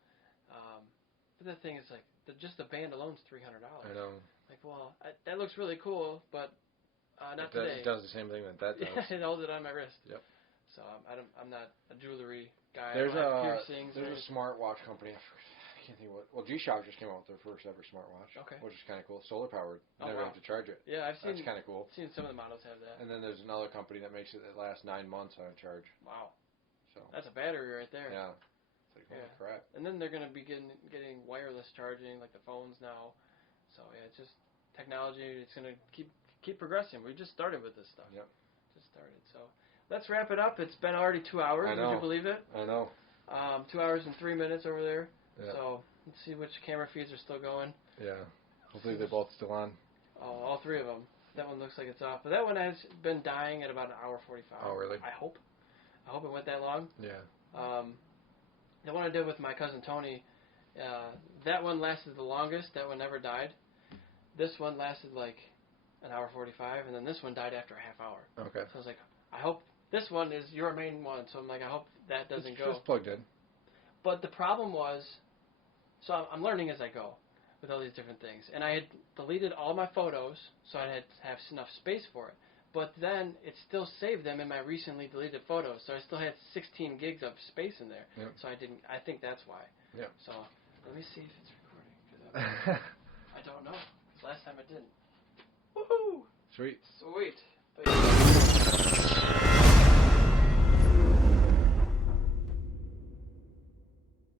But the thing is, like, just the band alone is $300. I know. Like, well, that looks really cool, but not today. It does the same thing that does. It holds it on my wrist. Yep. So I'm not a jewelry guy. There's piercings. There's a smartwatch company. I can't think what. Well, G-Shock just came out with their first ever smartwatch. Okay. Which is kind of cool. Solar powered. You never have to charge it. Yeah, I've seen. That's kind of cool. Seen some of the models have that. And then there's another company that makes it last 9 months on a charge. Wow. So. That's a battery right there. Yeah. It's like holy crap. And then they're going to be getting wireless charging like the phones now. So yeah, it's just technology. It's going to keep progressing. We just started with this stuff. Yep. Just started. So let's wrap it up. It's been already 2 hours. I know. Would you believe it? I know. 2 hours and 3 minutes over there. Yeah. So let's see which camera feeds are still going. Yeah. Hopefully they're both still on. All 3 of them. That one looks like it's off. But that one has been dying at about 1:45. Oh, really? I hope it went that long. Yeah. The one I did with my cousin Tony, that one lasted the longest. That one never died. This one lasted like 1:45, and then this one died after a half hour. Okay. So I was like, I hope this one is your main one. So I'm like, I hope that doesn't go. It's just plugged in. But the problem was, so I'm learning as I go with all these different things. And I had deleted all my photos, so I had to have enough space for it. But then it still saved them in my recently deleted photos, so I still had 16 gigs of space in there. Yep. So I think that's why. Yep. So let me see if it's recording. I don't know. 'Cause last time it didn't. Woohoo! Sweet. Sweet. But yeah.